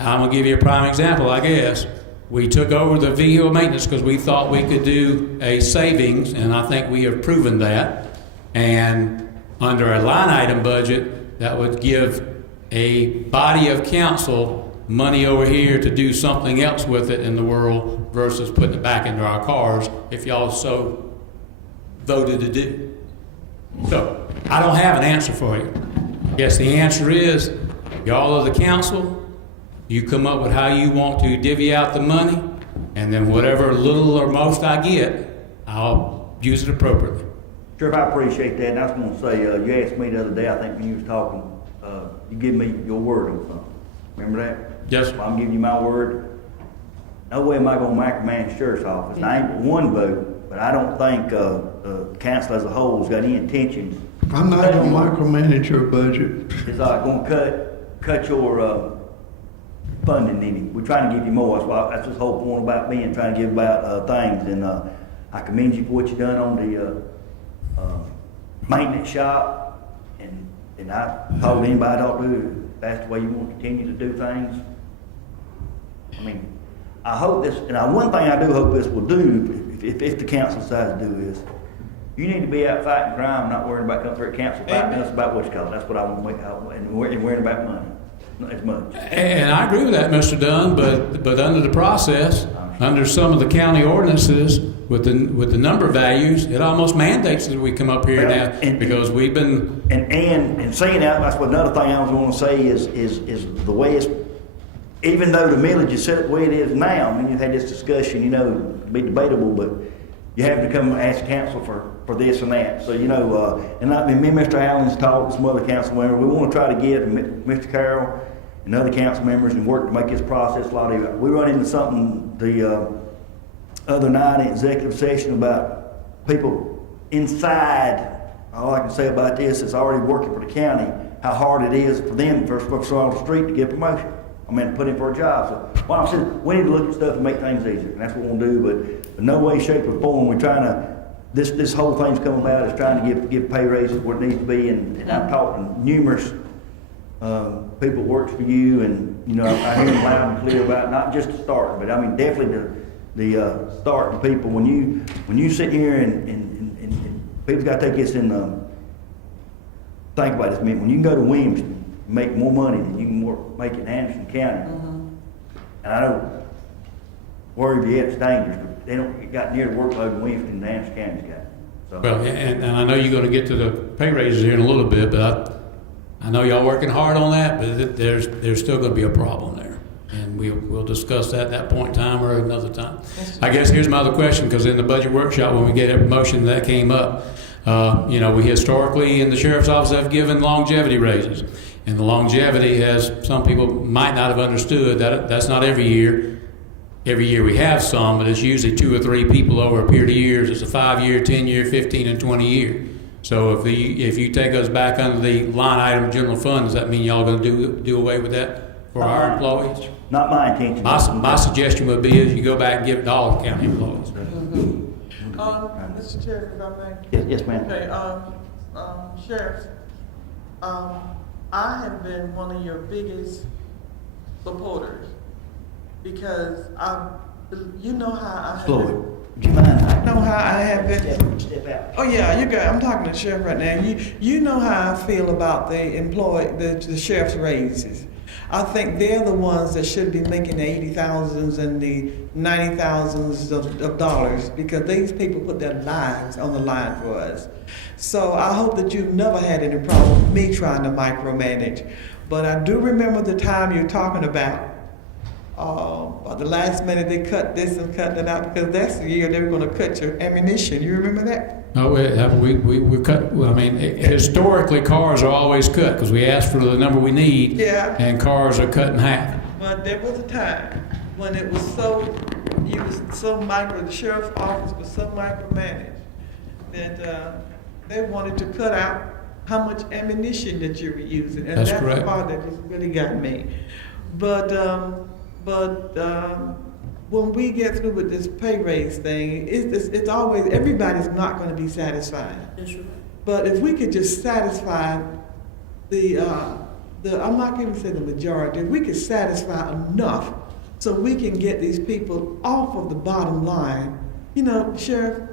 I'm gonna give you a prime example, I guess. We took over the vehicle maintenance because we thought we could do a savings, and I think we have proven that. And under a line item budget, that would give a body of council money over here to do something else with it in the world versus putting it back into our cars if y'all so voted to do. So I don't have an answer for you. I guess the answer is y'all are the council. You come up with how you want to divvy out the money, and then whatever little or most I get, I'll use it appropriately. Sheriff, I appreciate that, and I was gonna say, you asked me the other day, I think when you was talking, you give me your word on something. Remember that? Yes. Well, I'm giving you my word. No way am I gonna micromanage the sheriff's office. I ain't one vote, but I don't think, the council as a whole has got any intentions. I'm not gonna micromanage your budget. It's like gonna cut your, funding in it. We're trying to give you more. That's the whole point about being, trying to give about things. And I commend you for what you've done on the maintenance shop. And I told anybody ought to do it. That's the way you want to continue to do things. I mean, I hope this, and one thing I do hope this will do, if the council decides to do this, you need to be out fighting crime, not worrying about coming to the council fighting us about what you call it. That's what I want to make out, and worrying about money. Not as much. And I agree with that, Mr. Dunn, but under the process, under some of the county ordinances, with the number values, it almost mandates that we come up here now, because we've been... And saying that, that's what another thing I was going to say is the way it's, even though the millage is set up the way it is now, I mean, you've had this discussion, it'd be debatable, but you have to come and ask council for this and that. So, and me and Mr. Allen's talked to some other council members. We want to try to get Mr. Carroll and other council members and work to make this process a lot easier. We run into something the other night in executive session about people inside. All I can say about this is already working for the county, how hard it is for them first to on the street to get promotion. Put in for a job. So, well, I'm saying we need to look at stuff and make things easier, and that's what we'll do. But in no way, shape, or form, we're trying to. This whole thing's come about is trying to give pay raises where it needs to be, and I've talked to numerous people that works for you, and I hear them loud and clear about not just the start, but definitely the starting people. When you sit here and people's got to take this in. Think about this a minute. When you can go to Williamston, make more money than you can make in Anderson County. Mm-hmm. And I know where you at, it's dangerous, but they don't got near the workload in Williamston than Anderson County's got. So. Well, and I know you're going to get to the pay raises here in a little bit, but I know y'all working hard on that, but there's still going to be a problem there. And we'll discuss that at that point in time or another time. I guess here's my other question, because in the budget workshop, when we get a promotion that came up, we historically in the sheriff's office have given longevity raises. And the longevity, as some people might not have understood, that's not every year. Every year we have some, but it's usually 2 or 3 people over a period of years. It's a 5-year, 10-year, 15, and 20-year. So if you take us back under the line item general fund, does that mean y'all going to do away with that for our employees? Not my intention. My suggestion would be is you go back and give it to all the county employees. Mr. Chair, if I may. Yes, ma'am. Okay, Sheriff, I have been one of your biggest supporters because you know how I have Floyd, been, would you mind? know how I have been. Step out. Oh yeah, you got. I'm talking to the sheriff right now. You know how I feel about the sheriff's raises. I think they're the ones that should be making the 80,000s and the 90,000s of dollars because these people put their lives on the line for us. So I hope that you've never had any problem with me trying to micromanage. But I do remember the time you're talking about the last minute they cut this and cut that out because that's the year they were going to cut your ammunition. You remember that? No, we cut, well, I mean, historically, cars are always cut because we ask for the number we need. Yeah. And cars are cut in half. But there was a time when it was the sheriff's office was so micromanaged that they wanted to cut out how much ammunition that you were using. And That's that's correct. the part that just really got me. But when we get through with this pay raise thing, it's always, everybody's not going to be satisfied. That's right. But if we could just satisfy I'm not going to say the majority, if we could satisfy enough so we can get these people off of the bottom line. You know, Sheriff,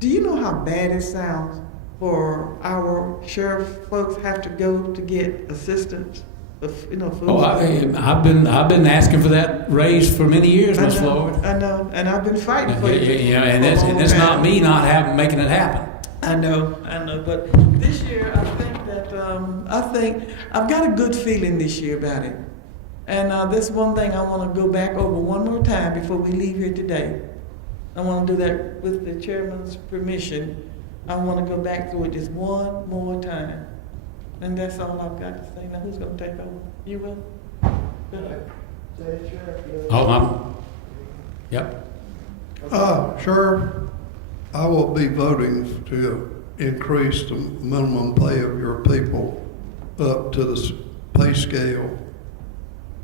do you know how bad it sounds for our sheriff folks have to go to get assistance? Food. Oh, I've been asking for that raise for many years, Miss Floyd. I know, and I've been fighting for it. You know, and it's not me not making it happen. I know, but this year I think that I've got a good feeling this year about it. And this one thing I want to go back over one more time before we leave here today. I want to do that with the chairman's permission. I want to go back through it just one more time. And that's all I've got to say. Now, who's going to take over? You will? Go ahead. Yep. Sure, I will be voting to increase the minimum pay of your people up to the pay scale.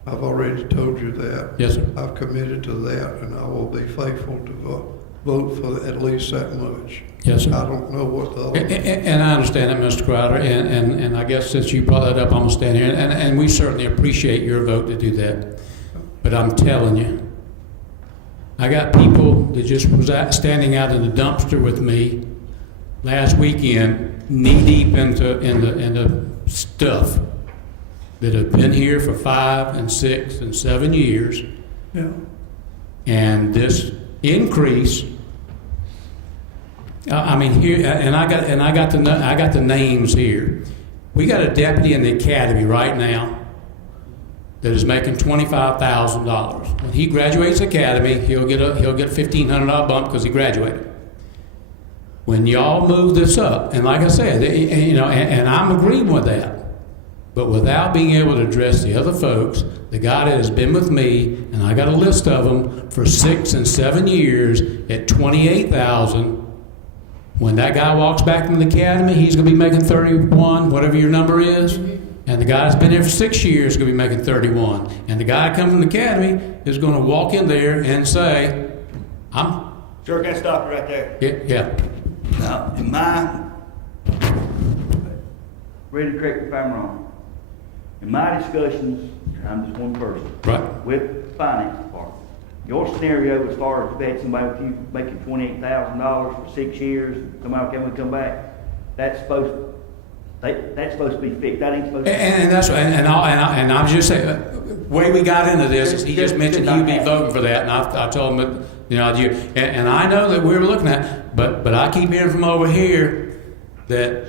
I've already told you that. Yes, sir. I've committed to that, and I will be faithful to vote for at least that much. Yes, sir. I don't know what the other. And I understand that, Mr. Crowder, and I guess since you brought that up, I'm gonna stand here, and we certainly appreciate your vote to do that. But I'm telling you, I got people that just was standing out in the dumpster with me last weekend, knee deep into stuff that have been here for 5 and 6 and 7 years. Yeah. And this increase, I mean, here, and I got the names here. We got a deputy in the academy right now that is making $25,000. When he graduates academy, he'll get a $1,500 bump because he graduated. When y'all move this up, and like I said, and I'm agreeing with that, but without being able to address the other folks, the guy that has been with me, and I got a list of them for 6 and 7 years at $28,000. When that guy walks back from the academy, he's going to be making 31, whatever your number is. And the guy that's been there for 6 years is going to be making 31. And the guy that comes from the academy is going to walk in there and say, Sir, can I stop you right there? Yeah. Now, ready to correct me if I'm wrong. In my discussions, I'm just one person. Right. With the finance department. Your scenario as far as had somebody with you making $28,000 for 6 years, come back, that's supposed to be fixed. That ain't supposed to be fixed. And that's and I was just saying, the way we got into this is he just mentioned he'd be voting for that, and I told him that and I know that we were looking at, but I keep hearing from over here that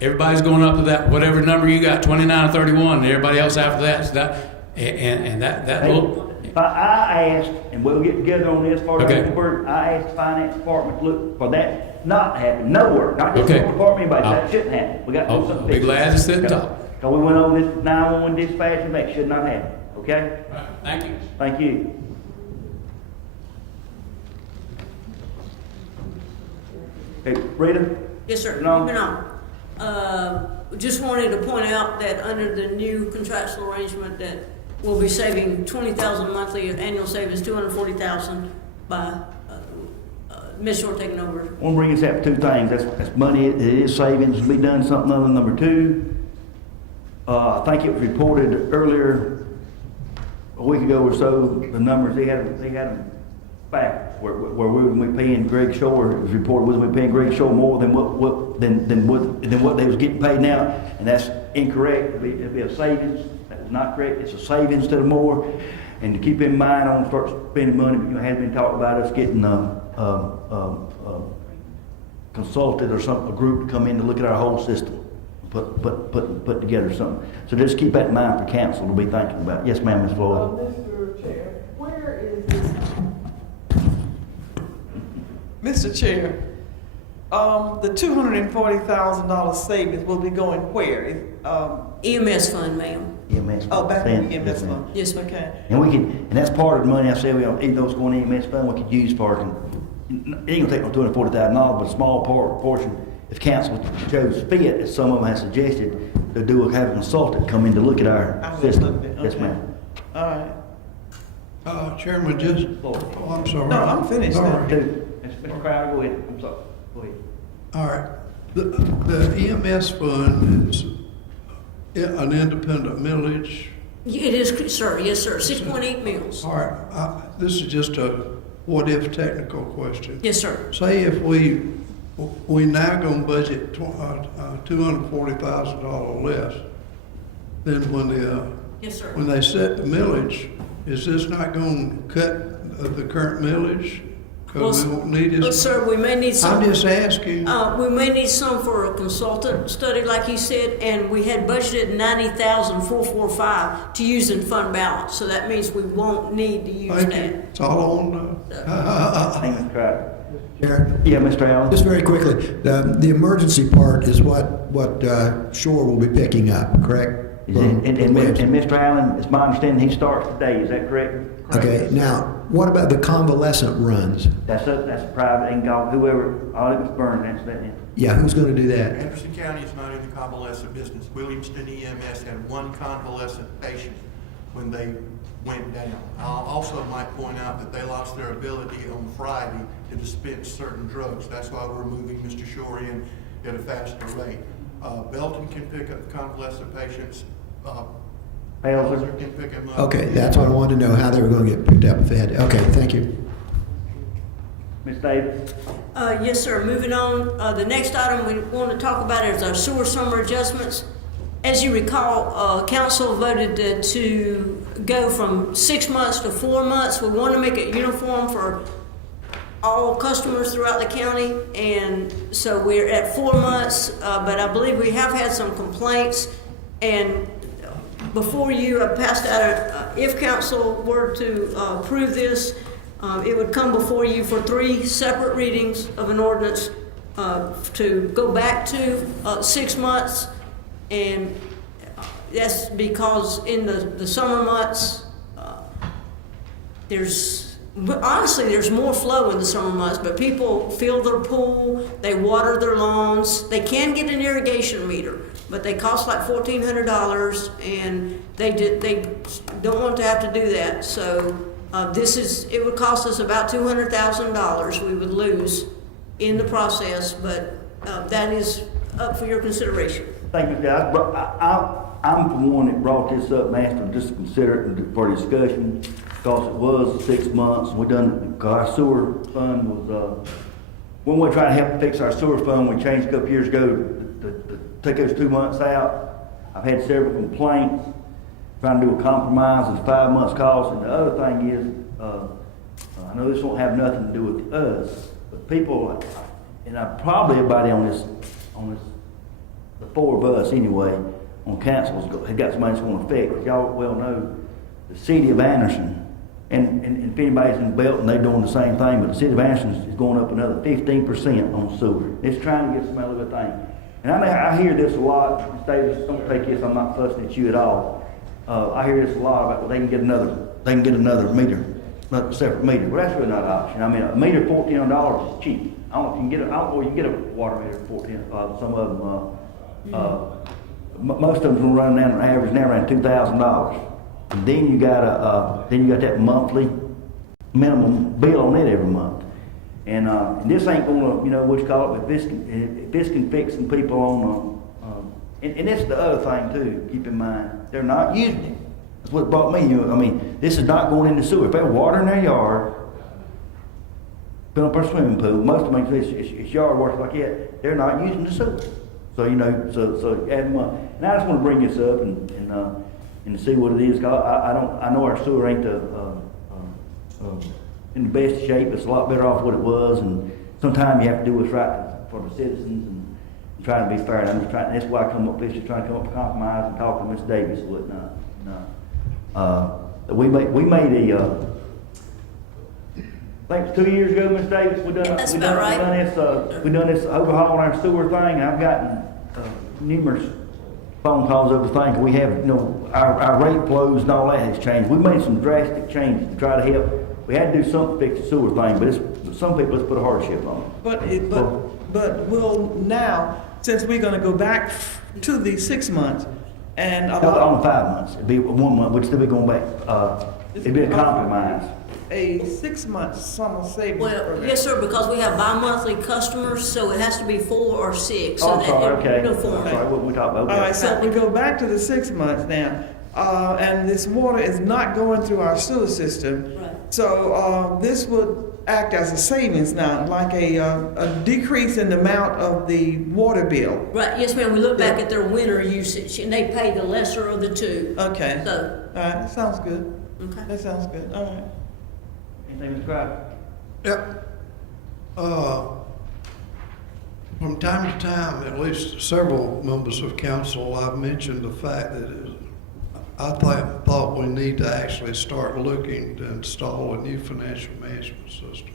everybody's going up to that whatever number you got, 29 or 31, and everybody else after that. So that little. I asked, and we'll get together on this part. Okay. I asked the finance department to look for that not to happen nowhere, not just Okay. the department, anybody. That shouldn't happen. We got to do something. I'll be glad to sit and talk. So we went over this 911 dispatch, and that should not happen. Okay? Right. Thank you. Thank you. Okay, Rita? Yes, sir. No. Moving on. Just wanted to point out that under the new contractual arrangement that we'll be saving $20,000 monthly, annual savings $240,000 by Ms. Short taking over. I want to bring us up to two things. That's money, it is savings, to be done something other than number two. I think it was reported earlier, a week ago or so, the numbers, they had them back where we were paying Greg Shore. It was reported we were paying Greg Shore more than what they was getting paid now, and that's incorrect. It'd be a savings. That was not correct. It's a savings instead of more. And to keep in mind, I want to start spending money. You know, it has been talked about us getting consulted or a group to come in to look at our whole system, put together something. So just keep that in mind for council to be thinking about. Yes, ma'am, Ms. Floyd. Mr. Chair, where is this? Mr. Chair, the $240,000 savings will be going where? EMS fund, ma'am. EMS. Oh, back in the EMS Yes, ma'am. fund. Yes, ma'am. Okay. And that's part of the money I said, even though it's going to EMS fund, we could use for it. It ain't gonna take no $240,000, but a small portion, if council chose fit, as some of them have suggested, to have a consultant come in to look at our system. Yes, ma'am. All right. Chairman, I'm sorry. No, I'm finished now. Sorry. Mr. Crowder, go ahead. I'm sorry. Go ahead. All right. The EMS fund is an independent millage. It is, sir. Yes, sir. 6.8 mils. All right. This is just a what-if technical question. Yes, sir. Say if we now gonna budget $240,000 less, then Yes, sir. when they set the millage, is this not gonna cut the current millage? Because we won't need it. Sir, we may need some. I'm just asking. We may need some for a consultant study, like he said, and we had budgeted $90,445 to use in fund balance. So that means we won't need to use Thank that. you. That's all I want to know. Thank you, Mr. Crowder. Chair, Yeah, Mr. Allen. just very quickly, the emergency part is what Shore will be picking up, correct? And Mr. Allen, it's my understanding he starts today. Is that correct? Okay, now, what about the convalescent runs? That's a private, and go whoever, all it was burned, that's that. Yeah, who's gonna do that? Anderson County is not in the convalescent business. Williamston EMS had one convalescent patient when they went down. I also might point out that they lost their ability on Friday to dispense certain drugs. That's why we're moving Mr. Shore in at a faster rate. Belton can pick up convalescent patients. Pelzer can pick them up. Okay, that's what I wanted to know, how they were gonna get picked up if they had, okay, thank you. Ms. Davis? Yes, sir. Moving on, the next item we want to talk about is our sewer summer adjustments. As you recall, council voted to go from 6 months to 4 months. We want to make it uniform for all customers throughout the county, and so we're at 4 months, but I believe we have had some complaints, and before you, I passed out, if council were to approve this, it would come before you for 3 separate readings of an ordinance to go back to 6 months, and that's because in the summer months, honestly, there's more flow in the summer months, but people fill their pool, they water their lawns, they can get an irrigation meter, but they cost like $1,400, and they don't want to have to do that. So it would cost us about $200,000 we would lose in the process, but that is up for your consideration. Thank you, guys. I'm the one that brought this up and asked them just to consider it for discussion, because it was 6 months. Our sewer fund was, when we were trying to help fix our sewer fund, we changed a couple years ago to take those 2 months out. I've had several complaints, trying to do a compromise, and 5 months cost. And the other thing is, I know this won't have nothing to do with us, but people, and probably everybody on this, the 4 of us anyway, on council has got somebody that's going to affect. Y'all well know the city of Anderson, and if anybody's in Belton, they're doing the same thing, but the city of Anderson is going up another 15% on sewer. It's trying to get some other thing. And I hear this a lot. Ms. Davis, don't take this, I'm not fussing at you at all. I hear this a lot about, well, they can get another meter, another separate meter. Well, that's really not an option. I mean, a meter $1,400 is cheap. I don't know if you can get you can get a water meter for $1,400. Some of them, most of them run down average now around $2,000. And then you got that monthly minimum bill on it every month. And this ain't gonna, you know, what you call it, but if this can fix some people on, and that's the other thing too, keep in mind, they're not using it. That's what brought me, I mean, this is not going in the sewer. If they have water in their yard, fill up our swimming pool, most of them, it's yard water like that, they're not using the sewer. So, you know, so add them up. And I just wanna bring this up and to see what it is, 'cause I know our sewer ain't in the best shape. It's a lot better off what it was, and sometimes you have to do what's right for the citizens and trying to be fair. And I'm just trying, that's why I come up with this, just trying to come up with a compromise and talk to Ms. Davis and whatnot. We made a, I think it was 2 years ago, Ms. Davis, we done this overhaul on our sewer thing, and I've gotten numerous phone calls over the thing. We have, you know, our rate flows and all that has changed. We made some drastic changes to try to help. We had to do something to fix the sewer thing, but some people, let's put a hardship on it. But we'll now, since we're gonna go back to the 6 months, and On 5 months, it'd be 1 month, we'd still be going back, it'd be a compromise. a 6 month summer savings Well, program. yes, sir, because we have bi-monthly customers, so it has to be 4 or 6. Oh, so I'm that sorry, okay. uniform. I'm sorry, what we talking about? All right, so we go back to the 6 months now, and this water is not going through our sewer system. Right. So this would act as a savings now, like a decrease in the amount of the water bill. Right, yes, ma'am, we look back at their winter usage, and they pay the lesser of the two. Okay. So, All right, that sounds good. okay. That sounds good. All right. Anything, Mr. Crowder? Yep. From time to time, at least several members of council, I've mentioned the fact that thought we need to actually start looking to install a new financial management system.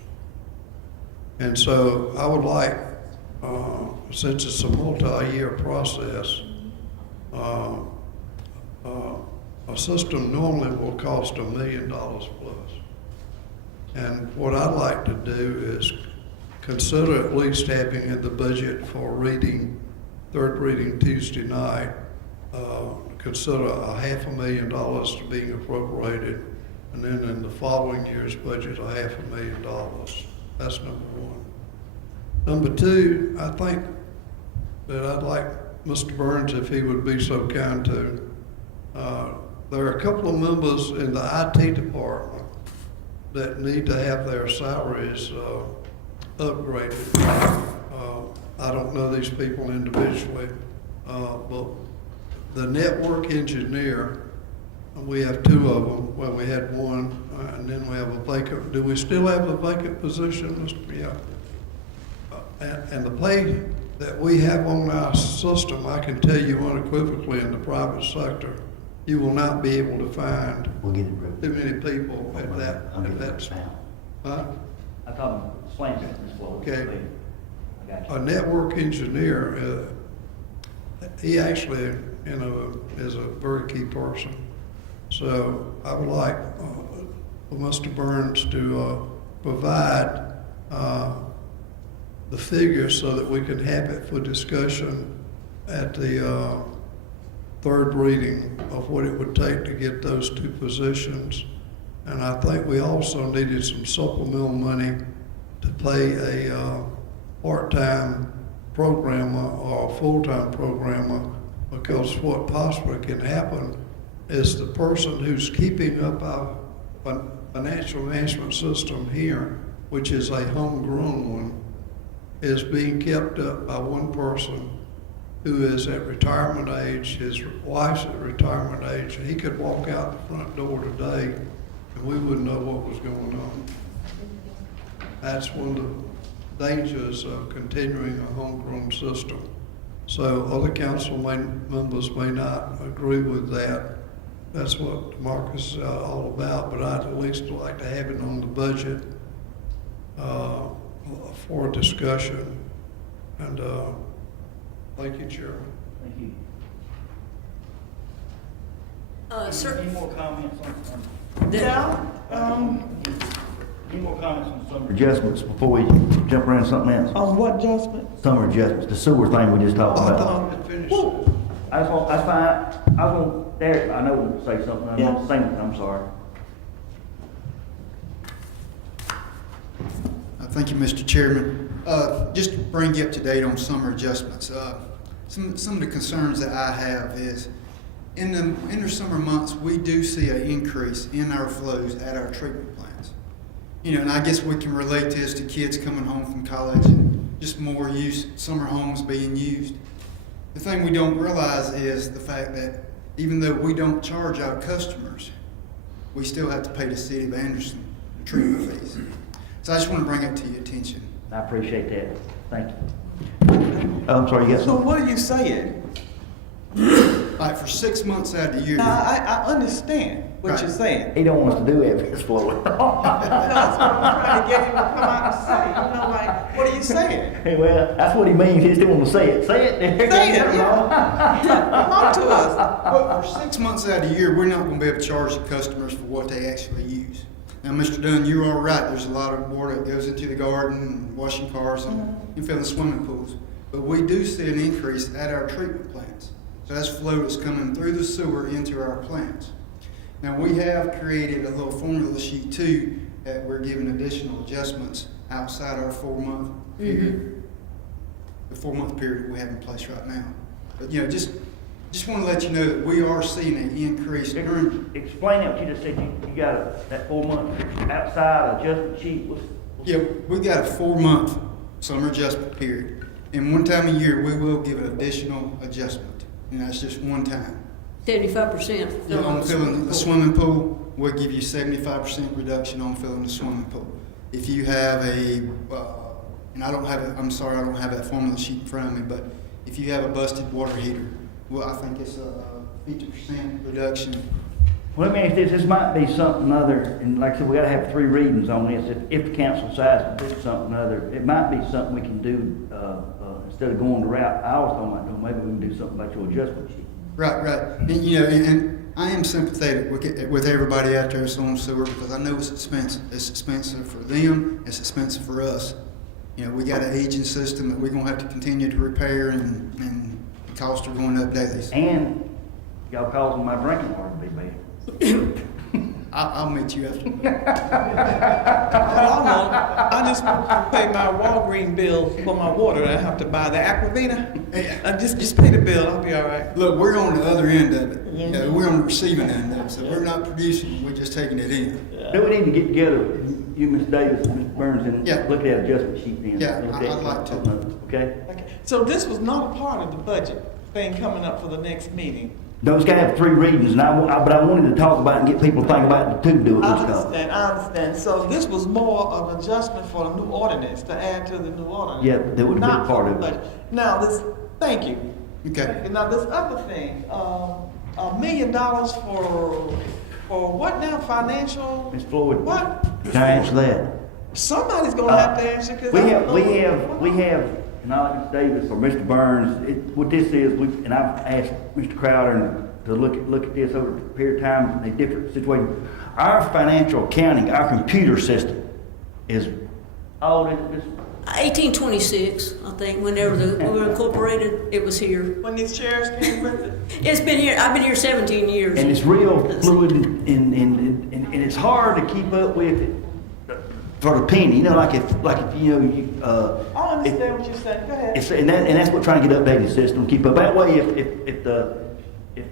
And so I would like, since it's a multi-year process, a system normally will cost $1 million plus. And what I'd like to do is consider at least having in the budget for third reading Tuesday night, consider $500,000 to being appropriated, and then in the following year's budget, $500,000. That's number one. Number two, I think that I'd like Mr. Burns, if he would be so kind to, there are a couple of members in the IT department that need to have their salaries upgraded. I don't know these people individually, but the network engineer, we have 2 of them. Well, we had 1, and then we have a vacant. Do we still have a vacant position, Mr. Yeah. And the pay that we have on our system, I can tell you unequivocally, in the private sector, you will not be able to find too many people at that. Huh? I thought slanted this floor. Okay. I got you. A network engineer, he actually, is a very key person. So I would like for Mr. Burns to provide the figures so that we can have it for discussion at the third reading of what it would take to get those 2 positions. And I think we also needed some supplemental money to pay a part-time programmer or a full-time programmer, because what possibly can happen is the person who's keeping up our financial management system here, which is a homegrown one, is being kept up by one person who is at retirement age. His wife's at retirement age, and he could walk out the front door today and we wouldn't know what was going on. That's one of the dangers of continuing a homegrown system. So other council members may not agree with that. That's what Marcus is all about, but I'd at least like to have it on the budget for discussion. And thank you, Chairman. Thank you. Sir, Any more comments on? Any more comments on summer adjustments before we jump around to something else? On what adjustment? Summer adjustments, the sewer thing we just talked I about. thought I'd finished. That's fine. I was gonna, Derek, I know we'll say something. I'm sorry. I Thank you, Mr. Chairman. Just to bring you up to date on summer adjustments, some of the concerns that I have is in the summer months, we do see an increase in our flows at our treatment plants. You know, and I guess we can relate this to kids coming home from college and just more summer homes being used. The thing we don't realize is the fact that even though we don't charge our customers, we still have to pay the city of Anderson the treatment fees. So I just want to bring it to your attention. I appreciate that. Thank you. I'm sorry, you got So something? what are you saying? Like for 6 months out of the year. Now, I understand what Right. you're saying. He don't want us to do it, Ms. Floyd. That's what I'm trying to get him to come out and say. You know, like, what are you saying? Well, that's what he means, he still want to say it. Say it. Say it, yeah. Talk to us. But for 6 months out of the year, we're not going to be able to charge the customers for what they actually use. Now, Mr. Dunn, you are right. There's a lot of water that goes into the garden, washing cars, and filling swimming pools. But we do see an increase at our treatment plants. So that's flow that's coming through the sewer into our plants. Now, we have created a little formula sheet too that we're giving additional adjustments outside our 4-month period. The 4-month period we have in place right now. But you know, just want to let you know that we are seeing an increase during. Explain that, what you just said, you got that 4-month outside adjustment sheet. Yeah, we got a 4-month summer adjustment period. And one time a year, we will give an additional adjustment. And that's just one time. 75%. On filling the swimming pool, we'll give you 75% reduction on filling the swimming pool. If you have and I don't have it, I'm sorry, I don't have that formula sheet in front of me, but if you have a busted water heater, well, I think it's a 50% reduction. Well, let me ask this might be something other, and like I said, we gotta have 3 readings on this. If the council decides to do something other, it might be something we can do, instead of going the route I was talking about doing, maybe we can do something about your adjustment sheet. Right. And, you know, and I am sympathetic with everybody out there that's on sewer because I know it's expensive. It's expensive for them. It's expensive for us. You know, we got an aging system that we're gonna have to continue to repair, and the costs are going up daily. And y'all causing my drinking water to be bad. I'll meet you after. I just want to pay my Walgreens bill for my water. I have to buy the Aquavina. I just pay the bill. I'll be all right. Look, we're on the other end of it. You know, we're on the receiving end of it, so we're not producing. We're just taking it in. Do we need to get together, you, Ms. Davis, and Mr. Burns, and Yeah. look at that adjustment sheet then? Yeah, Look at I'd like to. Okay? Okay. So this was not a part of the budget thing coming up for the next meeting. No, it's gotta have 3 readings, and but I wanted to talk about it and get people to think about it too, do it. I understand. So this was more of an adjustment for the new ordinance, to add to the new ordinance. Yeah, that would be Not part for of the it. budget. Now, thank you. Okay. Now, this other thing, $1 million for what now, financial? Ms. Floyd, What? can I answer that? Somebody's gonna have to answer, because We have, and I like Mr. Davis or Mr. Burns, what this is, and I've asked Mr. Crowder to look at this over a period of time in a different situation. Our financial accounting, our computer system is, oh, this, 1826, I think, whenever we were incorporated, it was here. When these chairs came with it? It's been here, I've been here 17 years. and it's real fluid and it's hard to keep up with it for the penny, you know, like if you know, I understand what you're saying, go ahead. It's, and that's what trying to get updated system, keep up. That way, if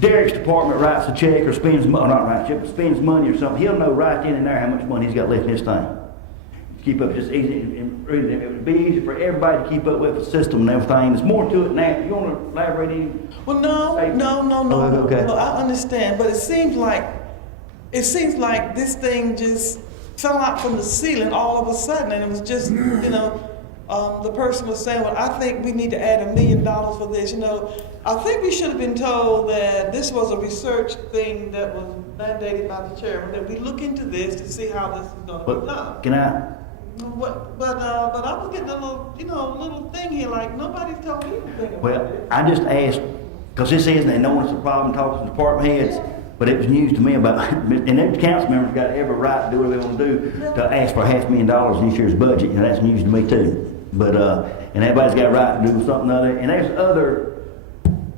Derek's department writes a check or spends money or something, he'll know right then and there how much money he's got left in his thing. Keep up just easy, and really, it would be easy for everybody to keep up with the system and everything. There's more to it than that. You want to elaborate any? Well, no, okay. no, I understand, but it seems like this thing just fell out from the ceiling all of a sudden, and it was just, you know, the person was saying, well, I think we need to add $1 million for this. You know, I think we should have been told that this was a research thing that was mandated by the chairman, that we look into this to see how this is going to be done. Can I? But I was getting a little thing here, like nobody told me anything about Well, it. I just asked, because this is, they know it's a problem, talking to department heads, but it was news to me about, and every council member's got every right to do what they want to do, to ask for $500,000 in this year's budget, and that's news to me too. But, and everybody's got a right to do something other, and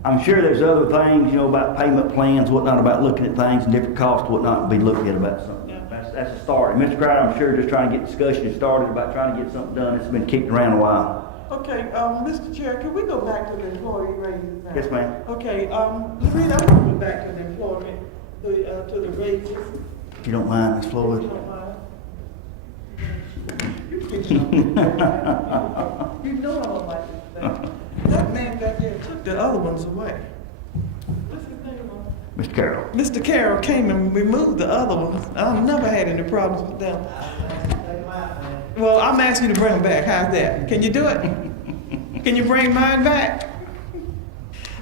I'm sure there's other things, you know, about payment plans, whatnot, about looking at things and different costs, whatnot, to be looked at about something. Yeah. That's that's a start. And Mr. Crowder, I'm sure just trying to get discussion started about trying to get something done. It's been kicked around a while. Okay, Mr. Chair, can we go back to the employee raises now? Yes, ma'am. Okay, Loretta, I want to go back to the employment, to the raises. If you don't mind, Ms. If Floyd. you don't mind. You picking on me. You know I don't like this thing. That man back there took the other ones away. What's his name? Mr. Carroll. Mr. Carroll came and removed the other ones. I've never had any problems with them. Well, I'm asking you to bring them back. How's that? Can you do it? Can you bring mine back?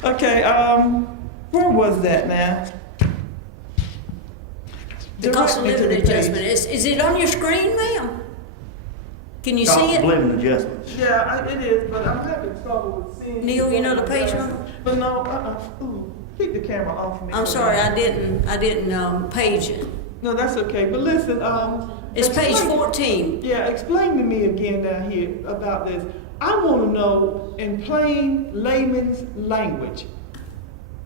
Okay, where was that now? The cost of living adjustment, is it on your screen, ma'am? Can you see Cost of it? living adjustments. Yeah, it is, but I'm having trouble with seeing. Neil, you know the page number? But no, ooh, keep the camera off me. I'm sorry, I didn't page it. No, that's okay, but listen, It's page explain- 14. Yeah, explain to me again down here about this. I want to know in plain layman's language,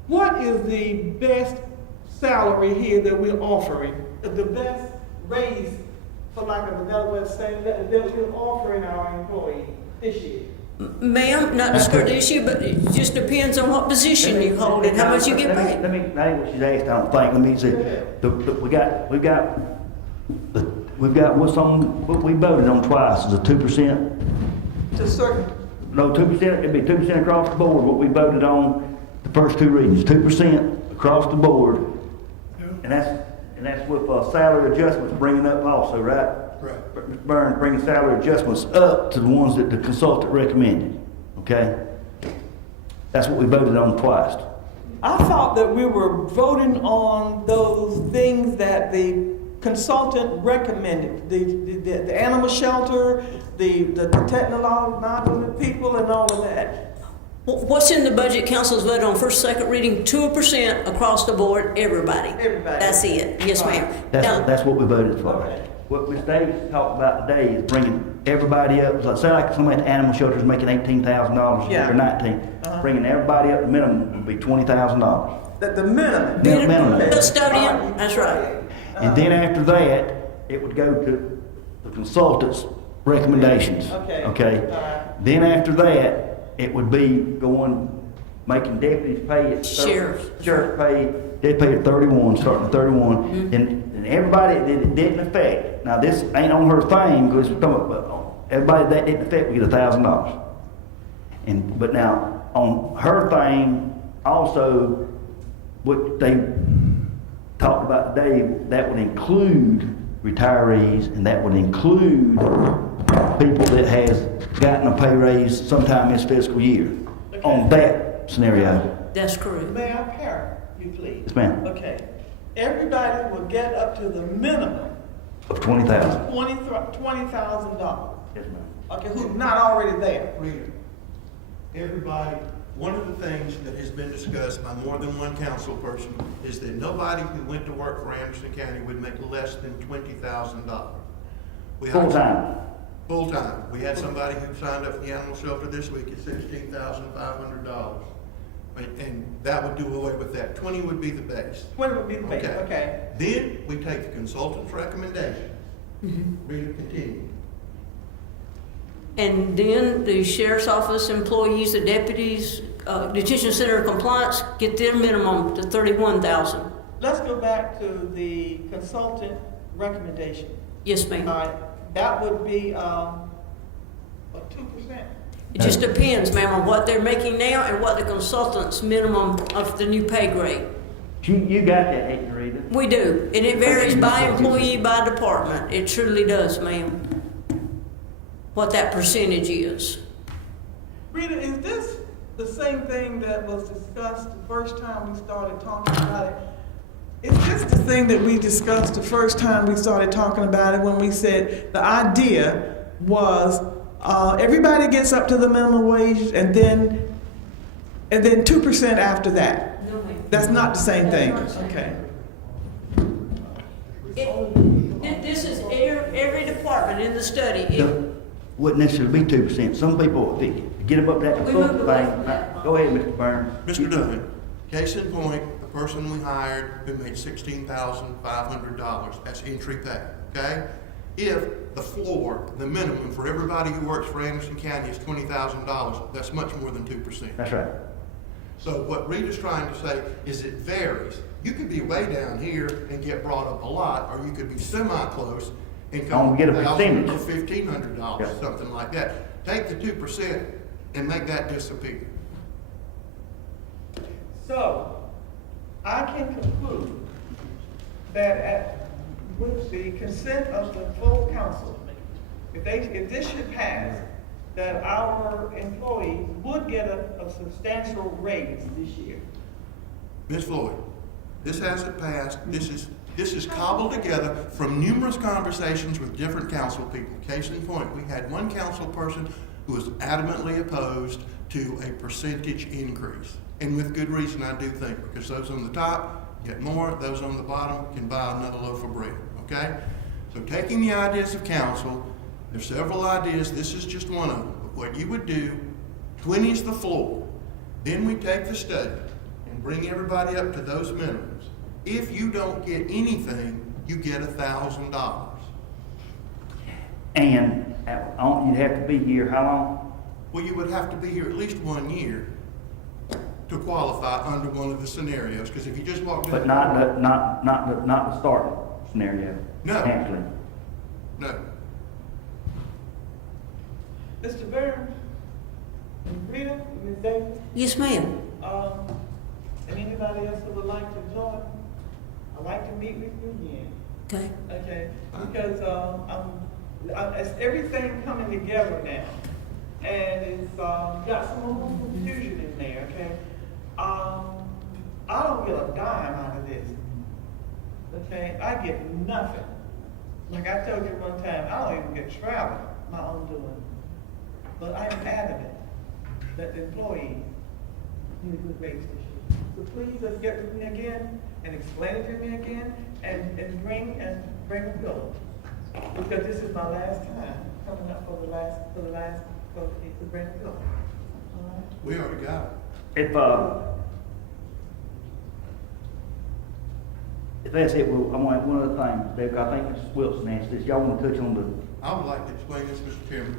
what is the best salary here that we're offering? The best raise, for lack of a better way of saying that we're offering our employee this year? Ma'am, not to skirt the issue, but it just depends on what position you hold and how much you get paid. Let me, that ain't what she's asked, I don't think. Let me see. We've got what's on, what we voted on twice is a 2%. To certain, No, 2%, it'd be 2% across the board, what we voted on the first two readings, 2% across the board. And that's with salary adjustments bringing up also, right? Right. Mr. Burns bringing salary adjustments up to the ones that the consultant recommended, okay? That's what we voted on twice. I thought that we were voting on those things that the consultant recommended, the animal shelter, the technological non-unit people and all of that. What's in the budget council's vote on first, second reading? 2% across the board, everybody. Everybody. That's it. Yes, ma'am. Now, That's what we voted for. Okay. What Ms. Davis talked about today is bringing everybody up, say like somebody at the animal shelter is making $18,000 Yeah. or 19, bringing everybody up, the minimum would be $20,000. The minimum. Minimum. Custodian, that's right. And then after that, it would go to the consultant's recommendations. Okay. Okay? Then after that, it would be going, making deputies pay at. Sheriffs. Sheriff pay, they pay at 31, starting at 31. And everybody that it didn't affect, now this ain't on her thing, because we're talking about, everybody that didn't affect would get $1,000. But now, on her thing, also, what they talked about today, that would include retirees, and that would include people that has gotten a pay raise sometime this fiscal year, on that scenario. That's correct. May I parrot you, please? Yes, ma'am. Okay. Everybody will get up to the minimum Of 20,000. $20,000. Yes, ma'am. Okay, who's not already there? Rita, everybody, one of the things that has been discussed by more than one council person is that nobody who went to work for Anderson County would make less than $20,000. Full-time. Full-time. We had somebody who signed up for the animal shelter this week at $16,500. And that would do away with that. 20 would be the base. 20 would be the base, okay. Then we take the consultant's recommendation. Rita, continue. And then the sheriff's office employees, the deputies, detention center compliance, get their minimum to 31,000. Let's go back to the consultant recommendation. Yes, ma'am. All right, that would be, a 2%. It just depends, ma'am, on what they're making now and what the consultant's minimum of the new pay grade. You got that, ain't you, Rita? We do, and it varies by employee, by department. It truly does, ma'am. What that percentage is. Rita, is this the same thing that was discussed the first time we started talking about it? Is this the thing that we discussed the first time we started talking about it, when we said the idea was everybody gets up to the minimum wage and then 2% after that? No, ma'am. That's not the same thing. Okay. This is every department in the study. Wouldn't necessarily be 2%. Some people, if they get them up that We consultant moved away thing. from that. Go ahead, Mr. Burns. Mr. Dunn, case in point, the person we hired who made $16,500, that's entry pay. okay? If the floor, the minimum for everybody who works for Anderson County is $20,000, that's much more than 2%. That's right. So what Rita's trying to say is it varies. You could be way down here and get brought up a lot, or you could be semi-close and come Don't get a $1,000 percentage. or $1,500, Yeah. something like that. Take the 2% and make that disappear. So, I can conclude that with the consent of the full council, if this should pass, that our employees would get a substantial raise this year. Ms. Floyd, this hasn't passed. This is cobbled together from numerous conversations with different council people. Case in point, we had one council person who was adamantly opposed to a percentage increase. And with good reason, I do think, because those on the top get more, those on the bottom can buy another loaf of bread, okay? So taking the ideas of council, there's several ideas, this is just one of them. But what you would do, 20 is the floor. Then we take the study and bring everybody up to those minimums. If you don't get anything, you get $1,000. And you'd have to be here how long? Well, you would have to be here at least 1 year to qualify under one of the scenarios, because if you just walk in. But not the start scenario. No. Actually. No. Mr. Burns, Rita, Ms. Davis, Yes, ma'am. and anybody else that would like to join, I'd like to meet with you again. Okay. Okay, because it's everything coming together now, and it's got some more confusion in there. Okay, I don't get a dime out of this. Okay, I get nothing. Like I told you one time, I don't even get travel my own doing, but I am adamant that the employees need a good raise this year. So please, let's get with me again and explain it to me again, and bring a bill. Because this is my last time coming up for to bring a bill. All right? We already got it. If that's it, I want one other thing, Dave, I think Mrs. Wilson asked this, y'all want to touch on the, I would like to explain this, Mr. Chairman.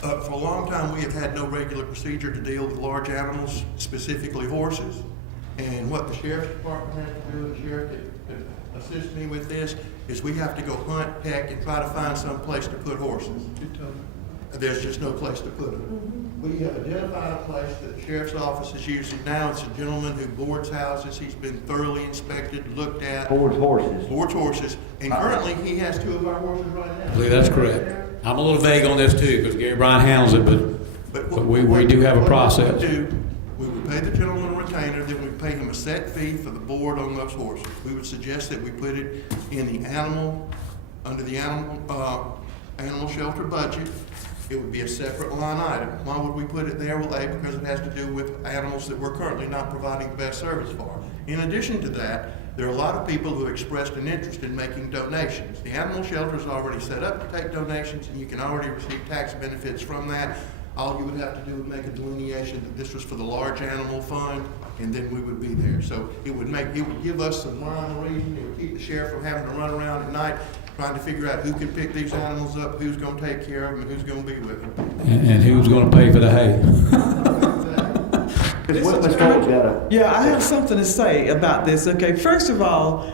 For a long time, we have had no regular procedure to deal with large animals, specifically horses. And what the sheriff's department has to do, the sheriff that assists me with this, is we have to go hunt, peck, and try to find some place to put horses. There's just no place to put them. We have identified a place that the sheriff's office is using now. It's a gentleman who boards houses. He's been thoroughly inspected, looked at. boards horses. Boards horses. And currently, he has 2 of our horses right now. I believe that's correct. I'm a little vague on this too, because Gary Bryan handles it, but we do have a process. We would pay the gentleman a retainer, then we'd pay him a set fee for the board on those horses. We would suggest that we put it in the under the animal shelter budget. It would be a separate line item. Why would we put it there? Well, A, because it has to do with animals that we're currently not providing the best service for. In addition to that, there are a lot of people who expressed an interest in making donations. The animal shelter is already set up to take donations, and you can already receive tax benefits from that. All you would have to do is make a delineation that this was for the large animal fund, and then we would be there. So it would give us some rhyme and reason. It would keep the sheriff from having to run around at night trying to figure out who can pick these animals up, who's going to take care of them, and who's going to be with them. And who's going to pay for the hay? Yeah, I have something to say about this. Okay, first of all,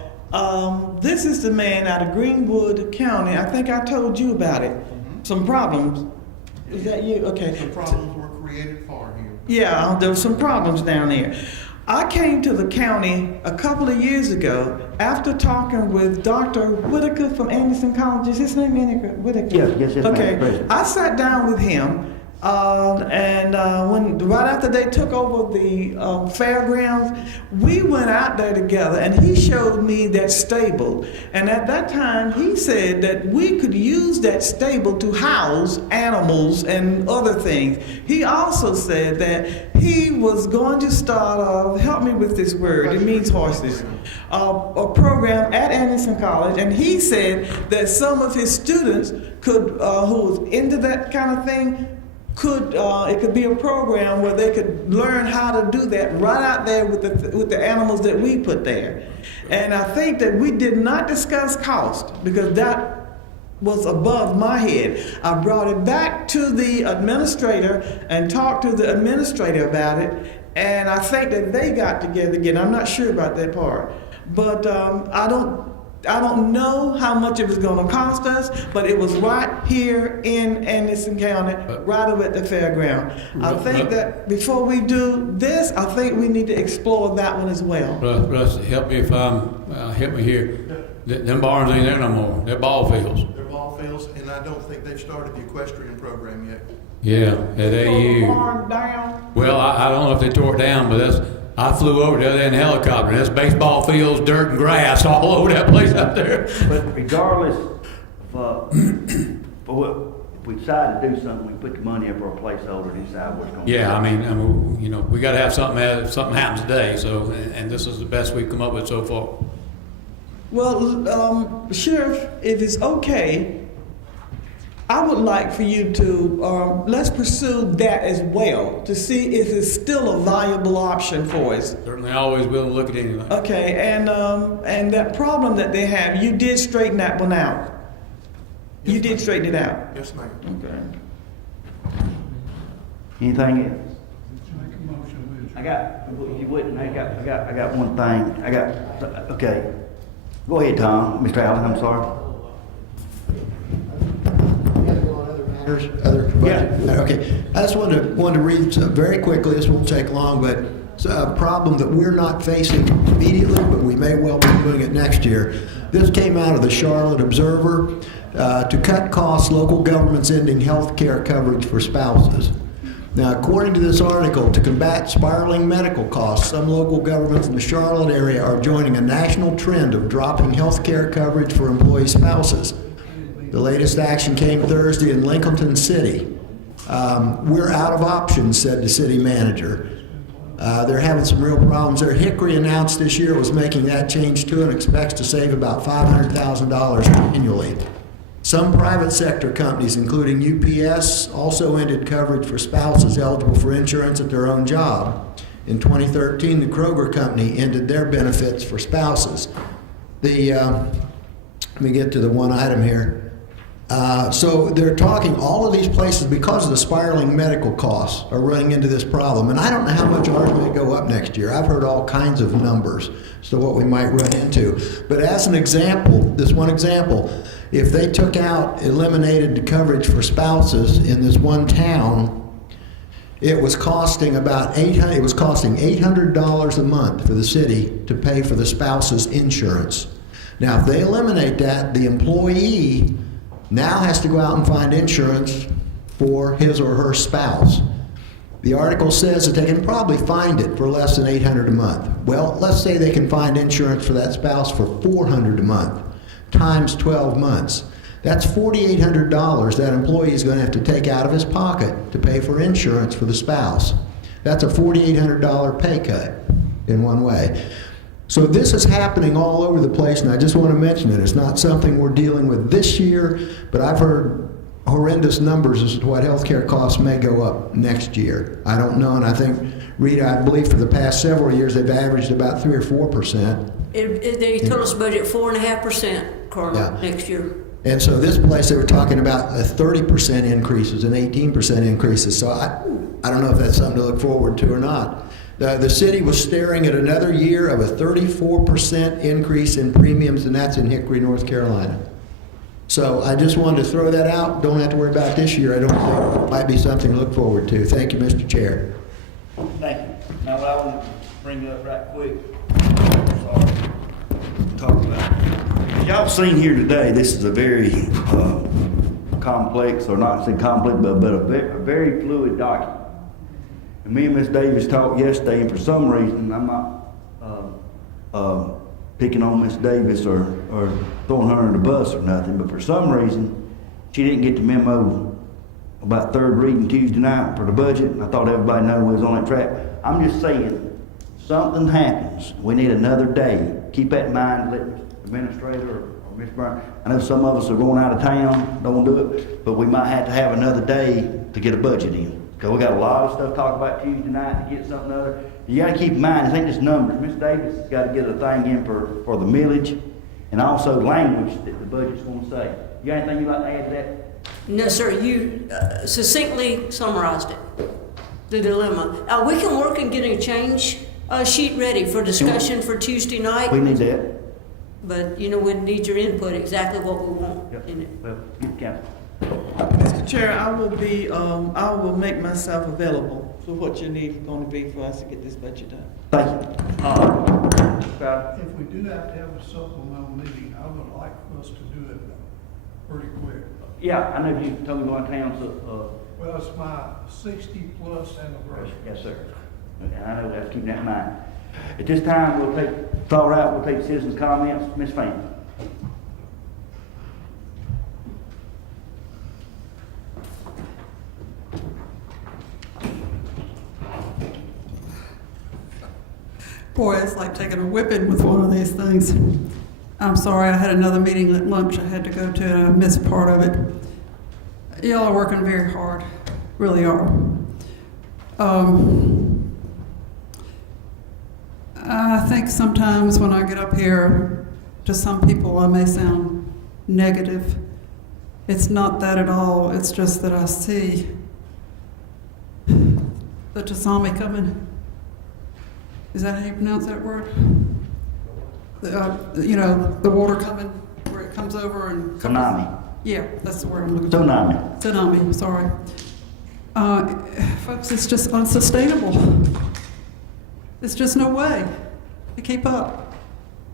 this is the man out of Greenwood County. I think I told you about it. Some problems. Is that you? Okay. Some problems were created for him. Yeah, there were some problems down there. I came to the county a couple of years ago after talking with Dr. Whitaker from Anderson College. Is his name Whitaker? Yes, Okay, ma'am. I sat down with him, when right after they took over the fairgrounds, we went out there together, and he showed me that stable. And at that time, he said that we could use that stable to house animals and other things. He also said that he was going to start, help me with this word, it means horses, a program at Anderson College, and he said that some of his students could, who was into that kind of thing, it could be a program where they could learn how to do that right out there with the animals that we put there. And I think that we did not discuss cost, because that was above my head. I brought it back to the administrator and talked to the administrator about it, and I think that they got together again. I'm not sure about that part, but I don't know how much it was going to cost us, but it was right here in Anderson County, right over at the fairground. I think that before we do this, I think we need to explore that one as well. Russ, help me if help me here. Them barns ain't there no more. They're ball fields. They're ball fields, and I don't think they've started the equestrian program yet. Yeah, at AU. Barn down. Well, I don't know if they tore it down, but I flew over the other end in a helicopter. That's baseball fields, dirt and grass all over that place out there. But regardless of, if we decide to do something, we put the money up for a placeholder and decide what's going to Yeah, I mean, you know, we got to have something happen today. So, and this is the best we've come up with so far. Well, Sheriff, if it's okay, I would like for you to, let's pursue that as well, to see if it's still a viable option for us. Certainly always willing to look at anything. Okay, and that problem that they have, you did straighten that one out. Yes, You did ma'am. straighten it out. Yes, ma'am. Okay. Anything else? Make a motion, I got one thing. Okay. Go ahead, Tom. Mr. Allen, I'm sorry. Other budget? Yeah. Okay, I just wanted to read very quickly, this won't take long, but it's a problem that we're not facing immediately, but we may well be doing it next year. This came out of the Charlotte Observer, to cut costs, local governments ending health care coverage for spouses. Now, according to this article, to combat spiraling medical costs, some local governments in the Charlotte area are joining a national trend of dropping health care coverage for employee spouses. The latest action came Thursday in Lincoln City. We're out of options, said the city manager. They're having some real problems there. Hickory announced this year it was making that change too and expects to save about $500,000 annually. Some private sector companies, including UPS, also ended coverage for spouses eligible for insurance at their own job. In 2013, the Kroger company ended their benefits for spouses. Let me get to the one item here. So they're talking, all of these places, because of the spiraling medical costs, are running into this problem. And I don't know how much ours may go up next year. I've heard all kinds of numbers as to what we might run into. But as an example, this one example, if they took out, eliminated the coverage for spouses in this one town, it was costing $800 a month for the city to pay for the spouse's insurance. Now, if they eliminate that, the employee now has to go out and find insurance for his or her spouse. The article says that they can probably find it for less than $800 a month. Well, let's say they can find insurance for that spouse for $400 a month, times 12 months. That's $4,800 that employee is going to have to take out of his pocket to pay for insurance for the spouse. That's a $4,800 pay cut in one way. So this is happening all over the place, and I just want to mention it. It's not something we're dealing with this year, but I've heard horrendous numbers as to what healthcare costs may go up next year. I don't know, and I think, Rita, I believe for the past several years they've averaged about 3 or 4%. They told us budget 4.5%, Carla, next year. And so this place, they were talking about a 30% increases and 18% increases. So I don't know if that's something to look forward to or not. The city was staring at another year of a 34% increase in premiums, and that's in Hickory, North Carolina. So I just wanted to throw that out. Don't have to worry about this year. I don't think it might be something to look forward to. Thank you, Mr. Chair. Thank you. Now, what I want to bring up right quick, sorry, talk about. Y'all seen here today, this is a very complex, or not say complex, but a very fluid document. And me and Ms. Davis talked yesterday, and for some reason, I'm not picking on Ms. Davis or throwing her under the bus or nothing, but for some reason, she didn't get the memo about third reading Tuesday night for the budget, and I thought everybody knew we was on that track. I'm just saying, something happens, we need another day. Keep that in mind, let the administrator or Ms. Brown, I know some of us are going out of town, don't want to do it, but we might have to have another day to get a budget in. Because we got a lot of stuff to talk about Tuesday night to get something other. You got to keep in mind, I think this numbers. Ms. Davis has got to get a thing in for the millage and also language that the budget's going to say. You got anything you'd like to add to that? No, sir, you succinctly summarized it, the dilemma. We can work in getting a change sheet ready for discussion for Tuesday night. We need that. But, you know, we need your input, exactly what we want Yep. in it. Well, get the council. Mr. Chair, I will make myself available for what your need is going to be for us to get this budget done. Thank you. If we do have to have a supplemental meeting, I would like for us to do it pretty quick. Yeah, I know you told me going to town, so, Well, it's my 60-plus anniversary. yes, sir. And I know we have to keep that in mind. At this time, we'll take citizens' comments. Ms. Fan. Boy, it's like taking a whipping with one of these things. I'm sorry, I had another meeting at lunch I had to go to, and I missed part of it. Y'all are working very hard, really are. I think sometimes when I get up here, to some people I may sound negative. It's not that at all, it's just that I see the tsunami coming. Is that how you pronounce that word? You know, the water coming, where it comes over and... Tsunami. Yeah, that's the word I'm looking for. Tsunami. Tsunami, sorry. Folks, it's just unsustainable. There's just no way to keep up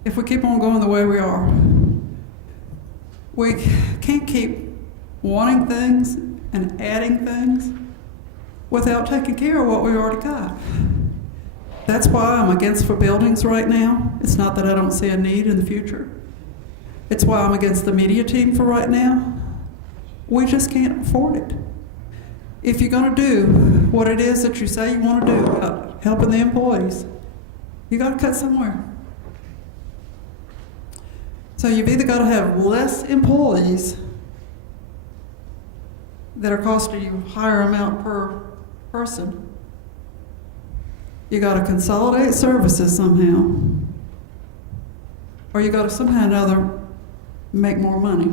if we keep on going the way we are. We can't keep wanting things and adding things without taking care of what we already got. That's why I'm against for buildings right now. It's not that I don't see a need in the future. It's why I'm against the media team for right now. We just can't afford it. If you're going to do what it is that you say you want to do about helping the employees, you got to cut somewhere. So you've either got to have less employees that are costing you a higher amount per person. You got to consolidate services somehow, or you got to somehow or another make more money.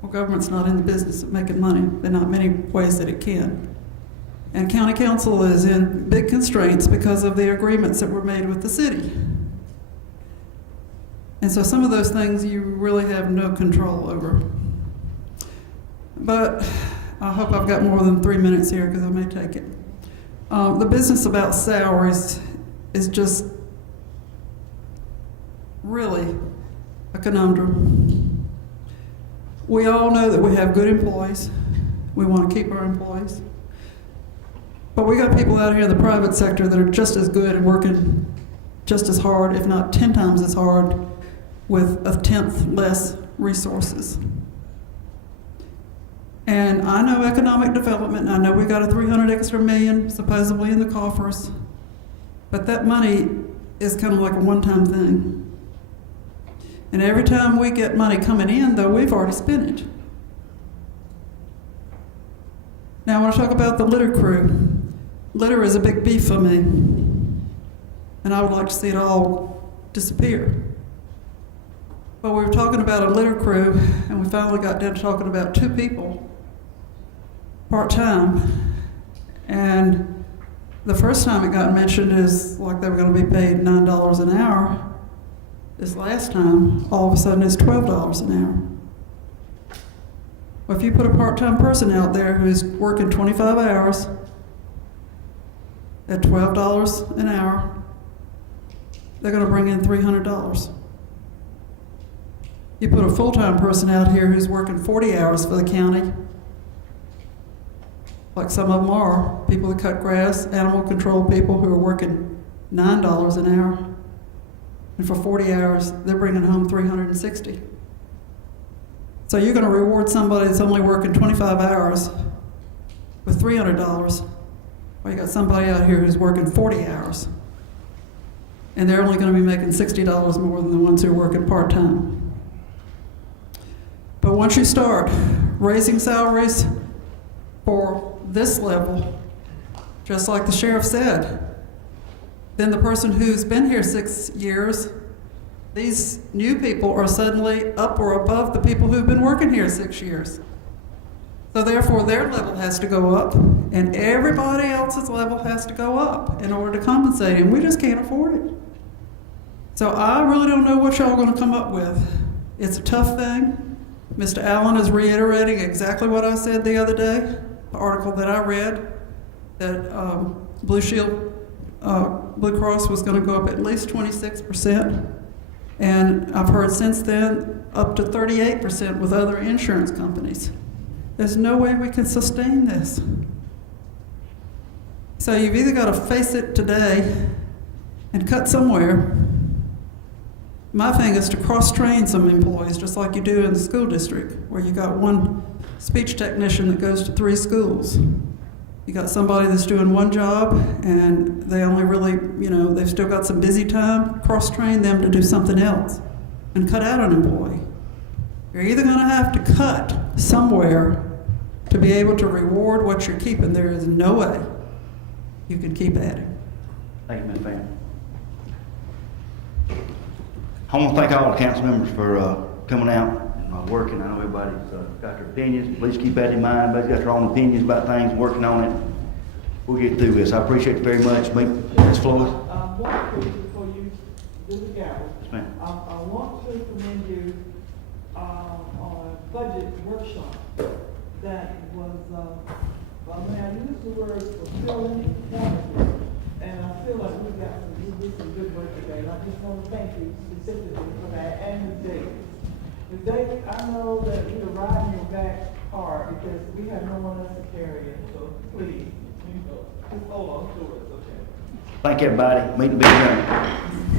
Well, government's not in the business of making money. There are not many ways that it can. And county council is in big constraints because of the agreements that were made with the city. And so some of those things you really have no control over. But I hope I've got more than 3 minutes here because I may take it. The business about salaries is just really a conundrum. We all know that we have good employees. We want to keep our employees. But we got people out here in the private sector that are just as good and working just as hard, if not 10 times as hard, with 1/10 less resources. And I know economic development, and I know we got a $300 extra million supposedly in the coffers, but that money is kind of like a one-time thing. And every time we get money coming in, though, we've already spent it. Now I want to talk about the litter crew. Litter is a big beef for me, and I would like to see it all disappear. But we were talking about a litter crew, and we finally got down to talking about 2 people part-time, and the first time it got mentioned is like they were going to be paid $9 an hour. This last time, all of a sudden, it's $12 an hour. Well, if you put a part-time person out there who's working 25 hours at $12 an hour, they're going to bring in $300. You put a full-time person out here who's working 40 hours for the county, like some of them are, people that cut grass, animal control people who are working $9 an hour. And for 40 hours, they're bringing home $360. So you're going to reward somebody that's only working 25 hours with $300, or you got somebody out here who's working 40 hours, and they're only going to be making $60 more than the ones who are working part-time. But once you start raising salaries for this level, just like the sheriff said, then the person who's been here 6 years, these new people are suddenly up or above the people who've been working here 6 years. So therefore, their level has to go up, and everybody else's level has to go up in order to compensate, and we just can't afford it. So I really don't know what y'all are gonna come up with. It's a tough thing. Mr. Allen is reiterating exactly what I said the other day, the article that I read, that Blue Shield, Blue Cross was gonna go up at least 26%. And I've heard since then up to 38% with other insurance companies. There's no way we can sustain this. So you've either got to face it today and cut somewhere. My thing is to cross-train some employees, just like you do in the school district, where you got one speech technician that goes to 3 schools. You got somebody that's doing one job, and they only really, they've still got some busy time. Cross-train them to do something else and cut out an employee. You're either going to have to cut somewhere to be able to reward what you're keeping. There is no way you can keep adding. Thank you, Ms. Pham. I want to thank all the council members for coming out and working. I know everybody's got their opinions. Please keep that in mind. Everybody's got their own opinions about things, working on it. We'll get through this. I appreciate it very much. Ms. Floyd. One thing before you do the gavel. Yes, ma'am. I want to commend you on a budget workshop that was, I used the words fulfilling, wonderful, and I feel like we did some good work today. And I just want to thank you specifically for that, and the David. The David, I know that you're riding your back hard because we have no one else to carry it, so please, just hold on to it, okay? Thank everybody. Meeting be adjourned.